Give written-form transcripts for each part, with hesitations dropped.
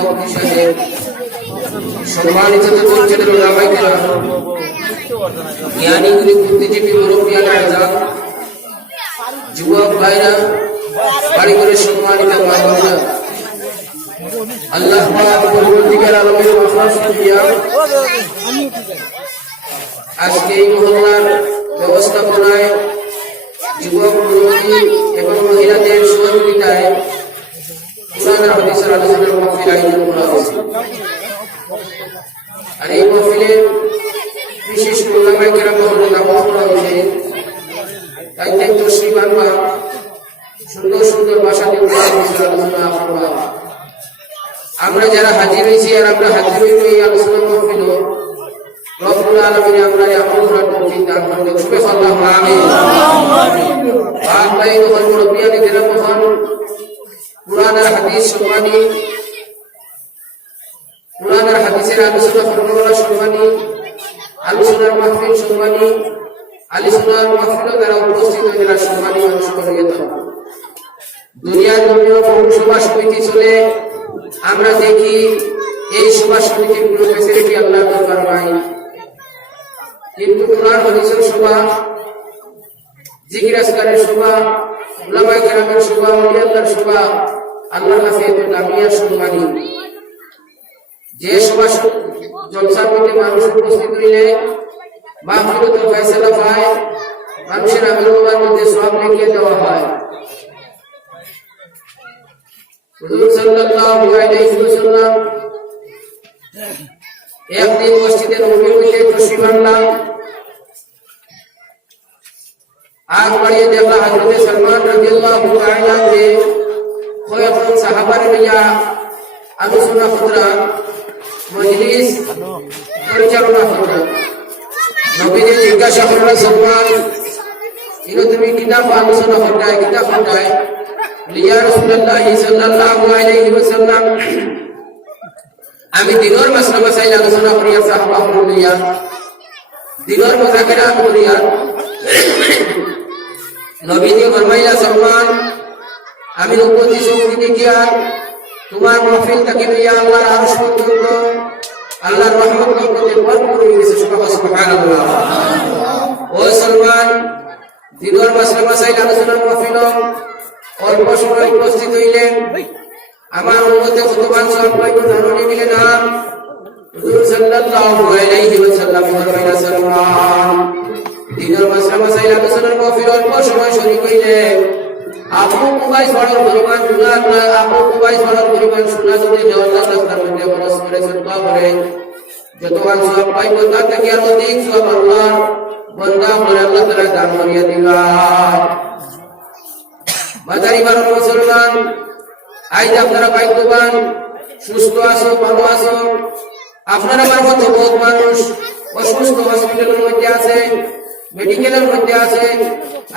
সভাপতি সাহেব, সম্মানিত মঞ্চের ওলামায়ে কেরাম, জ্ঞানী গুণী বুদ্ধিজীবী মুরব্বিয়ান আযম, যুবক ভাইরা, বাড়ি করে সম্মানিত মা বোনেরা, আল্লাহ পাক পরবর্তীকার আলমের মহান শুকরিয়া। আজকে এই মহল্লার ব্যবস্থাপনায় যুবক মুরব্বী এবং মহিলাদের সহযোগিতায় কুরআন আর হাদিসের আলোচনার মাহফিল আয়োজন করা হয়েছে। আর এই মাহফিলে বিশেষ ওলামায়ে কেরাম মহল্লার নাম করা হয়েছে। তাই তশরিফ আনবা, সুন্দর সুন্দর ভাষাতে আলোচনা করবা। আমরা যারা হাজির হয়েছি আর আমরা হাজির হইব এই আলোচনা মাহফিল, রব্বুল আলামিন আমরা আমল করার তৌফিক দান করুন। সুবহানাল্লাহ, আমিন। ভাই তখন মুরব্বিয়ান কেরাম মহান, কুরআন আর হাদিস সম্মানী, কুরআন আর হাদিসের আলোচনা করনেওয়ালা সম্মানী, আলোচনার মাহফিল সম্মানী, আলোচনার মাহফিলে যারা উপস্থিত হয়েছেন সম্মানী মানুষ করিয়ে দাও। দুনিয়ার জমিনে বহু সভা সমিতি চলে, আমরা দেখি এই সভা সমিতির কোনো ফ্যাসিলিটি আল্লাহ দরবার নাই, কিন্তু কুরআন হাদিসের সভা, জিকির আজকারের সভা, উলামায়ে কেরামের সভা, ওলিয়াল্লাহর সভা আল্লাহর কাছে এত দামি আর সম্মানী। যে সভা জলসার মধ্যে মানুষ উপস্থিত হইলে মাহফিলত ফয়সালা পায়, মানুষের আমলনামার মধ্যে সওয়াব লিখে দেওয়া হয়। হুজুর সাল্লাল্লাহু আলাইহি ওয়াসাল্লাম একদিন মসজিদে নববীতে তশরিফ আনলেন। আগ বাড়িয়ে দেখলা হযরত সালমান রাদিয়াল্লাহু তাআলা কে কয়েকজন সাহাবার নিয়ে আলোচনা করলেন, মজলিস পরিচালনা করলেন। নবীজি জিজ্ঞাসা করলেন, সালমান, ইনো তুমি কিতাব আলোচনা করতে কিতাব পড়তে? ইয়া রাসূলুল্লাহ সাল্লাল্লাহু আলাইহি ওয়াসাল্লাম, আমি দিনের মাসলা মাসাইল আলোচনা করি, সাহাবা বলিয়া দিনের মুযাকারা করিয়া। নবীজি ফরমাইলা, সালমান, আমি নবুয়তি শক্তি দেখিয়া তোমার মাহফিল থেকে নিয়ে আল্লাহর আরশ পর্যন্ত আল্লাহর রহমত বরকতে ভরপুর হয়ে গেছে। সুবহানাল্লাহ। ও সালমান, দিনের মাসলা মাসাইল আলোচনা মাহফিল অল্প সময় উপস্থিত হইলেন, আমার উম্মতে কতবার সওয়াব পাইবে জানি মিলে না। হুজুর সাল্লাল্লাহু আলাইহি ওয়াসাল্লাম ফরমাইলেন, সালমান, দিনের মাসলা মাসাইল আলোচনার মাহফিল অল্প সময় শরীক হইলে আপু কুবাই সড়ক পরিমাণ গুনাহ না, আপু কুবাই সড়ক পরিমাণ সুন্নাহ যদি আল্লাহর রাস্তার মধ্যে খরচ করে সদকা করে যতবার সওয়াব পাইবে তার থেকে আর অধিক সওয়াব আল্লাহর বান্দা বলে আল্লাহ তাআলা দান করিয়া দিবেন। বাজারি বারো মুসলমান, আজ আপনারা ভাগ্যবান, সুস্থ আছো, ভালো আছো। আপনার আমার মতো বহুত মানুষ অসুস্থ, হসপিটালের মধ্যে আছে, মেডিকেলের মধ্যে আছে।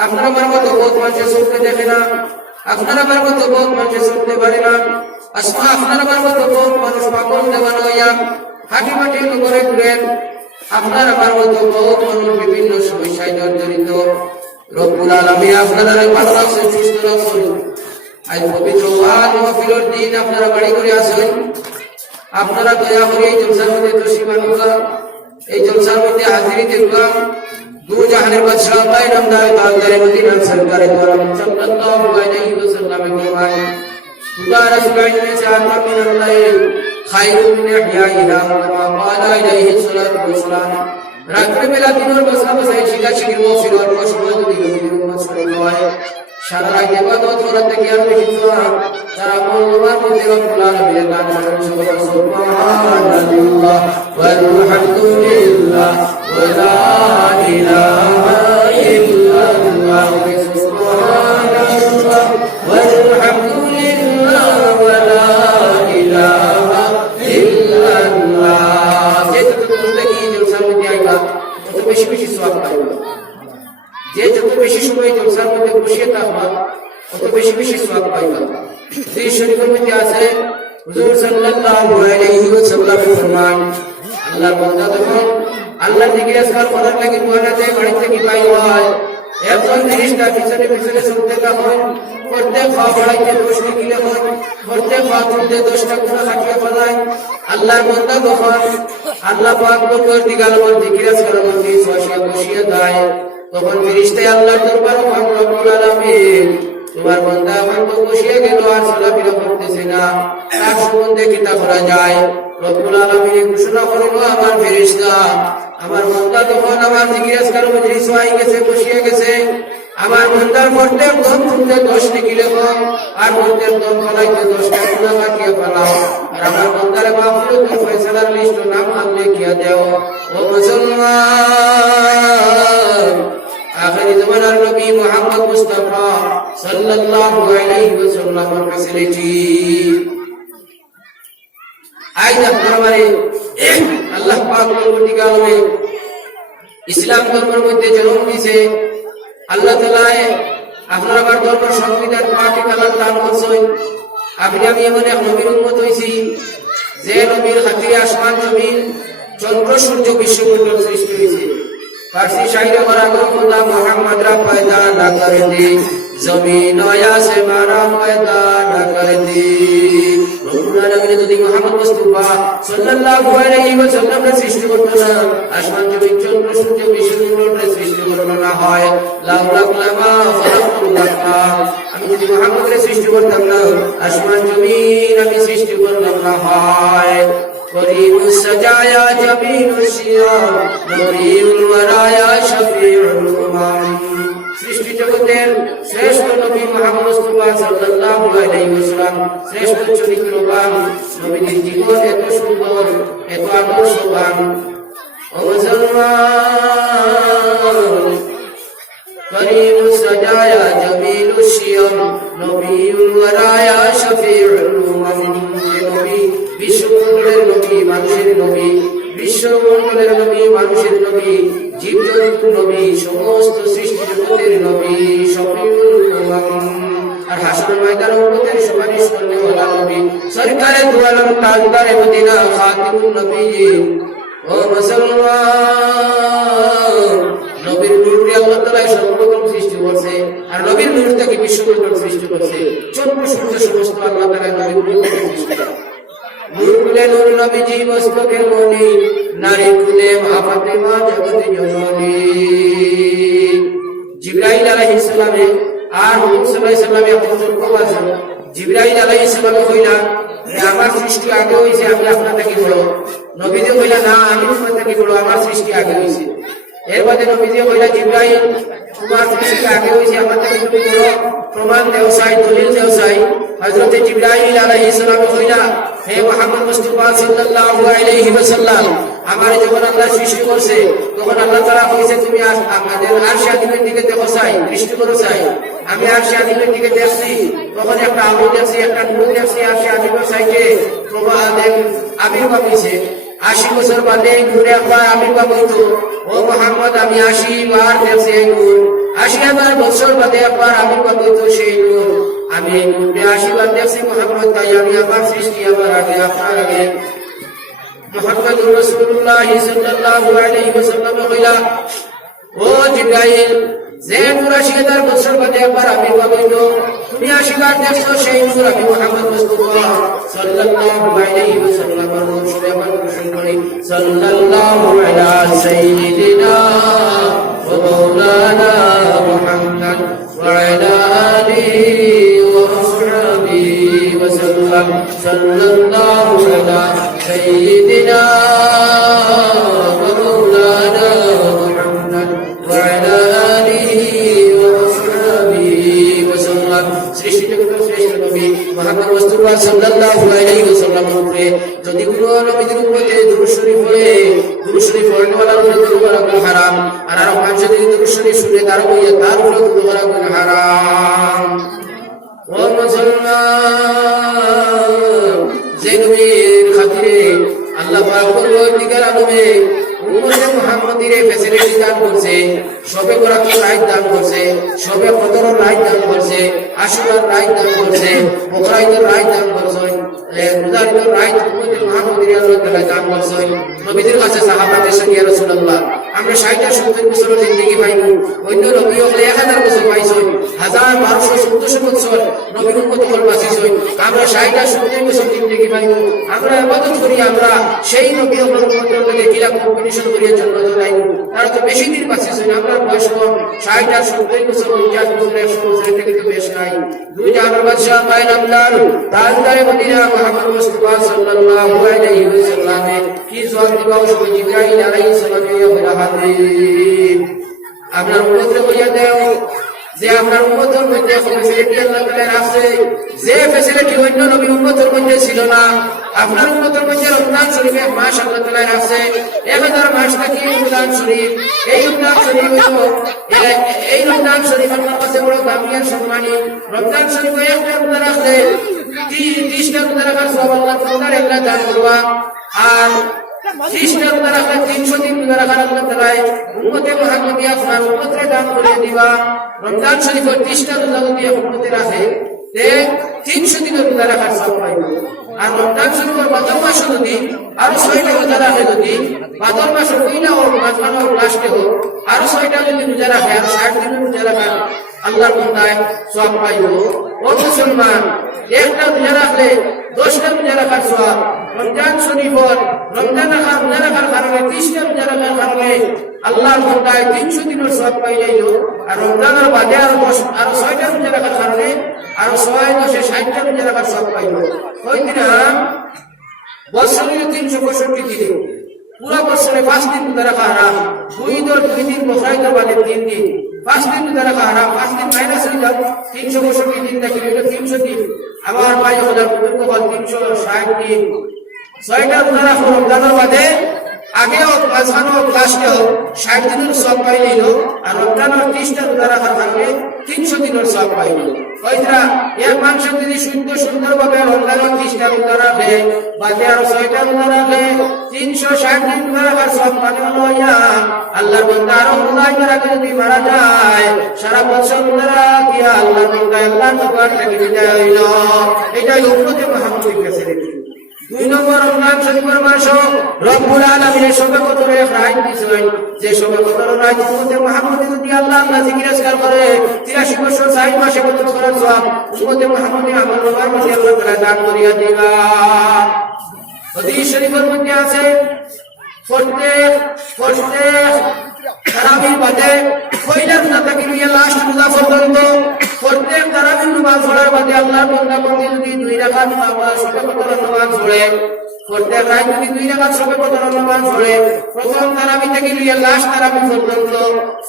আপনার আমার মতো বহুত মানুষের শুনতে দেখে না, আপনার আমার মতো বহুত মানুষের শুনতে পারে না। আপনার আমার মতো বহুত মানুষ পাগল দেওয়ানো হইয়া হাঁটি মাটি করে ঘুরেন। আপনার আমার মতো বহুত মানুষ বিভিন্ন সমস্যায় জর্জরিত। রব্বুল আলামিন আপনারা ভালো রাখছেন, সুস্থ রাখছেন। আজ পবিত্র মাহফিলের দিন আপনারা বাড়ি করে আসেন। আপনারা দয়া করে এই জলসার মধ্যে তশরিফ আনুকা, এই জলসার মধ্যে হাজিরি দেখবা। দু জাহানের বাদশাহ পায়গাম্বার তাজদারে মদিনা সরকারে দো আলম সাল্লাল্লাহু আলাইহি ওয়াসাল্লাম ফরমান, খুদা রাসূল ने चाहता मिन अल-लाइल खायरुम मिन इहयाइहा वा क्वाला इलैहि सल्लातु वस्सलाम। রাতের বেলা দিনের বসা বসায় শিখা শিখি মাহফিল আর সময় যদি উম্মত সাল্লাল্লাহু আলাইহি সারা রাত ইবাদত করতে গিয়ে আমি শিখলাম যারা মওলার মধ্যে রব্বুল আলামিনের দান করেন। সুবহানাল্লাহ ওয়ালহামদুলিল্লাহ ওয়া লা ইলাহা ইল্লাল্লাহ। সুবহানাল্লাহ ওয়ালহামদুলিল্লাহ ওয়া লা ইলাহা ইল্লাল্লাহ। যেটুকু বলতে কি জলসার মধ্যে আইবা তত বেশি বেশি সওয়াব পাইবা। যে যত বেশি সময় জলসার মধ্যে বসিয়ে থাকবা তত বেশি বেশি সওয়াব পাইবা। এই শরীফের মধ্যে আছে হুজুর সাল্লাল্লাহু আলাইহি ওয়াসাল্লাম ফরমান, আল্লাহর বান্দা যখন আল্লাহর জিকির আজকার করার লাগি দোয়াতে বাড়ি থেকে বাইর হয়, একজন ফেরেশতা পিছনে পিছনে চলতে থাকে। প্রত্যেক পা বাড়াইতে 10 কিলো হয়, প্রত্যেক পা তুলতে 10টা গুনাহ কাটিয়ে ফেলা আল্লাহর বান্দা যখন আল্লাহ পাক বকর দিগালমর জিকিরাজ করার মধ্যে বসিয়ে দেয় তখন ফেরেশতায় আল্লাহর দরবারে পাক রব্বুল আলামিন তোমার বান্দা আমার তো বসিয়ে গেল আর চলাফেরা করতেছে না তার সম্বন্ধে কি তা করা যায় রব্বুল আলামিন ঘোষণা করলো আমার ফেরেশতা আমার বান্দা তখন আমার জিকিরাজ করার মজলিস হয়ে গেছে বসিয়ে গেছে আমার বান্দার প্রত্যেক দম শুনতে 10 নেকি লেখো আর প্রত্যেক দম ফলাইতে 10টা গুনাহ কাটিয়ে ফেলাও আর আমার বান্দারে মাগফিরাতের ফয়সালার লিস্ট নাম আল্লাহ কিয়া দাও ও মুসলমান আখিরি জামানার নবী মুহাম্মদ মুস্তাফা সাল্লাল্লাহু আলাইহি ওয়াসাল্লামের ফ্যাসিলিটি আজ আপনারা আল্লাহ পাক পরবর্তী কালে ইসলাম ধর্মের মধ্যে জন্ম দিয়েছে আল্লাহ তাআলা আপনার আমার ধর্ম সংবিধান পাঠে কালাম দান করছেন আপনি আমি এমন এক নবীর উম্মত হইছি যে নবীর খাতিরে আসমান জমিন চন্দ্র সূর্য বিশ্বমণ্ডল সৃষ্টি হয়েছে ফারসি শায়রে বলা খোদা মুহাম্মদ রা পয়দা না করে দে জমিন আয়া সে মারা পয়দা না করে দে রব্বুল আলামিন যদি মুহাম্মদ মুস্তাফা সাল্লাল্লাহু আলাইহি ওয়াসাল্লামের সৃষ্টি করতো না আসমান জমিন চন্দ্র সূর্য বিশ্বমণ্ডলের সৃষ্টি করতো না হয় লাউ লামা খালাকুল্লাহ আমি যদি মুহাম্মদের সৃষ্টি করতাম না আসমান জমিন আমি সৃষ্টি করলাম না হয় করিম সাজায়া জমিনুল শিয়াম নবীউল ওয়ারায়া শফিউল উমাম সৃষ্টি জগতের শ্রেষ্ঠ নবী মুহাম্মদ মুস্তাফা সাল্লাল্লাহু আলাইহি ওয়াসাল্লাম শ্রেষ্ঠ চরিত্রবান নবীর জীবন এত সুন্দর এত আদর্শবান ও মুসলমান করিম সাজায়া জমিনুল শিয়াম নবীউল ওয়ারায়া শফিউল উমাম নবী বিশ্বমণ্ডলের নবী মানুষের নবী বিশ্বমণ্ডলের নবী মানুষের নবী জীবজন্তু নবী সমস্ত সৃষ্টি জগতের নবী শফিউল উমাম আর হাসরের ময়দানে উম্মতের সুপারিশ করতে ওয়ালা নবী সরকারে দু আলম তাজদারে মদিনা খাতিমুন নবীয়্যিন ও মুসলমান নবীর নূর দিয়ে আল্লাহ তাআলা সর্বপ্রথম সৃষ্টি করেছে আর নবীর নূর থেকে বিশ্বমণ্ডল সৃষ্টি করেছে চন্দ্র সূর্য সমস্ত আল্লাহ তাআলা নবীর নূর থেকে সৃষ্টি করেছে নূর কুলে নূর নবীজি মস্তকের মনি নারী কুলে মা ফাতেমা জগতে জননী জিবরাইল আলাইহিস সালামে আর মুহাম্মদ সাল্লাল্লাহু আলাইহি সাল্লামে প্রথম আছেন জিবরাইল আলাইহিস সালাম কইলা আমার সৃষ্টি আগে হইছে আমি আপনার থেকে বড় নবীজি কইলা না আমি আপনার থেকে বড় আমার সৃষ্টি আগে হইছে এরপরে নবীজি কইলা জিবরাইল তোমার সৃষ্টি আগে হইছে আমার থেকে তুমি বড় প্রমাণ দেও চাই দলিল দেও চাই হযরত জিবরাইল আলাইহিস সালাম কইলা হে মুহাম্মদ মুস্তাফা সাল্লাল্লাহু আলাইহি ওয়াসাল্লাম আমার যখন আল্লাহ সৃষ্টি করছে তখন আল্লাহ তাআলা কইছে তুমি আমাদের আরশ আযমের দিকে দেখো চাই দৃষ্টি করো চাই আমি আরশ আযমের দিকে দেখছি তখন একটা আলো দেখছি একটা নূর দেখছি আরশ আযমের সাইডে প্রবাহ আবির্ভাব হইছে 80 বছর বাদে নূরে একবার আবির্ভাব হইতো ও মুহাম্মদ আমি 80 বার দেখছি এই নূর 80,000 বছর বাদে একবার আবির্ভাব হইতো সেই নূর আমি এই নূরে 80 বার দেখছি মুহাম্মদ তাই আমি আমার সৃষ্টি আমার আগে আপনার আগে মুহাম্মদুর রাসূলুল্লাহ সাল্লাল্লাহু আলাইহি ওয়াসাল্লাম কইলা ও জিবরাইল যে নূর 80,000 বছর বাদে একবার আবির্ভাব হইতো তুমি 80 বার দেখছো সেই নূর আমি মুহাম্মদ মুস্তাফা সাল্লাল্লাহু আলাইহি ওয়াসাল্লামের নূর আমার ঘোষণা করি সাল্লাল্লাহু আলা সাইয়্যিদিনা ওয়া মাওলানা মুহাম্মদ ওয়া আলা আলিহি ওয়া সাহবিহি ওয়া সাল্লাম সাল্লাল্লাহু আলা সাইয়্যিদিনা ওয়া মাওলানা মুহাম্মদ ওয়া আলা সৃষ্টি জগতের শ্রেষ্ঠ নবী মুহাম্মদ মুস্তাফা সাল্লাল্লাহু আলাইহি ওয়াসাল্লামের উপরে যদি কোনো নবীর উপরে দুরূদ শরীফ পড়ে দুরূদ শরীফ পড়নেওয়ালার উপরে দুরূদ পড়া হারাম আর মানুষ যদি দুরূদ শরীফ শুনে তার উপরে তার উপরে দুরূদ পড়া হারাম ও মুসলমান যে নবীর খাতিরে আল্লাহ পাক পরবর্তীকাল আলমে উম্মতে মুহাম্মাদিরে ফ্যাসিলিটি দান করছে সবে বরাকত রাইট দান করছে সবে কদর রাইট দান করছে আশুরার রাইট দান করছে বকরাইতের রাইট দান করছে রোজার রাইট উম্মতে মুহাম্মাদিরে আল্লাহ তাআলা দান করছে নবীদের কাছে সাহাবাদের সঙ্গে ইয়া রাসূলুল্লাহ আমরা 60-70 বছরের জিন্দেগি পাইব অন্য নবী হলে 1000 বছর পাইছেন 1200-1400 বছর নবীর উম্মত হল বাঁচিছেন আমরা 60-70 বছর জিন্দেগি পাইব আমরা ইবাদত করি আমরা সেই নবী হলের উম্মতের মধ্যে কিলা কম্পিটিশন করিয়া জন্য জড়াইব তারা তো বেশি দিন বাঁচিছেন আমরা বয়স 60-70 বছর 50 বছর 100 বছরের থেকে তো বেশ নাই দুই জাহানের বাদশাহ পায়গাম্বার তাজদারে মদিনা মুহাম্মদ মুস্তাফা সাল্লাল্লাহু আলাইহি ওয়াসাল্লাম কি জবাব দিবা ওই জিবরাইল আলাইহিস সালাম ইয়া হাবিব আপনার উম্মতকে বলিয়া দেও যে আপনার উম্মতের মধ্যে ফেসিলিটি আল্লাহ তাআলা রাখছে যে ফেসিলিটি অন্য নবীর উম্মতের মধ্যে ছিল না আপনার উম্মতের মধ্যে রমজান শরীফে মাস আল্লাহ তাআলা রাখছে 1000 মাস নাকি রমজান শরীফ এই রমজান শরীফ এই রমজান শরীফ আল্লাহর কাছে বড় দামি আর সম্মানী রমজান শরীফে একটা রোজা রাখলে 30টা রোজা রাখার সওয়াব আল্লাহ তাআলা একটা দান করবা আর 30টা রোজা রাখলে 300 দিন রোজা রাখার আল্লাহ তাআলা উম্মতে মুহাম্মদিয়া আপনার উম্মতকে দান করে দিবা রমজান শরীফে 30টা রোজা যদি উম্মতে রাখে তে 300 দিন রোজা রাখার সওয়াব পাইবে আর রমজান শরীফের প্রথম মাসে যদি আরো 6টা রোজা রাখে যদি প্রথম মাসে পয়লা ও মাঝখানে ও লাস্টে হোক আরো 6টা যদি রোজা রাখে আর 60 দিন রোজা রাখা আল্লাহর বান্দায় সওয়াব পাইবে ও মুসলমান একটা রোজা রাখলে 10টা রোজা রাখার সওয়াব রমজান শরীফের রমজান রাখার কারণে 30টা রোজা রাখার কারণে আল্লাহর বান্দায় 300 দিনের সওয়াব পাই যাইল আর রমজানের বাদে আরো 6টা রোজা রাখার কারণে আরো 6-10-60টা রোজা রাখার সওয়াব পাইল ওই দিন বছরে 365 দিন পুরো বছরে 5 দিন রোজা রাখা হারাম 2 দিন বকরাইদের বাদে 3 দিন 5 দিন রোজা রাখা হারাম 5 দিন মাইনাস হয়ে যাবে 365 দিন নাকি এটা 300 দিন আবার 5000 পর্যন্ত 360 দিন 6টা রোজা রাখা রমজানের বাদে আগেও মাঝখানেও লাস্টেও 60 দিনের সওয়াব পাইল আর রমজানের 30টা রোজা রাখার কারণে 300 দিনের সওয়াব পাইল ওইটা এক মানুষ যদি সুন্দরভাবে রমজানের 30টা রোজা রাখে বাকি আরো 6টা রোজা রাখে 360 দিন রোজা রাখার সওয়াব মানে হলো আল্লাহর বান্দা আরো রোজা রাখে যদি মারা যায় সারা বছর রোজা রাখিয়া আল্লাহর বান্দা আল্লাহর দরবার থেকে বিদায় হইল এটাই উম্মতে মুহাম্মদের কাছে রেখে 2 নম্বর রমজান শরীফের মাস রব্বুল আলামিনের শবে কদরের রাত দিছেন যে শবে কদরের রাত উম্মতে মুহাম্মদ যদি আল্লাহ জিকির আজকার করে 83 বছর 60 মাসে কত করার সওয়াব উম্মতে মুহাম্মদের আমল নামার মধ্যে আল্লাহ তাআলা দান করিয়া দিবা হাদিস শরীফের মধ্যে আছে প্রত্যেক তারাবির বাদে পয়লা রোজা থেকে নিয়ে লাস্ট রোজা পর্যন্ত প্রত্যেক তারাবির নামাজ পড়ার বাদে আল্লাহর বান্দা বন্দী যদি 2 রাকাত শবে কদরের নামাজ পড়ে প্রত্যেক রাত যদি 2 রাকাত শবে কদরের নামাজ পড়ে প্রথম তারাবি থেকে নিয়ে লাস্ট তারাবি পর্যন্ত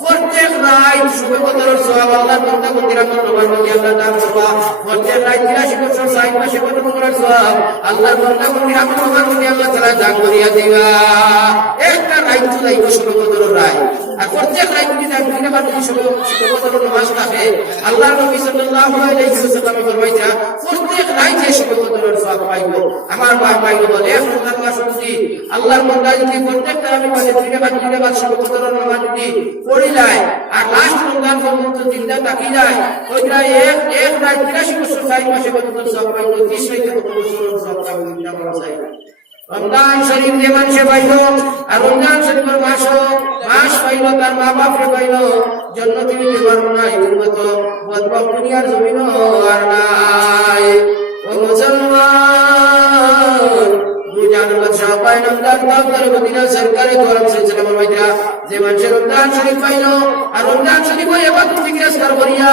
প্রত্যেক রাত শবে কদরের সওয়াব আল্লাহর বান্দা বন্দীর আমল নামার মধ্যে আল্লাহ দান করবা প্রত্যেক রাত 83 বছর 60 মাসে কত কদরের সওয়াব আল্লাহর বান্দা বন্দীর আমল নামার মধ্যে আল্লাহ তাআলা দান করিয়া দিবা একটা রাত চলাই শবে কদরের রাত আর প্রত্যেক রাত যদি 2 রাকাত শবে কদরের নামাজ থাকে আল্লাহর নবী সাল্লাল্লাহু আলাইহি ওয়াসাল্লাম ফরমাইতা প্রত্যেক রাত শবে কদরের সওয়াব পাইবো আমার ভাই পাইবো বলে রমজান মাস যদি আল্লাহর বান্দা যদি প্রত্যেক তারাবির বাদে 2 রাকাত শবে কদরের নামাজ যদি পড়ি যায় আর লাস্ট রমজান পর্যন্ত জিন্দা থাকি যায় ওইটা এক রাত 83 বছর 60 মাসে কত সওয়াব পাইবো 30 রাতে কত বছর সওয়াব পাইবো জিন্দা করা যায় রমজান শরীফ যে মানুষে পাইল আর রমজান শরীফের মাস পাইল তার মা বাপরে পাইল জান্নাতে যেতে পারবো না এর মতো বদবাক দুনিয়ার জমিন আর নাই ও মুসলমান দুজানের বাদশাহ পায়গাম্বার তাজদারে মদিনা সরকারে দোয়ারাম সিলসিলা ফরমাইতা যে মানুষের রমজান শরীফ পাইল আর রমজান শরীফ ইবাদত জিকির আজকার করিয়া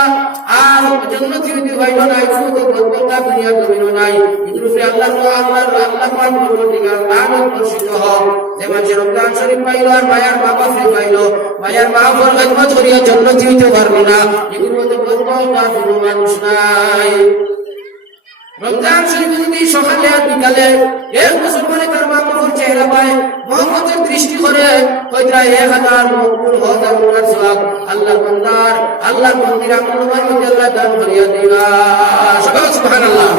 আর জান্নাতে যেতে পাইল না এর মতো বদবাক দুনিয়ার জমিন নাই ইদরুফে আল্লাহ পাক পরবর্তীকার লানত বর্ষিত হোক যে মানুষের রমজান শরীফ পাইল আর মায়ার বাবা ফিরে পাইল মায়ার বাবার খিদমত করিয়া জান্নাতে যেতে পারবো না এর মতো বদবাক কোনো মানুষ নাই রমজান শরীফ যদি সকালে আর বিকালে এক মুসলমানে তার মা বাবার চেহারা পায় মহব্বতের দৃষ্টি করে হয়তো 1000 মকবুল হাজার গুনার সওয়াব আল্লাহর মন্দির আমল নামার মধ্যে আল্লাহ দান করিয়া দিবা সুবহানাল্লাহ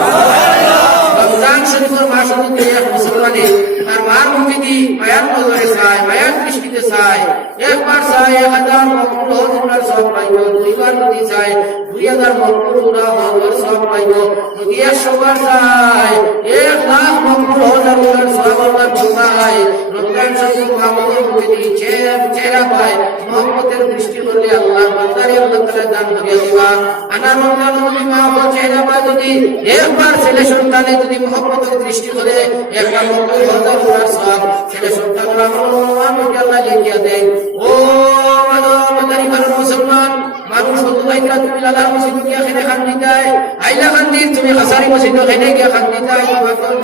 রমজান শরীফের মাস যদি এক মুসলমানে তার মার মুখে মায়ার নজরে চায় মায়ার দৃষ্টিতে চায় একবার চায় 1000 মকবুল হাজার গুনার সওয়াব পাইব দুইবার যদি চায় 2000 মকবুল হাজার সওয়াব পাইব যদি 100 বার চায় 1 লাখ মকবুল হাজার গুনার সওয়াব আল্লাহ পায় রমজান মুহাম্মদের প্রতি চেহারা পায় মুহাম্মদের দৃষ্টি করলে আল্লাহ বান্দারে আল্লাহ তাআলা দান করে দিবা আনার রমজান যদি মুহাম্মদ চেহারা পায় যদি একবার ছেলে সন্তানে যদি মুহাম্মদের দৃষ্টি করে একটা 90,000 গুনার সওয়াব ছেলে সন্তানের আমল আল্লাহ লিখিয়ে দেয় ও মাদানী মুসলমান মানুষ হতুলাইরা তুমি লালা মসজিদ গিয়া খেলে খান দিতাই আইলা খান দিন তুমি হাসারি মসজিদ খেলে গিয়া খান দিতাই তোমার কোন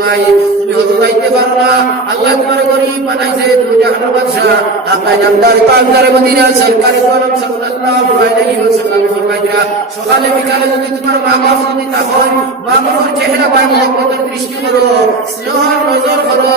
নাই তুমি হতুলাইতে পারো না আল্লাহ তোমার গরিব বানাইছে তুমি জাহান্নাম বাদশা আপনার নামদার পাকদার মদিনা সরকারি গরম সাল্লাল্লাহু আলাইহি ওয়াসাল্লাম ফরমাইয়া সকালে বিকালে যদি তোমার মা বাপ যদি না হয় মা বাবার চেহারা পায় মুহাম্মদের দৃষ্টি করো স্নেহ নজর করো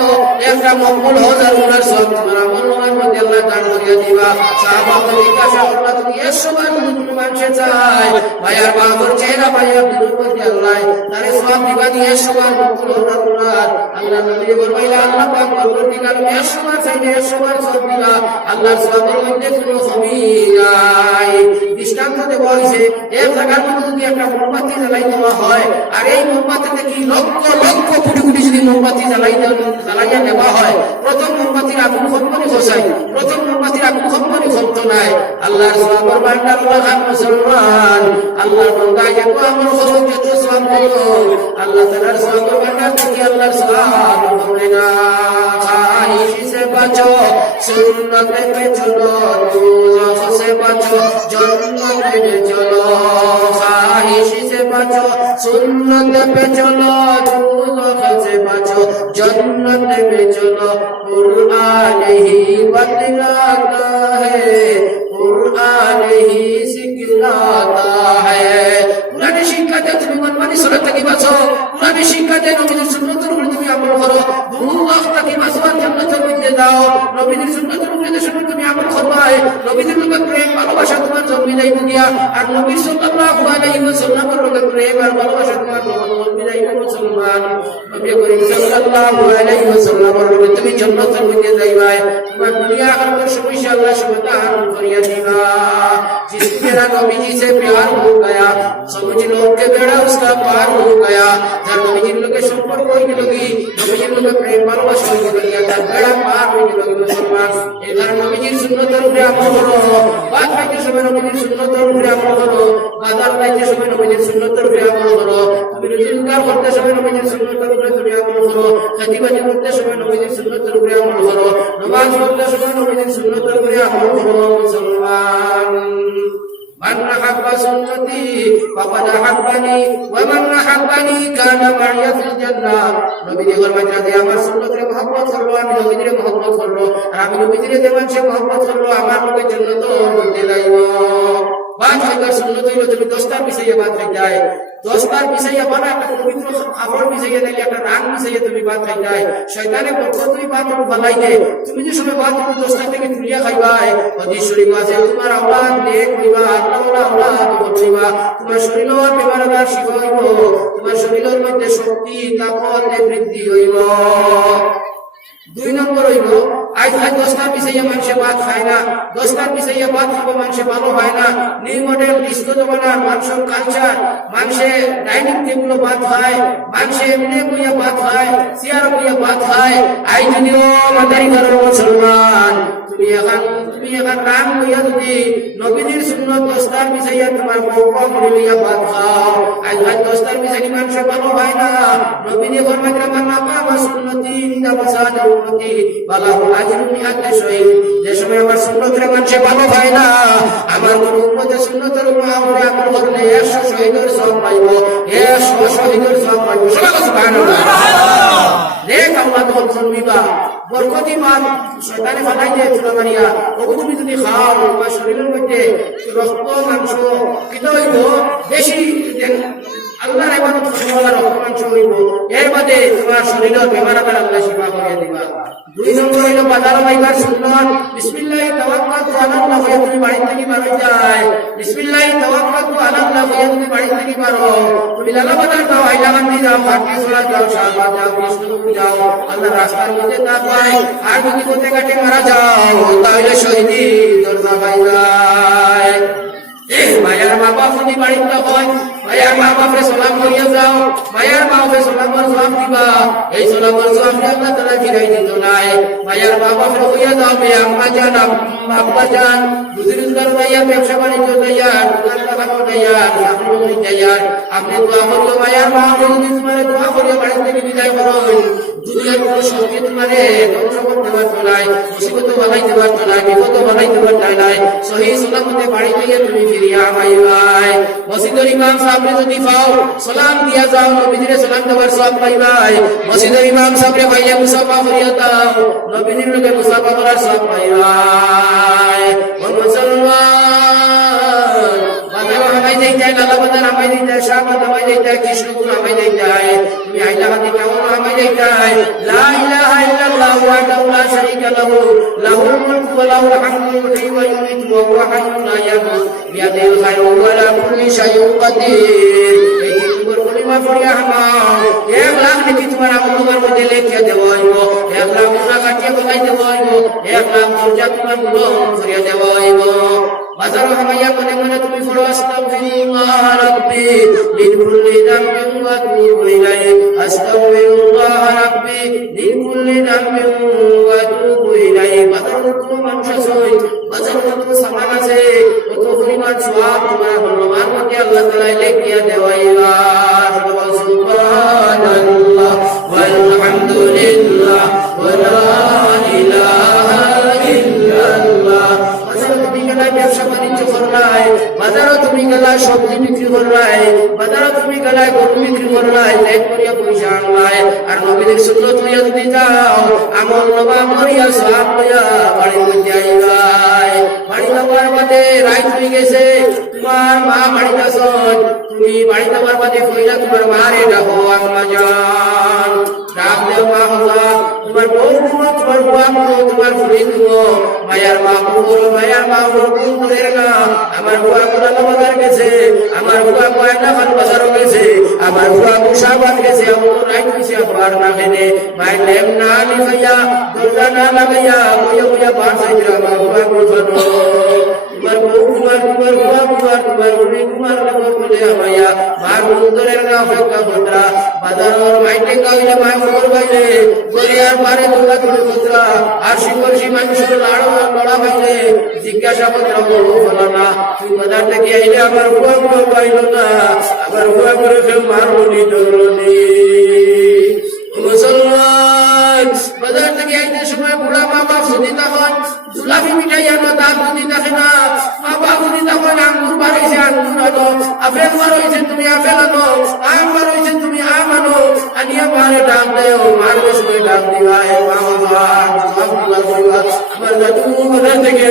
একটা মকবুল হাজার গুনার সব তোমার আমলের মধ্যে আল্লাহ দান করিয়া দিবা সাহাবাকে জিজ্ঞাসা করলা তুমি সময় কোনো মানুষে চায় ভাইয়ার বাবার চেহারা ভাইয়ার বিরুদ্ধে মধ্যে আল্লাহ তারে সব দিবা দিয়ে সময় মকবুল হাজার গুনার আল্লাহ নবী বলবাইলা আল্লাহ পাক বলর দিগার সময় চাইলে সময় সব দিবা আল্লাহর সওয়াবের মধ্যে কোনো কমি নাই দৃষ্টান্ত দেওয়া হয়েছে এক জায়গার মধ্যে যদি একটা মোমবাতি জ্বালাই দেওয়া হয় আর এই মোমবাতিতে কি লক্ষ লক্ষ কোটি কোটি যদি মোমবাতি জ্বালাইয়া নেওয়া হয় প্রথম মোমবাতির আগুন কখনো খসাই প্রথম মোমবাতির আগুন কখনো খসতো নাই আল্লাহর সওয়াবের ভান্ডার লাগান মুসলমান আল্লাহর বান্দা যত আমল করো যত সওয়াব করো আল্লাহ তাআলার সওয়াবের ভান্ডার থেকে আল্লাহর সওয়াব করে না খাইশ से बचो सुन्नत पे चलो दोज़ख से बचो जन्नत पे चलो खाइश से बचो सुन्नत पे चलो दोज़ख से बचो जन्नत पे चलो कुरान ही बतलाता है कुरान ही सिखलाता है कुरान शिक्षा दे তুমি মনমানি সুন্নাত থেকে বাঁচো কুরআন শিক্ষা দে নবীর সুন্নাতের উপর তুমি আমল করো দু ওয়াক্ত কি বাঁচবার জান্নাতের মধ্যে দাও নবীর সুন্নাতের উপর যদি তুমি আমল করবাই নবীর লোকের প্রেম ভালোবাসা তোমার জন্মে যাইবে গিয়া আর নবী সাল্লাল্লাহু আলাইহি ওয়াসাল্লামের লোকের প্রেম আর ভালোবাসা তোমার জন্মে যাইবে মুসলমান নবী করিম সাল্লাল্লাহু আলাইহি ওয়াসাল্লামের লোকে তুমি জান্নাতের মধ্যে যাইবা তোমার দুনিয়া আখিরাতের সমস্যা আল্লাহ সমাধান করিয়া দিবা जिस मेरा नबी जी से प्यार हो गया समझ लो के बेड़ा उसका पार हो गया जब नबी जी लोग के संपर्क होने लगी नबी जी लोग प्रेम ভালোবাসা হয়ে গিয়া তার বেড়া পার হয়ে গেল মুসলমান এবার নবী জির সুন্নতের উপরে আমল করো বাদ বাকি সময় নবী জির সুন্নতের উপরে আমল করো বাজার লাইতে সময় নবী জির সুন্নতের উপরে আমল করো তুমি রোজগার করতে সময় নবী জির সুন্নতের উপরে তুমি আমল করো খাতিবাজি করতে সময় নবী জির সুন্নতের উপরে আমল করো নামাজ পড়তে সময় নবী জির সুন্নতের উপরে আমল করো মুসলমান من أحب سنتي فقد أحبني ومن أحبني كان معي في الجنة নবীজি ফরমাইলেন যে আমার সুন্নতের মহব্বত করলো আমি নবীজির মহব্বত করলো আর আমি নবীজির যে মানুষের মহব্বত করলো আমার লোকের জন্য তো বলতে যাইব বাদ হইবার সুন্নত হইল তুমি 10টার পিছাইয়া বাদ হয়ে যায় 10টার পিছাইয়া বানা একটা পবিত্র খাবার পিছাইয়া দিলে একটা রান পিছাইয়া তুমি বাদ হয়ে যায় শয়তানের পক্ষ তুমি বাদ ফলাই দে তুমি যে সময় বাদ 10টা থেকে তুলিয়া খাইবাই হাদিস শরীফ আছে তোমার আওলাদ নেক হইবা আল্লাহ আওলাদ হইবা তোমার শরীরের বেমার আজার শিফা হইব তোমার শরীরের মধ্যে শক্তি তাকত বৃদ্ধি হইব 2 নম্বর হইল আজ 10টার পিছাইয়া মানুষে ভাত খায় না 10টার পিছাইয়া ভাত খাবো মানুষে ভালো হয় না নিউ মডেল ডিস্কো জমানার মানুষের কালচার মানুষে ডাইনিং টেবিলে ভাত খায় মানুষে এমনি বইয়া ভাত খায় চেয়ার বইয়া ভাত খায় আই যদিও মাদারি ঘরের মুসলমান তুমি এখন রান বইয়া যদি নবীদের সুন্নত 10টার পিছাইয়া তোমার বউবা করে লইয়া ভাত খাও আজ 10টার পিছাইয়া মানুষে ভালো হয় না নবীদের ফরমাইলেন মান আকামা সুন্নতি তামাসাদ উম্মতি বালাহু আজরুন মিআতি শহীদ যে সময় আমার সুন্নতের মানুষে ভালো হয় না আমার কোন উম্মতের সুন্নতের উপর আমল করলে 100 শহীদের সওয়াব পাইব 100 শহীদের সওয়াব পাইব সুবহানাল্লাহ দেখ আল্লাহ তো শুনবিবা বরকতি মান শয়তানে ফালাই দেয় চুলা মারিয়া ওগো তুমি যদি খাও তোমার শরীরের মধ্যে রক্ত মাংস কিতো হইব বেশি আল্লাহর ইবাদত করার রক্ত মাংস হইব এর বাদে তোমার শরীরের বেমার আজার আল্লাহ শিফা করিয়া দিবা 2 নম্বর হইল বাজার হইবার সুন্নাত বিসমিল্লাহ তাওয়াক্কালতু আলাল্লাহ হইয়া তুমি বাড়ি থেকে বার হই যায় বিসমিল্লাহ তাওয়াক্কালতু আলাল্লাহ হইয়া তুমি বাড়ি থেকে বার হও তুমি লালা বাজার যাও হাইলাকান্দি যাও ফাটিসোলা যাও শাহবাগ যাও কৃষ্ণপুর যাও আল্লাহর রাস্তার মধ্যে তা পাই আর যদি কোতে কাটে মারা যাও তাহলে শহীদি দরজা পাই যায় মায়ের মা বাপ যদি বাড়িতে হয় মায়ার মা বাপরে সালাম করিয়া যাও, মায়ার মা বাপরে সালামের জবাব দিবা, এই সালামের জবাব আল্লাহ তাআলা ফিরাই দিত নাই। মায়ার মা বাপরে কইয়া যাও মে আম্মা জান আব্বা জান, বুজুর্গদের মাইয়া ব্যবসা বাণিজ্য তৈয়ার, দোকান বাগান তৈয়ার, চাকরি বাকরি তৈয়ার, আপনি দোয়া করিও মায়ার মা বাপরে যদি তোমার দোয়া করিয়া বাড়ি থেকে বিদায় করুন, দুনিয়ার কোনো শক্তি তোমারে ধ্বংস করতে পারতো নাই, মুসিবত বানাইতে পারতো নাই, বিপদ বানাইতে পারতো নাই, সহি সালামতে বাড়ি থেকে তুমি ফিরিয়া পাইবাই। মসজিদের ইমাম সাহেবরে যদি পাও সালাম দিয়া যাও, নবীজিরে সালাম দেওয়ার সওয়াব পাইবাই। মসজিদের ইমাম সাহেবরে ভাইয়া মুসাফা করিয়া দাও, নবীজির লগে মুসাফা করার সওয়াব পাইবাই। ও মুসলমান, বাজার আমায় দিতে হয়, লালা বাজার আমায় দিতে হয়, শাহবাদ আমায় দিতে হয়, কৃষ্ণপুর আমায় দিতে হয়, তুমি হাইলাকান্দি টাউন আমায় দিতে হয়। লা ইলাহা ইল্লাল্লাহ ওয়াহদাহু লা শারীকা লাহু, লাহুল মুলকু ওয়া লাহুল হামদু ইউহয়ী ওয়া ইউমীতু ওয়া হুয়া হাইয়্যুন লা ইয়ামুত, বিয়াদিহিল খায়রু ওয়া আলা কুল্লি শাইইন কাদির। এই তিনবার কলিমা পড়িয়া হামাও, 1 লাখ নাকি তোমার আমলের মধ্যে লিখিয়া দেওয়া হইব, 1 লাখ গুনাহ কাটিয়া কোথায় দেওয়া হইব, 1 লাখ দরজা তোমার গুনাহ করিয়া দেওয়া হইব। বাজার হামাইয়া মনে মনে তুমি পড়ো আস্তাগফিরুল্লাহ রাব্বি মিন কুল্লি যামবিন ওয়া আতুবু ইলাইহি, আস্তাগফিরুল্লাহ রাব্বি মিন কুল্লি যামবিন ওয়া আতুবু ইলাইহি। বাজার কত মানুষ আছে, বাজার কত সামান আছে, কত পরিমাণ সওয়াব তোমার হলমার মধ্যে আল্লাহ তাআলা লিখিয়া দেওয়াইবা। সুবহানাল্লাহ ওয়ালহামদুলিল্লাহ ওয়া লা ইলাহা ইল্লাল্লাহ। ব্যবসা বাণিজ্য করলাই, বাজারও তুমি গেলায় সবজি বিক্রি করলাই, বাজারও তুমি গেলায় গরু বিক্রি করলাই, লেট করিয়া পয়সা আনলাই, আর নবীদের সুন্নাত লইয়া যদি যাও, আমল নবা করিয়া সওয়াব লইয়া বাড়ির মধ্যে আইবাই। বাড়ি যাওয়ার বাদে রাত হয়ে গেছে, তোমার মা বাড়িতে আছেন, তুমি বাড়ি যাওয়ার বাদে কইলা তোমার মারে ডাকো আম্মা জান, ডাক দেও মা বাবা, তোমার বউ তোমার বুয়া তোমার ফুড়ি দিও, মায়ার মা বউ মায়ার মা বউ দূরের না, আমার বুয়া কোলা বাজার গেছে, আমার বুয়া কয়না খান বাজার গেছে, আমার বুয়া মুসাবাদ গেছে, আমার রাইট গেছে আমার না খেনে, মায়ের লেম না লিখাইয়া দরজা না লাগাইয়া বইয়া বইয়া পার সাইরা আমার বুয়া কোথানো, তোমার বউ তোমার তোমার বুয়া তোমার উনি তোমার লগর বলে আমায়া মার দূরের না অপেক্ষা করতা, বাজারের মাইটে গাইলে মা খবর গাইলে গরিয়ার পারে দোলা করে কোতরা, আর শিবর্ষি মানুষের লড়া পাইলে জিজ্ঞাসা করতে বলবো বলো না, তুই বাজার থেকে আইলে আমার বুয়া পাইল না, আমার বুয়া করে কেউ মারুনি ধরুনি। মুসলমান, বাজার থেকে আইতে সময় বুড়া মা বাপ যদি তখন জুলাফি মিঠাই আনো, দাঁত যদি দেখে না, মা বাপ যদি তখন আঙ্গুর বার হয়েছে আঙ্গুর আনো, আপেল বার হয়েছে তুমি আপেল আনো, আম বার হয়েছে তুমি আম আনো, আনিয়া মারে ডাক দেও, মারবে সময় ডাক দিবা, মা বাবা আমার দাদু বাজার থেকে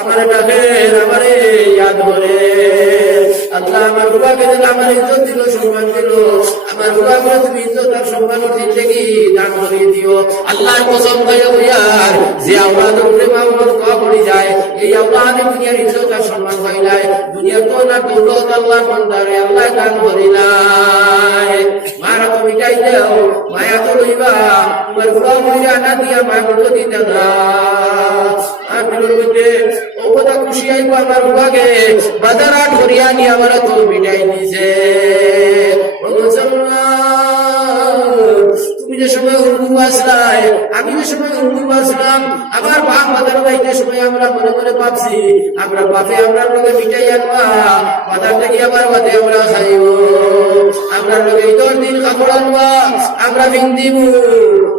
আমার ডাকের আমারে ইয়াদ করে। আল্লাহ আমার বুড়াকে দিল, আমার ইজ্জত দিল, সম্মান দিল, আমার বুড়া করে তুমি ইজ্জত আর সম্মান জিন্দেগি দান করে দিও। আল্লাহর কসম খাইয়া হইয়ার যে আওলাদ উপরে মা বাবার দোয়া করে যায়, এই আওলাদে দুনিয়ার ইজ্জত আর সম্মান পাইলাই, দুনিয়ার তো না দৌলত আল্লাহর বান্দারে আল্লাহ দান করিলাই। মারা তুমি যাই দেও, মায়া তো লইবা, তোমার বুড়া মহিলা আনা দিয়া মা বুড়ো দিতে না, আর দিলের মধ্যে ও কথা খুশি আইব আমার বুড়াকে বাজার আট করিয়া নিয়ে আমার তো মিটাই দিছে। তুমি যে সময় উর্দু আসলাই, আমি যে সময় উর্দু আসলাম, আমার বাপ বাজার যাইতে সময় আমরা মনে মনে ভাবছি আমরা বাপে আমরা লোকে মিটাই আনবা, বাজার থেকে আবার বাদে আমরা খাইব, আমরা লোকে ঈদের দিন কাপড় আনবা, আমরা ভিন্দিব।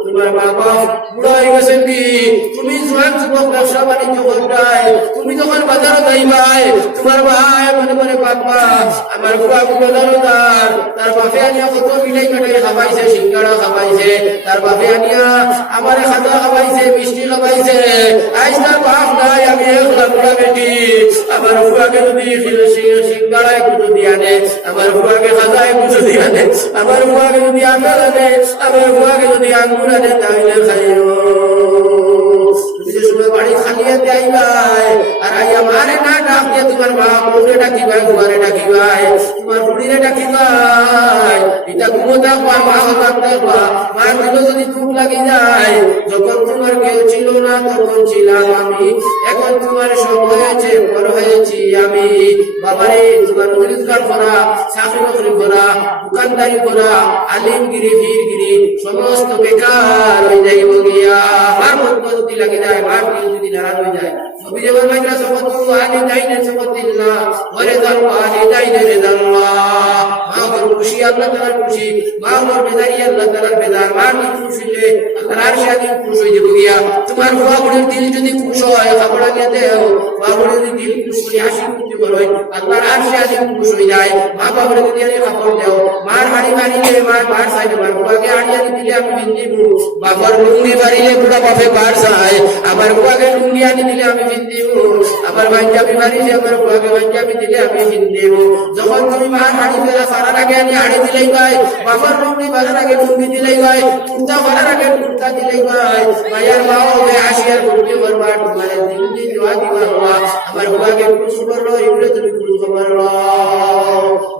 তোমার মা বাপ বুড়ো হয়ে গেছেন কি, তুমি জোয়ান যুবক ব্যবসা বাণিজ্য করবাই, তুমি যখন বাজারে যাইবাই, তোমার ভাই মনে মনে ভাববা আমার বুড়া বুড়োদার তার বাপে আনিয়া কত মিঠাই কাটাই খাবাইছে, সিঙ্গারা খাবাইছে, তার বাপে আনিয়া আমার খাতা খাবাইছে, মিষ্টি খাবাইছে, আজ তার বাপ নাই, আমি একলা বুড়া বেটি, আমার বুড়াকে যদি সিঙ্গারায় কুটো দিয়া দে, আমার বুড়াকে খাতায় কুটো দিয়া দে, আমার বুড়াকে যদি আপেল আনে, আমার বুড়াকে যদি আঙ্গুর আনে, তাহলে খাইও। তুমি যে সময় বাড়ি খালিয়াতে আইবাই, আর আইয়া মারে না ডাক দিয়ে তোমার মা বউরে ডাকিবাই, তোমারে ডাকিবাই, তোমার বুড়িরে ডাকিবাই, এটা ঘুমো থাকবা, মা থাকবা, মায়ের দিল যদি খুব লাগি যায়, যখন তোমার কেউ ছিল না তখন ছিলাম আমি, এখন তোমার সব হয়েছে, বড় হয়েছি আমি। বাবারে তোমার রোজগার করা, চাকরি বাকরি করা, দোকানদারি করা, আলিমগিরি ফিরগিরি সমস্ত বেকার হয়ে যাইব গিয়া। মার মত লাগি যায়, মার যদি নারাজ হয়ে যায়। নবী যেমন মাইকরা শপথ আনি দাইনে শপথ দিল্লা ওরে দাল্লা আনি দাইনে রে দাল্লা। মা বড় খুশি, আল্লাহ তাআলার খুশি, মা বড় বেদারি, আল্লাহ তাআলার বেদার। মা কি খুশি হইলে আল্লাহর আরশে আদিম খুশি হয়ে যাবে গিয়া। তোমার বাবুর দিল যদি খুশ হয়, খাবড়া নিয়ে দেও, বাবুর যদি দিল খুশ করে হাসি খুশি করে আল্লাহর আরশে আদিম খুশ হয়ে যায়। মা বাবুর যদি আনি খাবড় দেও, মার হাড়ি মারিলে মার সাইডে মার বাবাকে হাড়ি আনি দিলে আমি বিন্দিব, বাবার লুঙ্গি মারিলে বুড়া বাপে বার চায়, আমার বাবাকে লুঙ্গি আনি দিলে আমি বিন্দিব, আমার পাঞ্জাবি মারিলে আমার বাবাকে পাঞ্জাবি দিলে আমি বিন্দিব। যখন তুমি মার হাড়ি ফেলা সারার আগে আনি হাড়ি দিলেই ভাই, বাবার লুঙ্গি বাজার আগে লুঙ্গি দিলেই ভাই, কুর্তা বাজার আগে কুর্তা দিলেই ভাই, মায়ের মাও হবে আসিয়ার লুঙ্গি করবা, তোমার দিন দিন দোয়া দিবা হওয়া, আমার বাবাকে খুশি করলো, এগুলো তুমি খুশি করলো।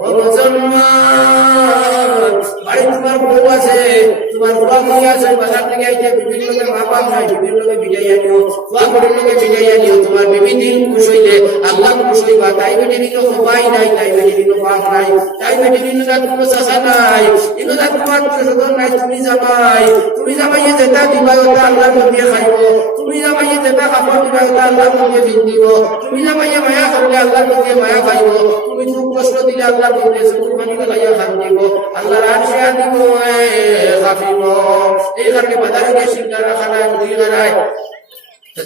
ও মুসলমান, বাড়ি তোমার বউ আছে, তোমার বাবা বউ আছে, বাজার থেকে আইতে বিভিন্ন লোকের মা বাপ নাই, বিভিন্ন লোকে বিদায় আনিও, বাবা বড় লোকে বিদায় আনিও, তোমার বিভিন্ন দিন খুশি হইলে আল্লাহ খুশি হইবা। তাই বেটে নিনো সবাই নাই, তাই বেটে নিনো বাপ নাই, তাই বেটে নিনো কোনো চাষা নাই, ইনো তোমার সদর নাই, তুমি জামাইয়ে যেটা দিবা ওটা আল্লাহর মধ্যে খাইব, তুমি জামাইয়ে যেটা কাপড় দিবা ওটা আল্লাহর মধ্যে ভিন্দিব, তুমি জামাইয়ে মায়া করলে আল্লাহর মধ্যে মায়া খাইব, তুমি খুব কষ্ট দিলে আল্লাহর মধ্যে চকুর পানি গলাইয়া খান দিব, আল্লাহর আরশে আদিব খাফিব। এই কারণে বাজারে গিয়ে সিঙ্গারা খানায়, মুড়ি খানায়,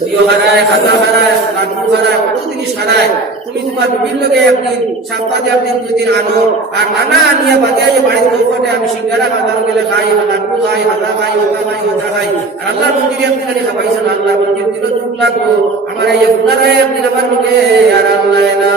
দিও হারায়, খাতা হারায়, লাড্ডু হারায়, কত জিনিস হারায়। তুমি তোমার বিভিন্ন একদিন সপ্তাহে একদিন দুদিন আনো, আর নানা আনিয়া বাদে বাড়ির লোকটে আমি সিঙ্গারা বাজার গেলে খাই, লাড্ডু খাই, হাতা খাই, হতা খাই, হতা খাই, আর আল্লাহর মন্দিরে একদিন আনি খাবাইছো না, আল্লাহর মন্দির দিল দুঃখ লাগবো, আমার এই গুণারায় একদিন আমার লোকে আর আল্লাহ না।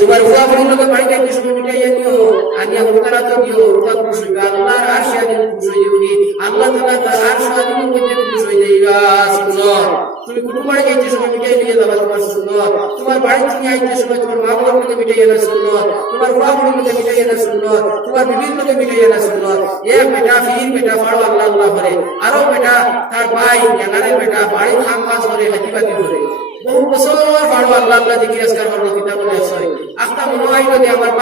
তোমার হুয়া বড়ি লোকে বাড়িতে একটু সময় মিটাইয়া দিও, আনিয়া হুকারা তো দিও, হুকা খুশ হইবে, আল্লাহর আরশে আদিম খুশ হয়ে যাবি, আল্লাহ তাআলা তার আরশে আদিমের মধ্যে খুশ হয়ে যাইবা। সুন্নাত তুমি কুটুম বাড়ি যাইতে সময় মিটাই নিয়ে যাবা, তোমার সুন্নাত। তোমার বাড়ি থেকে আইতে সময় তোমার মা বাবার মধ্যে মিটাইয়া না সুন্নাত, তোমার হুয়া বড়ির মধ্যে মিটাইয়া না সুন্নাত, তোমার বিবির মধ্যে মিটাইয়া না সুন্নাত। এক বেটা ফির বেটা ফাড়ো আল্লাহ আল্লাহ করে, আরো বেটা তার ভাই জানারে বেটা বাড়ি খাম কাজ করে, হাতিবাতি করে, বহু বছর ফাড়ো আল্লাহ আল্লাহ দেখি আজকাল করলো কিতাব বলে সরি আখতা মনে হয় যদি আমার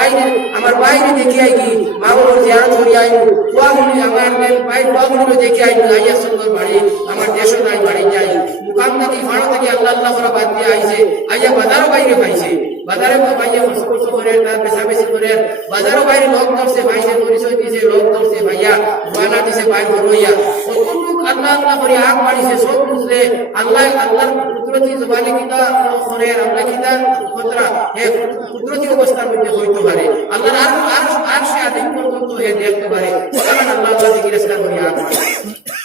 বাইরে দেখি আইকি মা বাবার জিয়ারত করি আইব, হুয়া বড়ি আমার ভাই হুয়া বড়িও দেখি আইব, আইয়া সুন্দর বাড়ি আমার দেশও নাই বাড়ি যাই, মুকাম থেকে ফাড়ো থেকে আল্লাহ আল্লাহ করা বাদ দিয়ে আইছে, আইয়া বাজারও বাইরে পাইছে, বাজারে পাইয়া কষ্ট করে তার বেশা বেশি করে, বাজারও বাইরে লোক ধরছে, ভাইসে পরিচয় দিছে, লোক ধরছে, ভাইয়া বানা দিছে, বাইর হইয়া কতটুক আল্লাহ আল্লাহ করে আগ বাড়িছে, সব বুঝলে আল্লাহ আল্লাহর কুদরতি জবানে কিতা করে, আল্লাহ কিতা খতরা হে কুদরতি অবস্থার মধ্যে হইতে পারে, আল্লাহর আর সে আদিম পর্যন্ত হে দেখতে পারে, কারণ আল্লাহ আল্লাহ জিজ্ঞাসা করে আগ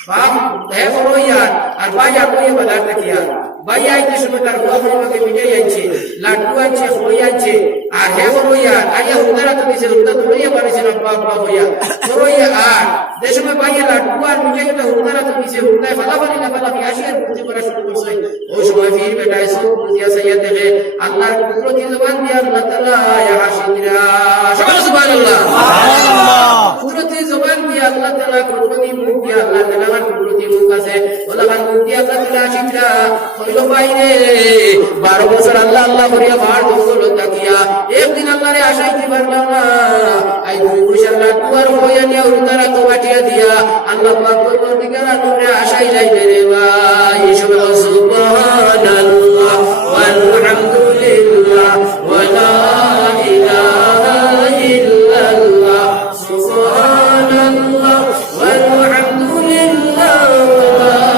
বাপ হে বড় ইয়ার আর ভাইয়া কইয়া বাজার দেখিয়া ভাইয়া আইতে সময় তার হুয়া বড়িকে মিটাই আইছে, লাড্ডু আনছে, খই আনছে, আর হে বড় ইয়ার আইয়া হুদারা তো দিছে, হুদা ধরিয়া পারিছে না বাপ বাপ হইয়া বড় ইয়া, আর যে সময় ভাইয়া লাড্ডু আর মিটাইটা হুদারা তো দিছে, হুদায় ফালাফালি না ফালাফি আসিয়া বুঝতে করা শুরু করছে, ওই সময় ফির বেটায় সব বুঝিয়া সাইয়া দেখে আল্লাহর কুদরতি জবান দিয়া আল্লাহ তাআলা হাসিরা, সুবহানাল্লাহ কুদরতি জবান দিয়া আল্লাহ তাআলা, কুদরতি মুখ দিয়া আল্লাহ তাআলা, কুদরতি মুখ আছে ওলার মুখ দিয়া আল্লাহ তাআলা হাসিরা হইল বাইরে 12 বছর আল্লাহ আল্লাহ করিয়া বার দখল তাকিয়া একদিন আল্লাহরে আশাইতে পারলাম না, আই দুই পয়সা লাড্ডু আর হইয়া নিয়া উতারা তো বাটিয়া দিয়া আল্লাহ পাক পরবর্তীকার নূরে আশাই যাইতে রে ভাই, সুবহানাল্লাহ ওয়ালহামদুলিল্লাহ ওয়ালা ইলাহা ইল্লাল্লাহ, সুবহানাল্লাহ ওয়ালহামদুলিল্লাহ ওয়ালা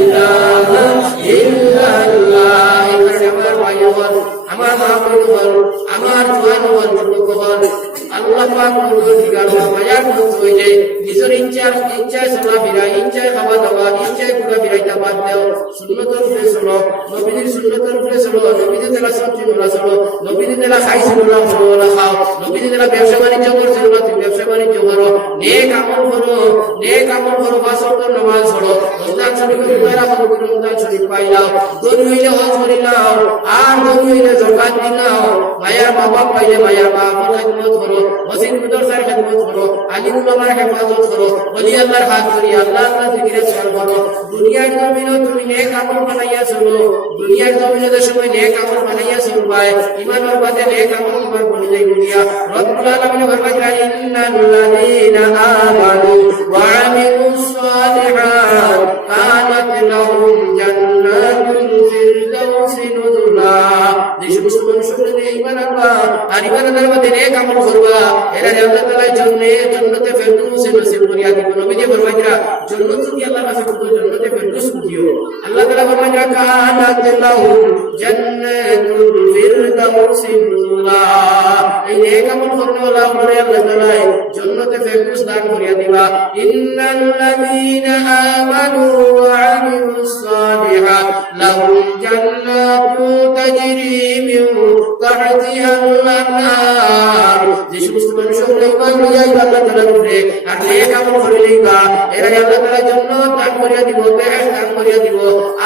ইলাহা ইল্লাল্লাহ। আমার ভাই হল, আমার মা বোন হল, আমার জওয়ান হল, যুবক হল, আল্লাহ পাক পরবর্তীকার মায়ার মত হইলে নিজের ইচ্ছায় চলাফেরা, ইচ্ছায় খাওয়া দাওয়া, ইচ্ছায় ঘোরা ফিরাইতে বাদ দেও, সুন্নতের উপরে চলো, নবীদের সুন্নতের উপরে চলো, নবীদের দ্বারা সবজি নোলা চলো, নবীদের দ্বারা খাইছিল না ফলওয়ালা খাও, নবীদের দ্বারা ব্যবসা বাণিজ্য করছিল না তুমি ব্যবসা বাণিজ্য করো, নেক আমল করো, নেক আমল করো, 5 ওয়াক্ত নামাজ পড়ো, রমজান শরীফের পয়লা পবিত্র রমজান শরীফ পাইলাও, ধনী হইলে হজ করিলাও, আর ধনী হইলে যাকাত দিলাও, মায়ার মা বাপ পাইলে মায়ার মা বাবার খেদমত করো, মসজিদ মাদ্রাসার খেদমত করো, আলিম উলামার হেফাজত করো, ওলি আল্লাহর হাত ধরি আল্লাহ আল্লাহ জিকিরে সর করো। দুনিয়ার জমিনে তুমি নেক আমল বানাইয়া চলো, দুনিয়ার জমিনে যে সময় নেক আমল বানাইয়া চলবাই, ইমানের বাদে নেক আমল তোমার বনে যাই দুনিয়া। রব্বুল আলামিন ফরমায় ইন্নাল্লাযীনা আমানু ওয়া আমিলুস সালিহাত কানাত লাহুম জান্নাতুল ফিরদাউসি নুজুলা। যে সমস্ত মানুষের ঈমান আনবা আর ঈমানের মধ্যে নেক আমল করবা, এরা আল্লাহ তাআলা জান্নাতে ফিরদাউসে নসিব করিয়া দিবেন। নবীজি ফরমাইরা জান্নাত যদি আল্লাহর কাছে কত জান্নাতে ফিরদাউস দিও, আল্লাহ তাআলা ফরমাইরা কানাত লাহুম জান্নাতুল ফিরদাউসি নুজুলা। এই নেক আমল করনেওয়ালা হলে আল্লাহ তাআলা জান্নাতে ফিরদাউস দান করিয়া দিবা। ইন্নাল্লাযীনা আমানু ওয়া আমিলুস সালিহাত লাহুম জান্নাতু তাজরি মিন তাহতিহাল আনহার। যে সমস্ত মানুষ ঈমান লইয়া আল্লাহ তাআলার উপরে আর নেক আমল করে লইবা, এরা আল্লাহ তাআলা জান্নাত দান করিয়া দিব, বেহেশত দান করিয়া দিব।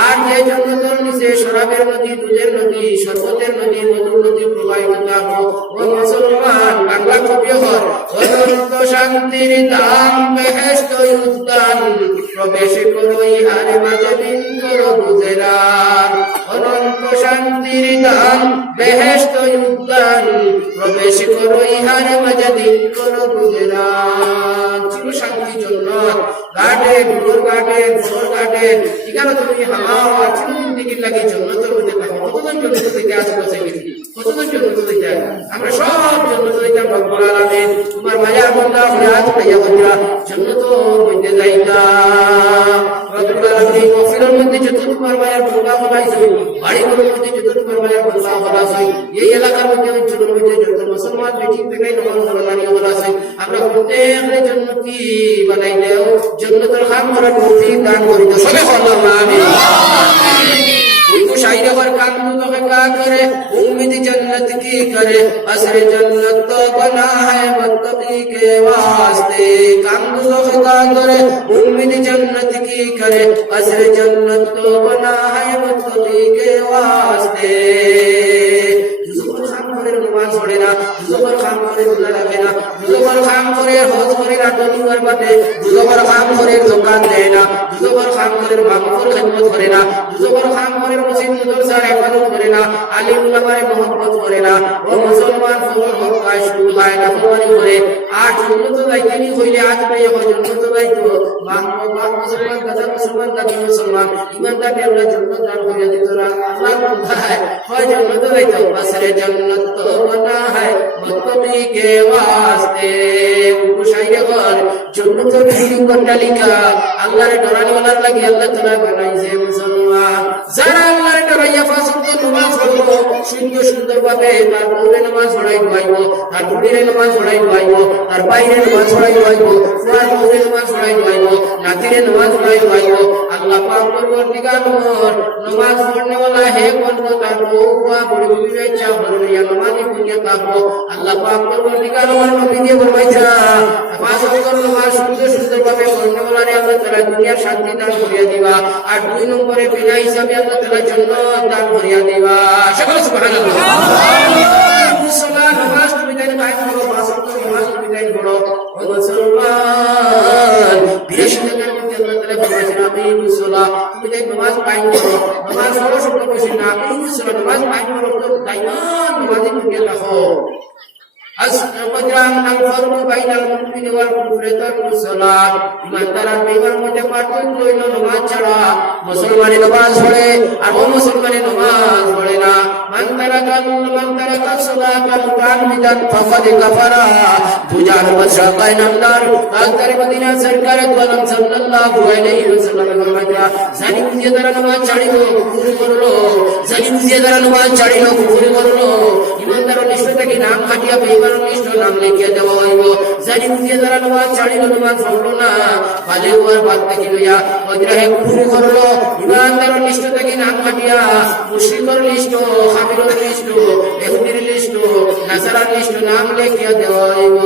আর যে জান্নাতের নিচে শরাবের নদী, দুধের নদী, শরবতের নদী, মধুর নদী প্রবাহিত থাকো। ও মুসলমান, বাংলা কবি হর অনন্ত শান্তির দাম বেহেশত উদ্যান, প্রবেশ করো ইহার মাঝে দিন করো গুজরান। অনন্ত শান্তির দাম বেহেশত উদ্যান, প্রবেশ করো ইহার মাঝে দিন করো গুজরান। চির শান্তি জন্নত গাটে গুরুর গাটে ঘোর গাটে এখানে তুমি হাওয়া চিরদিন দিকে লাগে জন্নতের মধ্যে থাকো। কতজন জন্নত থেকে আজ বসে গেছি, কতজন জন্নত থেকে আমরা সব জন্নত থেকে রব্বুল আলামিন তোমার মায়ার বান্দা হয়ে আজ পাইয়া বন্ধুরা জন্নত মধ্যে যাইতা। রব্বুল আলামিন মফিলের মধ্যে যত তোমার মায়ার বান্দা হলাইছে, বাড়িগুলোর মধ্যে যত তোমার মায়ার বান্দা হলাইছে, এই এলাকার মধ্যে অঞ্চলের মধ্যে যত মুসলমান বেটি বেটাই নমাজ পড়ানি হলাইছে, আমরা প্রত্যেককে জন্নতি বানাই দেও, জন্নতের খান করার তৌফিক দান করি দাও। সবাই বললাম আমিন। इनको शायरी और कानून तो क्या करे, उम्मीद जन्नत की करे, असर जन्नत तो बना है मुत्तकी के वास्ते। कानून तो क्या करे, उम्मीद जन्नत की करे, असर जन्नत तो बना है मुत्तकी के वास्ते। जुजुबर खान करे नमाज पढ़े ना, जुजुबर खान करे रोजा रखे ना, जुजुबर खान करे हज करे ना, टोनी कर बाटे, जुजुबर खान करे दुकान दे ना, जुजुबर खान करे मामूर खिदमत करे ना, जुजुबर खान करे मुस्लिम মাদ্রাসার হেফাজত করে না, আলিম উলামার মহব্বত করে না, ও মুসলমান খবর হক কাজ শুরু হয় না ফরমানি করে। আর জন্নত যাইতেনি হইলে আজ নাই হয় জন্নত যাইতো বাপ মুসলমান দাদা মুসলমান দাদি মুসলমান ইমানদারকে আল্লাহ জন্নত দান করে দিত না। আল্লাহ কোথায় হয় জন্নত যাইতো, আসরে জন্নত তো বানা है মুত্তাকি কে ওয়াস্তে। শাইরে ঘর জন্নতের বিল্ডিং অট্টালিকা আল্লাহর ডরানি ওয়ালার লাগি আল্লাহ তাআলা বানাইছে। মুসলমান যারা আল্লাহর ডরাইয়া ফাসুকে নামাজ পড়বো সুন্দর সুন্দর ভাবে, তার বউরে নামাজ পড়াই পাইব, তার বুড়িরে নামাজ পড়াই পাইব, তার বাইরে নামাজ পড়াই পাইব, তার বউরে নামাজ পড়াই পাইব, নাতিরে নামাজ পড়াই পাইব। আল্লাহ পাক পরবর্তীকার নামাজ পড়নে वाला है कौन को तार बहू हुआ बड़ी बुरी इच्छा भरलिया नमाजी पुण्य ताको। আল্লাহ পাক পরবর্তীকার নবী দিয়ে ফরমাইছে নামাজ পড়ো, নামাজ সুন্দর সুন্দর ভাবে পড়নে वाला রে আল্লাহ তাআলা দুনিয়ার শান্তি দান করিয়া দিবা। আর দুই নম্বরে বিনা হিসাবে আল্লাহ তাআলা জান্নাত দান করিয়া দিবা। সকলে সুবহানাল্লাহ। নামাজ তুমি তাই কায়েম করো, পাঁচ ওয়াক্ত নামাজ তুমি তাই পড়ো। ও মুসলমান বিশেষজ্ঞের মধ্যে আল্লাহ তাআলা ফরমাইছেন আমিনুস সালাহ, তুমি তাই নামাজ কায়েম করো। নামাজ পড়ো শুনতে বসে না, আমিনুস সালাহ নামাজ কায়েম করো, তো তাই না নামাজে তুমি রাখো। আসমাদান আল-ফারক বাইনাল মুমিনি ওয়াল কুফরি তারকুস সালাত। ইমানদার আর বেঈমানের মধ্যে পার্থক্য হইল নামাজ ছাড়া। মুসলমানে নামাজ পড়ে আর অমুসলমানে নামাজ পড়ে না। মান তারাকা সালাতা মুতাআম্মিদান ফাকাদ কাফারা। বুজার মাশরাকায়ে নামদার তাজদারে মদিনা সরকার আলম সাল্লাল্লাহু আলাইহি ওয়াসাল্লাম ফরমায়া, জানি বুঝিয়ে যারা নামাজ ছাড়িল কুফরি করলো, জানি বুঝিয়ে যারা নামাজ ছাড়িল কুফরি করলো। ইমানদার নিষ্ঠতাকে নাম কাটিয়া বেঈমান নিষ্ঠ নাম লিখিয়ে দেওয়া হইব। জানি বুঝিয়ে যারা নামাজ ছাড়িল নামাজ পড়লো না, বাজে ওয়ার বাদ থেকে লইয়া ওইরাহে কুফরি করলো। ইমানদার নিষ্ঠতাকে নাম কাটিয়া মুশরিকের লিস্ট, কাফিরের লিস্ট, ইহুদির লিস্ট, নাসারার লিস্ট নাম লিখিয়ে দেওয়া হইব।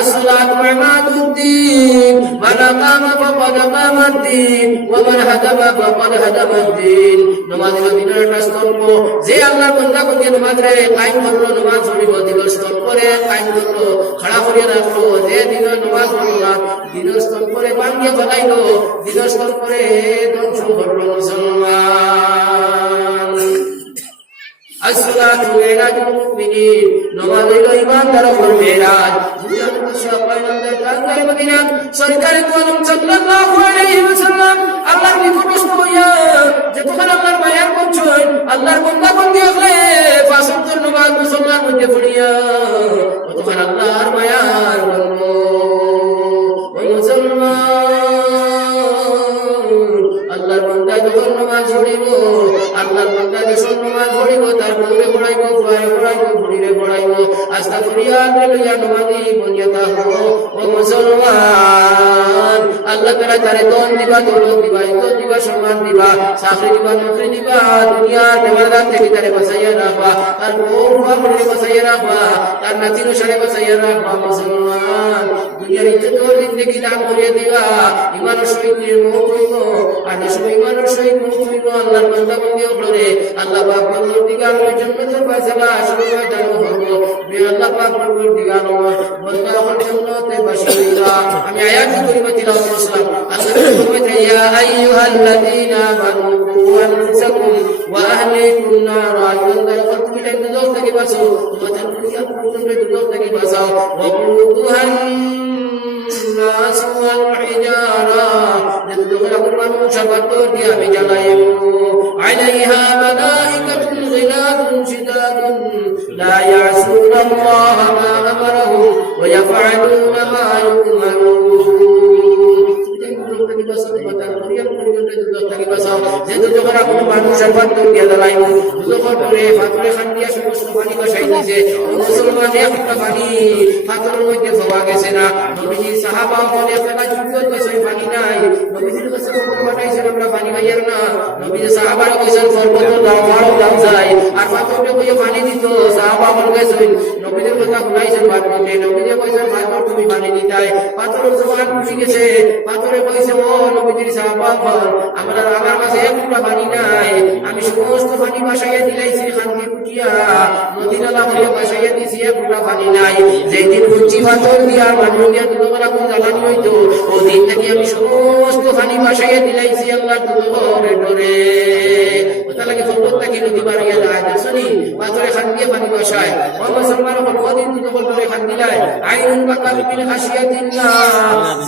الصلاة عماد الدين من قام فقد قام الدين ومن هدم فقد هدم الدين نماز মদিনার স্তম্ভ যে আল্লাহর বান্দা কোন নামাজ রে কায়েম করলো নামাজ পড়িব দিবস স্তম্ভ করে কায়েম করলো খড়া করিয়া রাখলো যে দিন নামাজ পড়লো না দিন স্তম্ভ করে ভাঙিয়ে ফেলাইলো দিন স্তম্ভ করে ধ্বংস করলো মুসলমান الصلاة معراج المؤمنين نماز الإيمان درجة معراج সরকার কোন সাল্লাল্লাহু আলাইহি ওয়াসাল্লাম আল্লাহর নিকটস্থ হইয়া যতক্ষণ আল্লাহর মায়ার করছেন আল্লাহর বান্দা বান্দি হলে পাঁচ ওয়াক্ত নামাজ মুসলমান মধ্যে পড়িয়া ততক্ষণ আল্লাহর মায়ার বন্ধ ওই মুসলমান আল্লাহর বান্দা যখন নামাজ পড়িব আল্লাহর বান্দা যখন নামাজ পড়িব তার বুকে পড়াইব পায়ে পড়াইব ঘুরিরে পড়াইব আস্তা করিয়া লইয়া নামাজি বনিয়াতা হো ও মুসলমান আল্লাহ তাআলা তারে দন দিবা দৌলত দিবা ইজ্জত দিবা সম্মান দিবা চাকরি দিবা নৌকরি দিবা দুনিয়ার বেমাদার থেকে তারে বাঁচাইয়া রাখবা তার বউ বাবুরে বাঁচাইয়া রাখবা তার নাতি নসারে বাঁচাইয়া রাখবা মুসলমান দুনিয়ার ইজ্জত ও জিন্দেগি দান করিয়া দিবা ইমানের সহিত মুখ হইব আর সময় ইমানের সহিত মুখ হইব আল্লাহর বান্দা বান্দি হলে আল্লাহ পাক বন্ধুর দিকে আমার জান্নাতের ফয়সালা শুরু হয়ে যাবে আল্লাহ পাক বন্ধুর দিকে আমার বন্ধা আমার জান্নাতে বাসিরা আমি আয়াত করিমা তিলাওয়াত করলাম আল্লাহ ফরমায় ইয়া আইয়ুহাল্লাযীনা আমানু কু আনফুসাকুম ওয়া আহলিকুম নারা ইন্দাল কতমিলা দুজখ থেকে বাঁচো তোমাদের প্রিয় পরিজনকে দুজখ থেকে বাঁচাও ওয়া কুতুহান الناس والحجارة لتدخلكم المشبط يا بجلائم عليها ملائكة غلاظ شداد لا يعصون الله ما أمرهم ويفعلون ما يؤمرون যেহেতু যখন আপনি মানুষের বান্ধব দিয়ে দাঁড়াইব যখন করে পাথরে খান দিয়া সমস্ত পানি বসাই দিয়েছে মুসলমান একটা পানি পাথরের মধ্যে জমা গেছে না নবীজি সাহাবা বলে ফেলা যুদ্ধ করছে পানি নাই নবীজির কাছে খবর পাঠাইছেন আমরা পানি পাইয়ার না নবীজি সাহাবারা কইছেন সর্বত দাও মারো দাও যায় আর পাথরে কইয়ে পানি দিত সাহাবা বলে গেছেন নবীজির কথা শুনাইছেন বাদে নবীজি কইছেন পাথর তুমি পানি দিতাই পাথরের জমা উঠে গেছে পাথরে কইছে ও নবীজির সাহাবা আমরা আমার কাছে একটা পানি নাই আমি সমস্ত পানি বাসাইয়া দিলাইছি খানকে কুটিয়া নদী নালা করে বাসাইয়া দিছি একটা পানি নাই যেদিন কুচি পাথর দিয়া মানুষ দিয়া দুধরা কোন জ্বালানি হইতো ওই দিন থেকে আমি সমস্ত পানি বাসাইয়া দিলাইছি আল্লাহর দুধরে ডরে ওটা লাগে ফটো কি নদী বাড়িয়া যায় শুনি পাথরে খান দিয়ে পানি বাসায় ও মুসলমান কতদিন দুধ করে খান দিলাই আইনুন বাকাল মিন খাশিয়াতিল্লাহ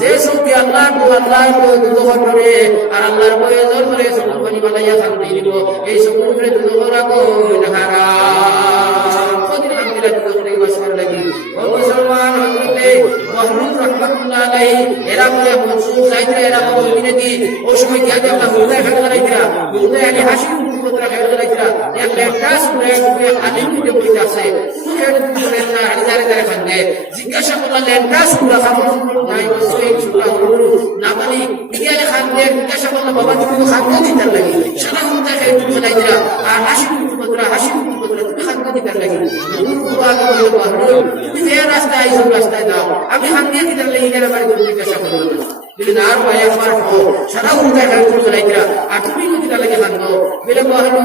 যে সত্যি আল্লাহর দুধ ডরে আর আল্লাহর ভয়ে জোর করে সকল পানি বানাইয়া খান দিব এই সকল করে দুধ রাখো হারাম কতদিন খান দিলা দুধ করে বাসার লাগি ও মুসলমান হতে মহরুম রাহমাতুল্লাহ আলাইহি এরা বলে মনসুর সাইতে এরা বলে মিনতি ও সময় কি আজ আমরা হুদায় খান লাইতরা হুদায় আলী হাসিম পুত্র খান লাইতরা এক লেটাস করে আলী মিটে বলি আছে খেড় করে না হাজারে হাজারে খান দে জিজ্ঞাসা করলেন লেটাস পুরা খাবো নাই বসই সুরা হুরু না বলি ইয়া খান দে জিজ্ঞাসা করলেন বাবা তুমি খান দিতে লাগি সারা হুদায় খাই তুমি লাইতরা আর হাসিম পুত্র তুমি খান দিতে লাগি তুমি যে রাস্তায় আইছো রাস্তায় দাও আমি খান দিয়ে দিতে লাগি এর বাড়ি জিজ্ঞাসা করলাম বলে না আর ভাই একবার সারা হুদায় খাই তুমি লাইতরা আর তুমি দিতে লাগি খান দাও বলে বহনু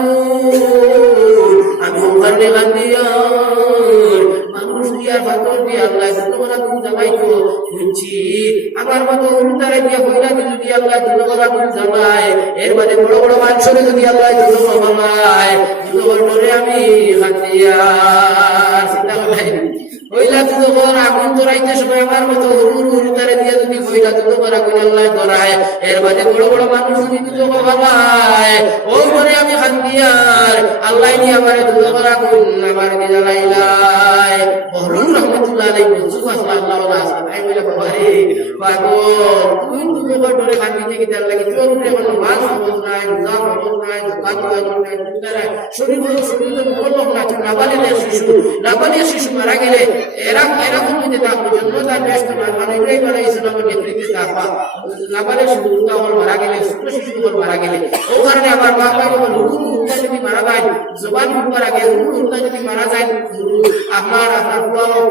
আমি ওখানে খান দিয়া মানুষ দিয়া পাথর দিয়া আল্লাহ দুটোরা তুমি জামাইতো শুনছি আমার মতো উল্টারে দিয়া কইলা যদি আল্লাহ দুটোরা তুমি জামাই এর মধ্যে বড় বড় মানুষরে যদি আল্লাহ দুটো জামাই দুটো ধরে আমি খান দিয়া চিন্তা করে কইলা দুটো বড় আগুন ধরাইতে সময় আমার মতো উল্টারে দিয়া যদি কইলা দুটো বড় কইলা আল্লাহ ধরায় এর মধ্যে বড় বড় মানুষ যদি দুটো জামাই ও মনে আমি খান দিয়া আল্লাহ নি আমারে দুটো বড় আগুন আমারে দি জ্বালাইলাই বহরুম রহমাতুল্লাহ আলাইহি সুবহানাল্লাহ আই বলে বাবা রে বাবা তুই তুমি বড় খান দিতে কি তার লাগি তোর উপরে কোনো মান সম্মান নাই না সম্মান নাই কাজ নাই তারা শরীর বলো না তো নাবালিগ শিশু মারা গেলে এরা তুমি যে তা পর্যন্ত তার ব্যস্ত মানে ইব্রাহিম আলাইহিস সালামের নেতৃত্বে তা বাবা লাগালে শুধু আমার মারা গেলে ছোট শিশু মারা গেলে ও কারণে আমার মা বাবা যদি মারা যায় জবান মারা গেলে যদি মারা যায় আপনার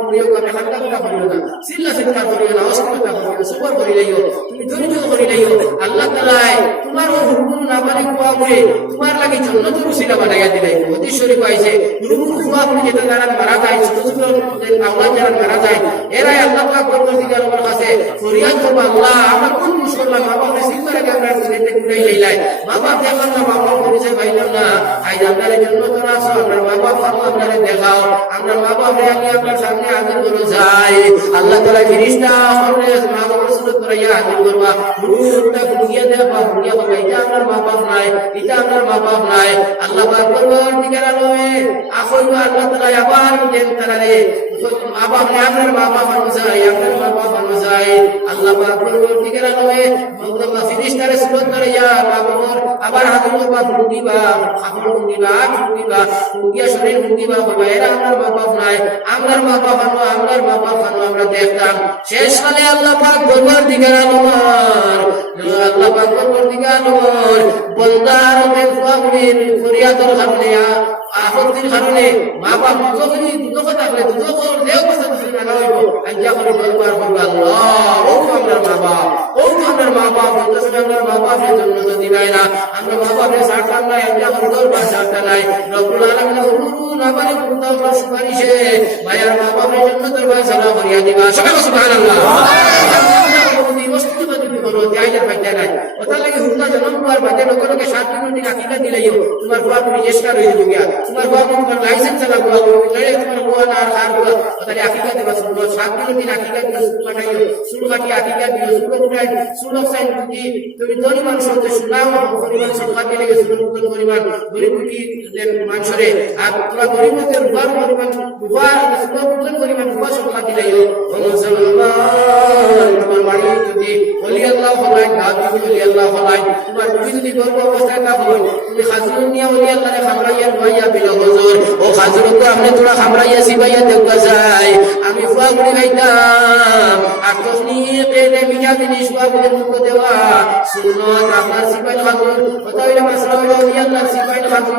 প্রিয় করে হালকা কথা করিও না চিল্লা চিল্লা করিও না অস্বীকার করিও না সুপার করি লাইও তুমি ধৈর্য করি লাইও আল্লাহ তাআলা তোমার ও হুকুম না মানে কুয়া করে তোমার লাগি জান্নাতের উসিলা বানাইয়া দিলাই হাদিস শরীফ আইছে হুকুম কুয়া করে যেটা যারা মারা যায় ছোট ছোট আওলাদ যারা মারা যায় এরাই আল্লাহ পাক পরবর্তীকালের কাছে ফরিয়াদ করবে আল্লাহ আমরা কোন মুসলমান বাবা রিসিভ করে আমরা দিতে কুড়াই লাইলাই বাবা দেখলাম না বাবা পরিচয় পাইলাম না আজ আপনাদের জন্য তোরা আসো আমরা বাবা আপনাদের দেখাও আমরা বাবা আগে আপনার সামনে হাজির করে যাই আল্লাহ তাআলা ফেরেশতা আমাদের মা বাবার সুরত করাইয়া হাজির করবা রূহটা ফুটিয়ে দেবা ফুটিয়ে বলবা এটা আমার মা বাপ নাই এটা আমার মা বাপ নাই আল্লাহ পাক পরবর্তীকালে আলমে আখইল আল্লাহ তাআলা আবার দেন তারারে মা বাপ নে আপনার মা বাপ অনুযায়ী আপনার মা বাপ অনুযায়ী আল্লাহ পাক পরবর্তীকালে আলমে আল্লাহ ফেরেশতারে সুরত করাইয়া মা বাবার আবার হাজির করবা ফুটিবা খাবর ফুটিবা ফুটিবা ফুটিয়া শরীর ফুটিবা বলবা এরা আমার মা বাপ নাই আমার মা বাপ আমার মা বাপ আমরা দেখতাম শেষ কালে আল্লাহ পাক পরবর্তীকালে আলমার আল্লাহ পাক পরবর্তীকালে আলমার বন্দার বেফামির ফরিয়াদর কারণে আপত্তির কারণে মা বাপ দুঃখ থাকলে দুঃখ দেও কথা না হইব আজ্ঞা করে দরবার করবে আল্লাহ ও আমার মা বাপ ও আমার মা বাপ আমরা মা বাপের জন্য তো দিলাই না আমরা মা বাপের ছাড়তাম না আজ্ঞা করে দরবার ছাড়তা নাই রব্বুল আলামিন হুকুম না পারে কুতাও সুপারিশে ভাইয়ার মা বাপের জন্য দরবার সালাম করিয়া দিবা সবাই সুবহানাল্লাহ তোমার বাবা তুমি রেজিস্টার হয়ে যাবে তোমার বাবা তোমার লাইসেন্স চালাবো তোমার বাবা না আর তাহলে আকিকা দেবা শুরু 7 দিন আকিকা দিও শুরু কাটি আকিকা দিও শুরু উঠাই শুরু সাইন যদি তুমি ধনী মানুষ হতে শোনাও পরিমাণ সংখ্যা দিলে শুরু পরিমাণ গরিব কি মানুষরে আর তোমার গরিবদের রূপার পরিমাণ রূপার শুরু পরিমাণ রূপা সংখ্যা দিলে ও মুসলমান তোমার বাড়ি যদি ওলি আল্লাহ হলাই গাছ ওলি আল্লাহ হলাই তোমার তুমি যদি গর্ব অবস্থায় না হই তুমি খাজুর নিয়ে ওলি আল্লাহরে খামরাইয়া ভাইয়া বিল হুজুর ও খাজুর তো আপনি তোরা খামরাইয়া সিবাইয়া দেওয়া যায় আমি ফুয়া করে খাইতাম আর তখনি পেলে মিয়া জিনিস ফুয়া করে মুখ দেওয়া সুন্নত আপনার সিবাইল খাজুর কথা হইলে মাসলা হইলে ওলি আল্লাহ সিবাইল খাজুর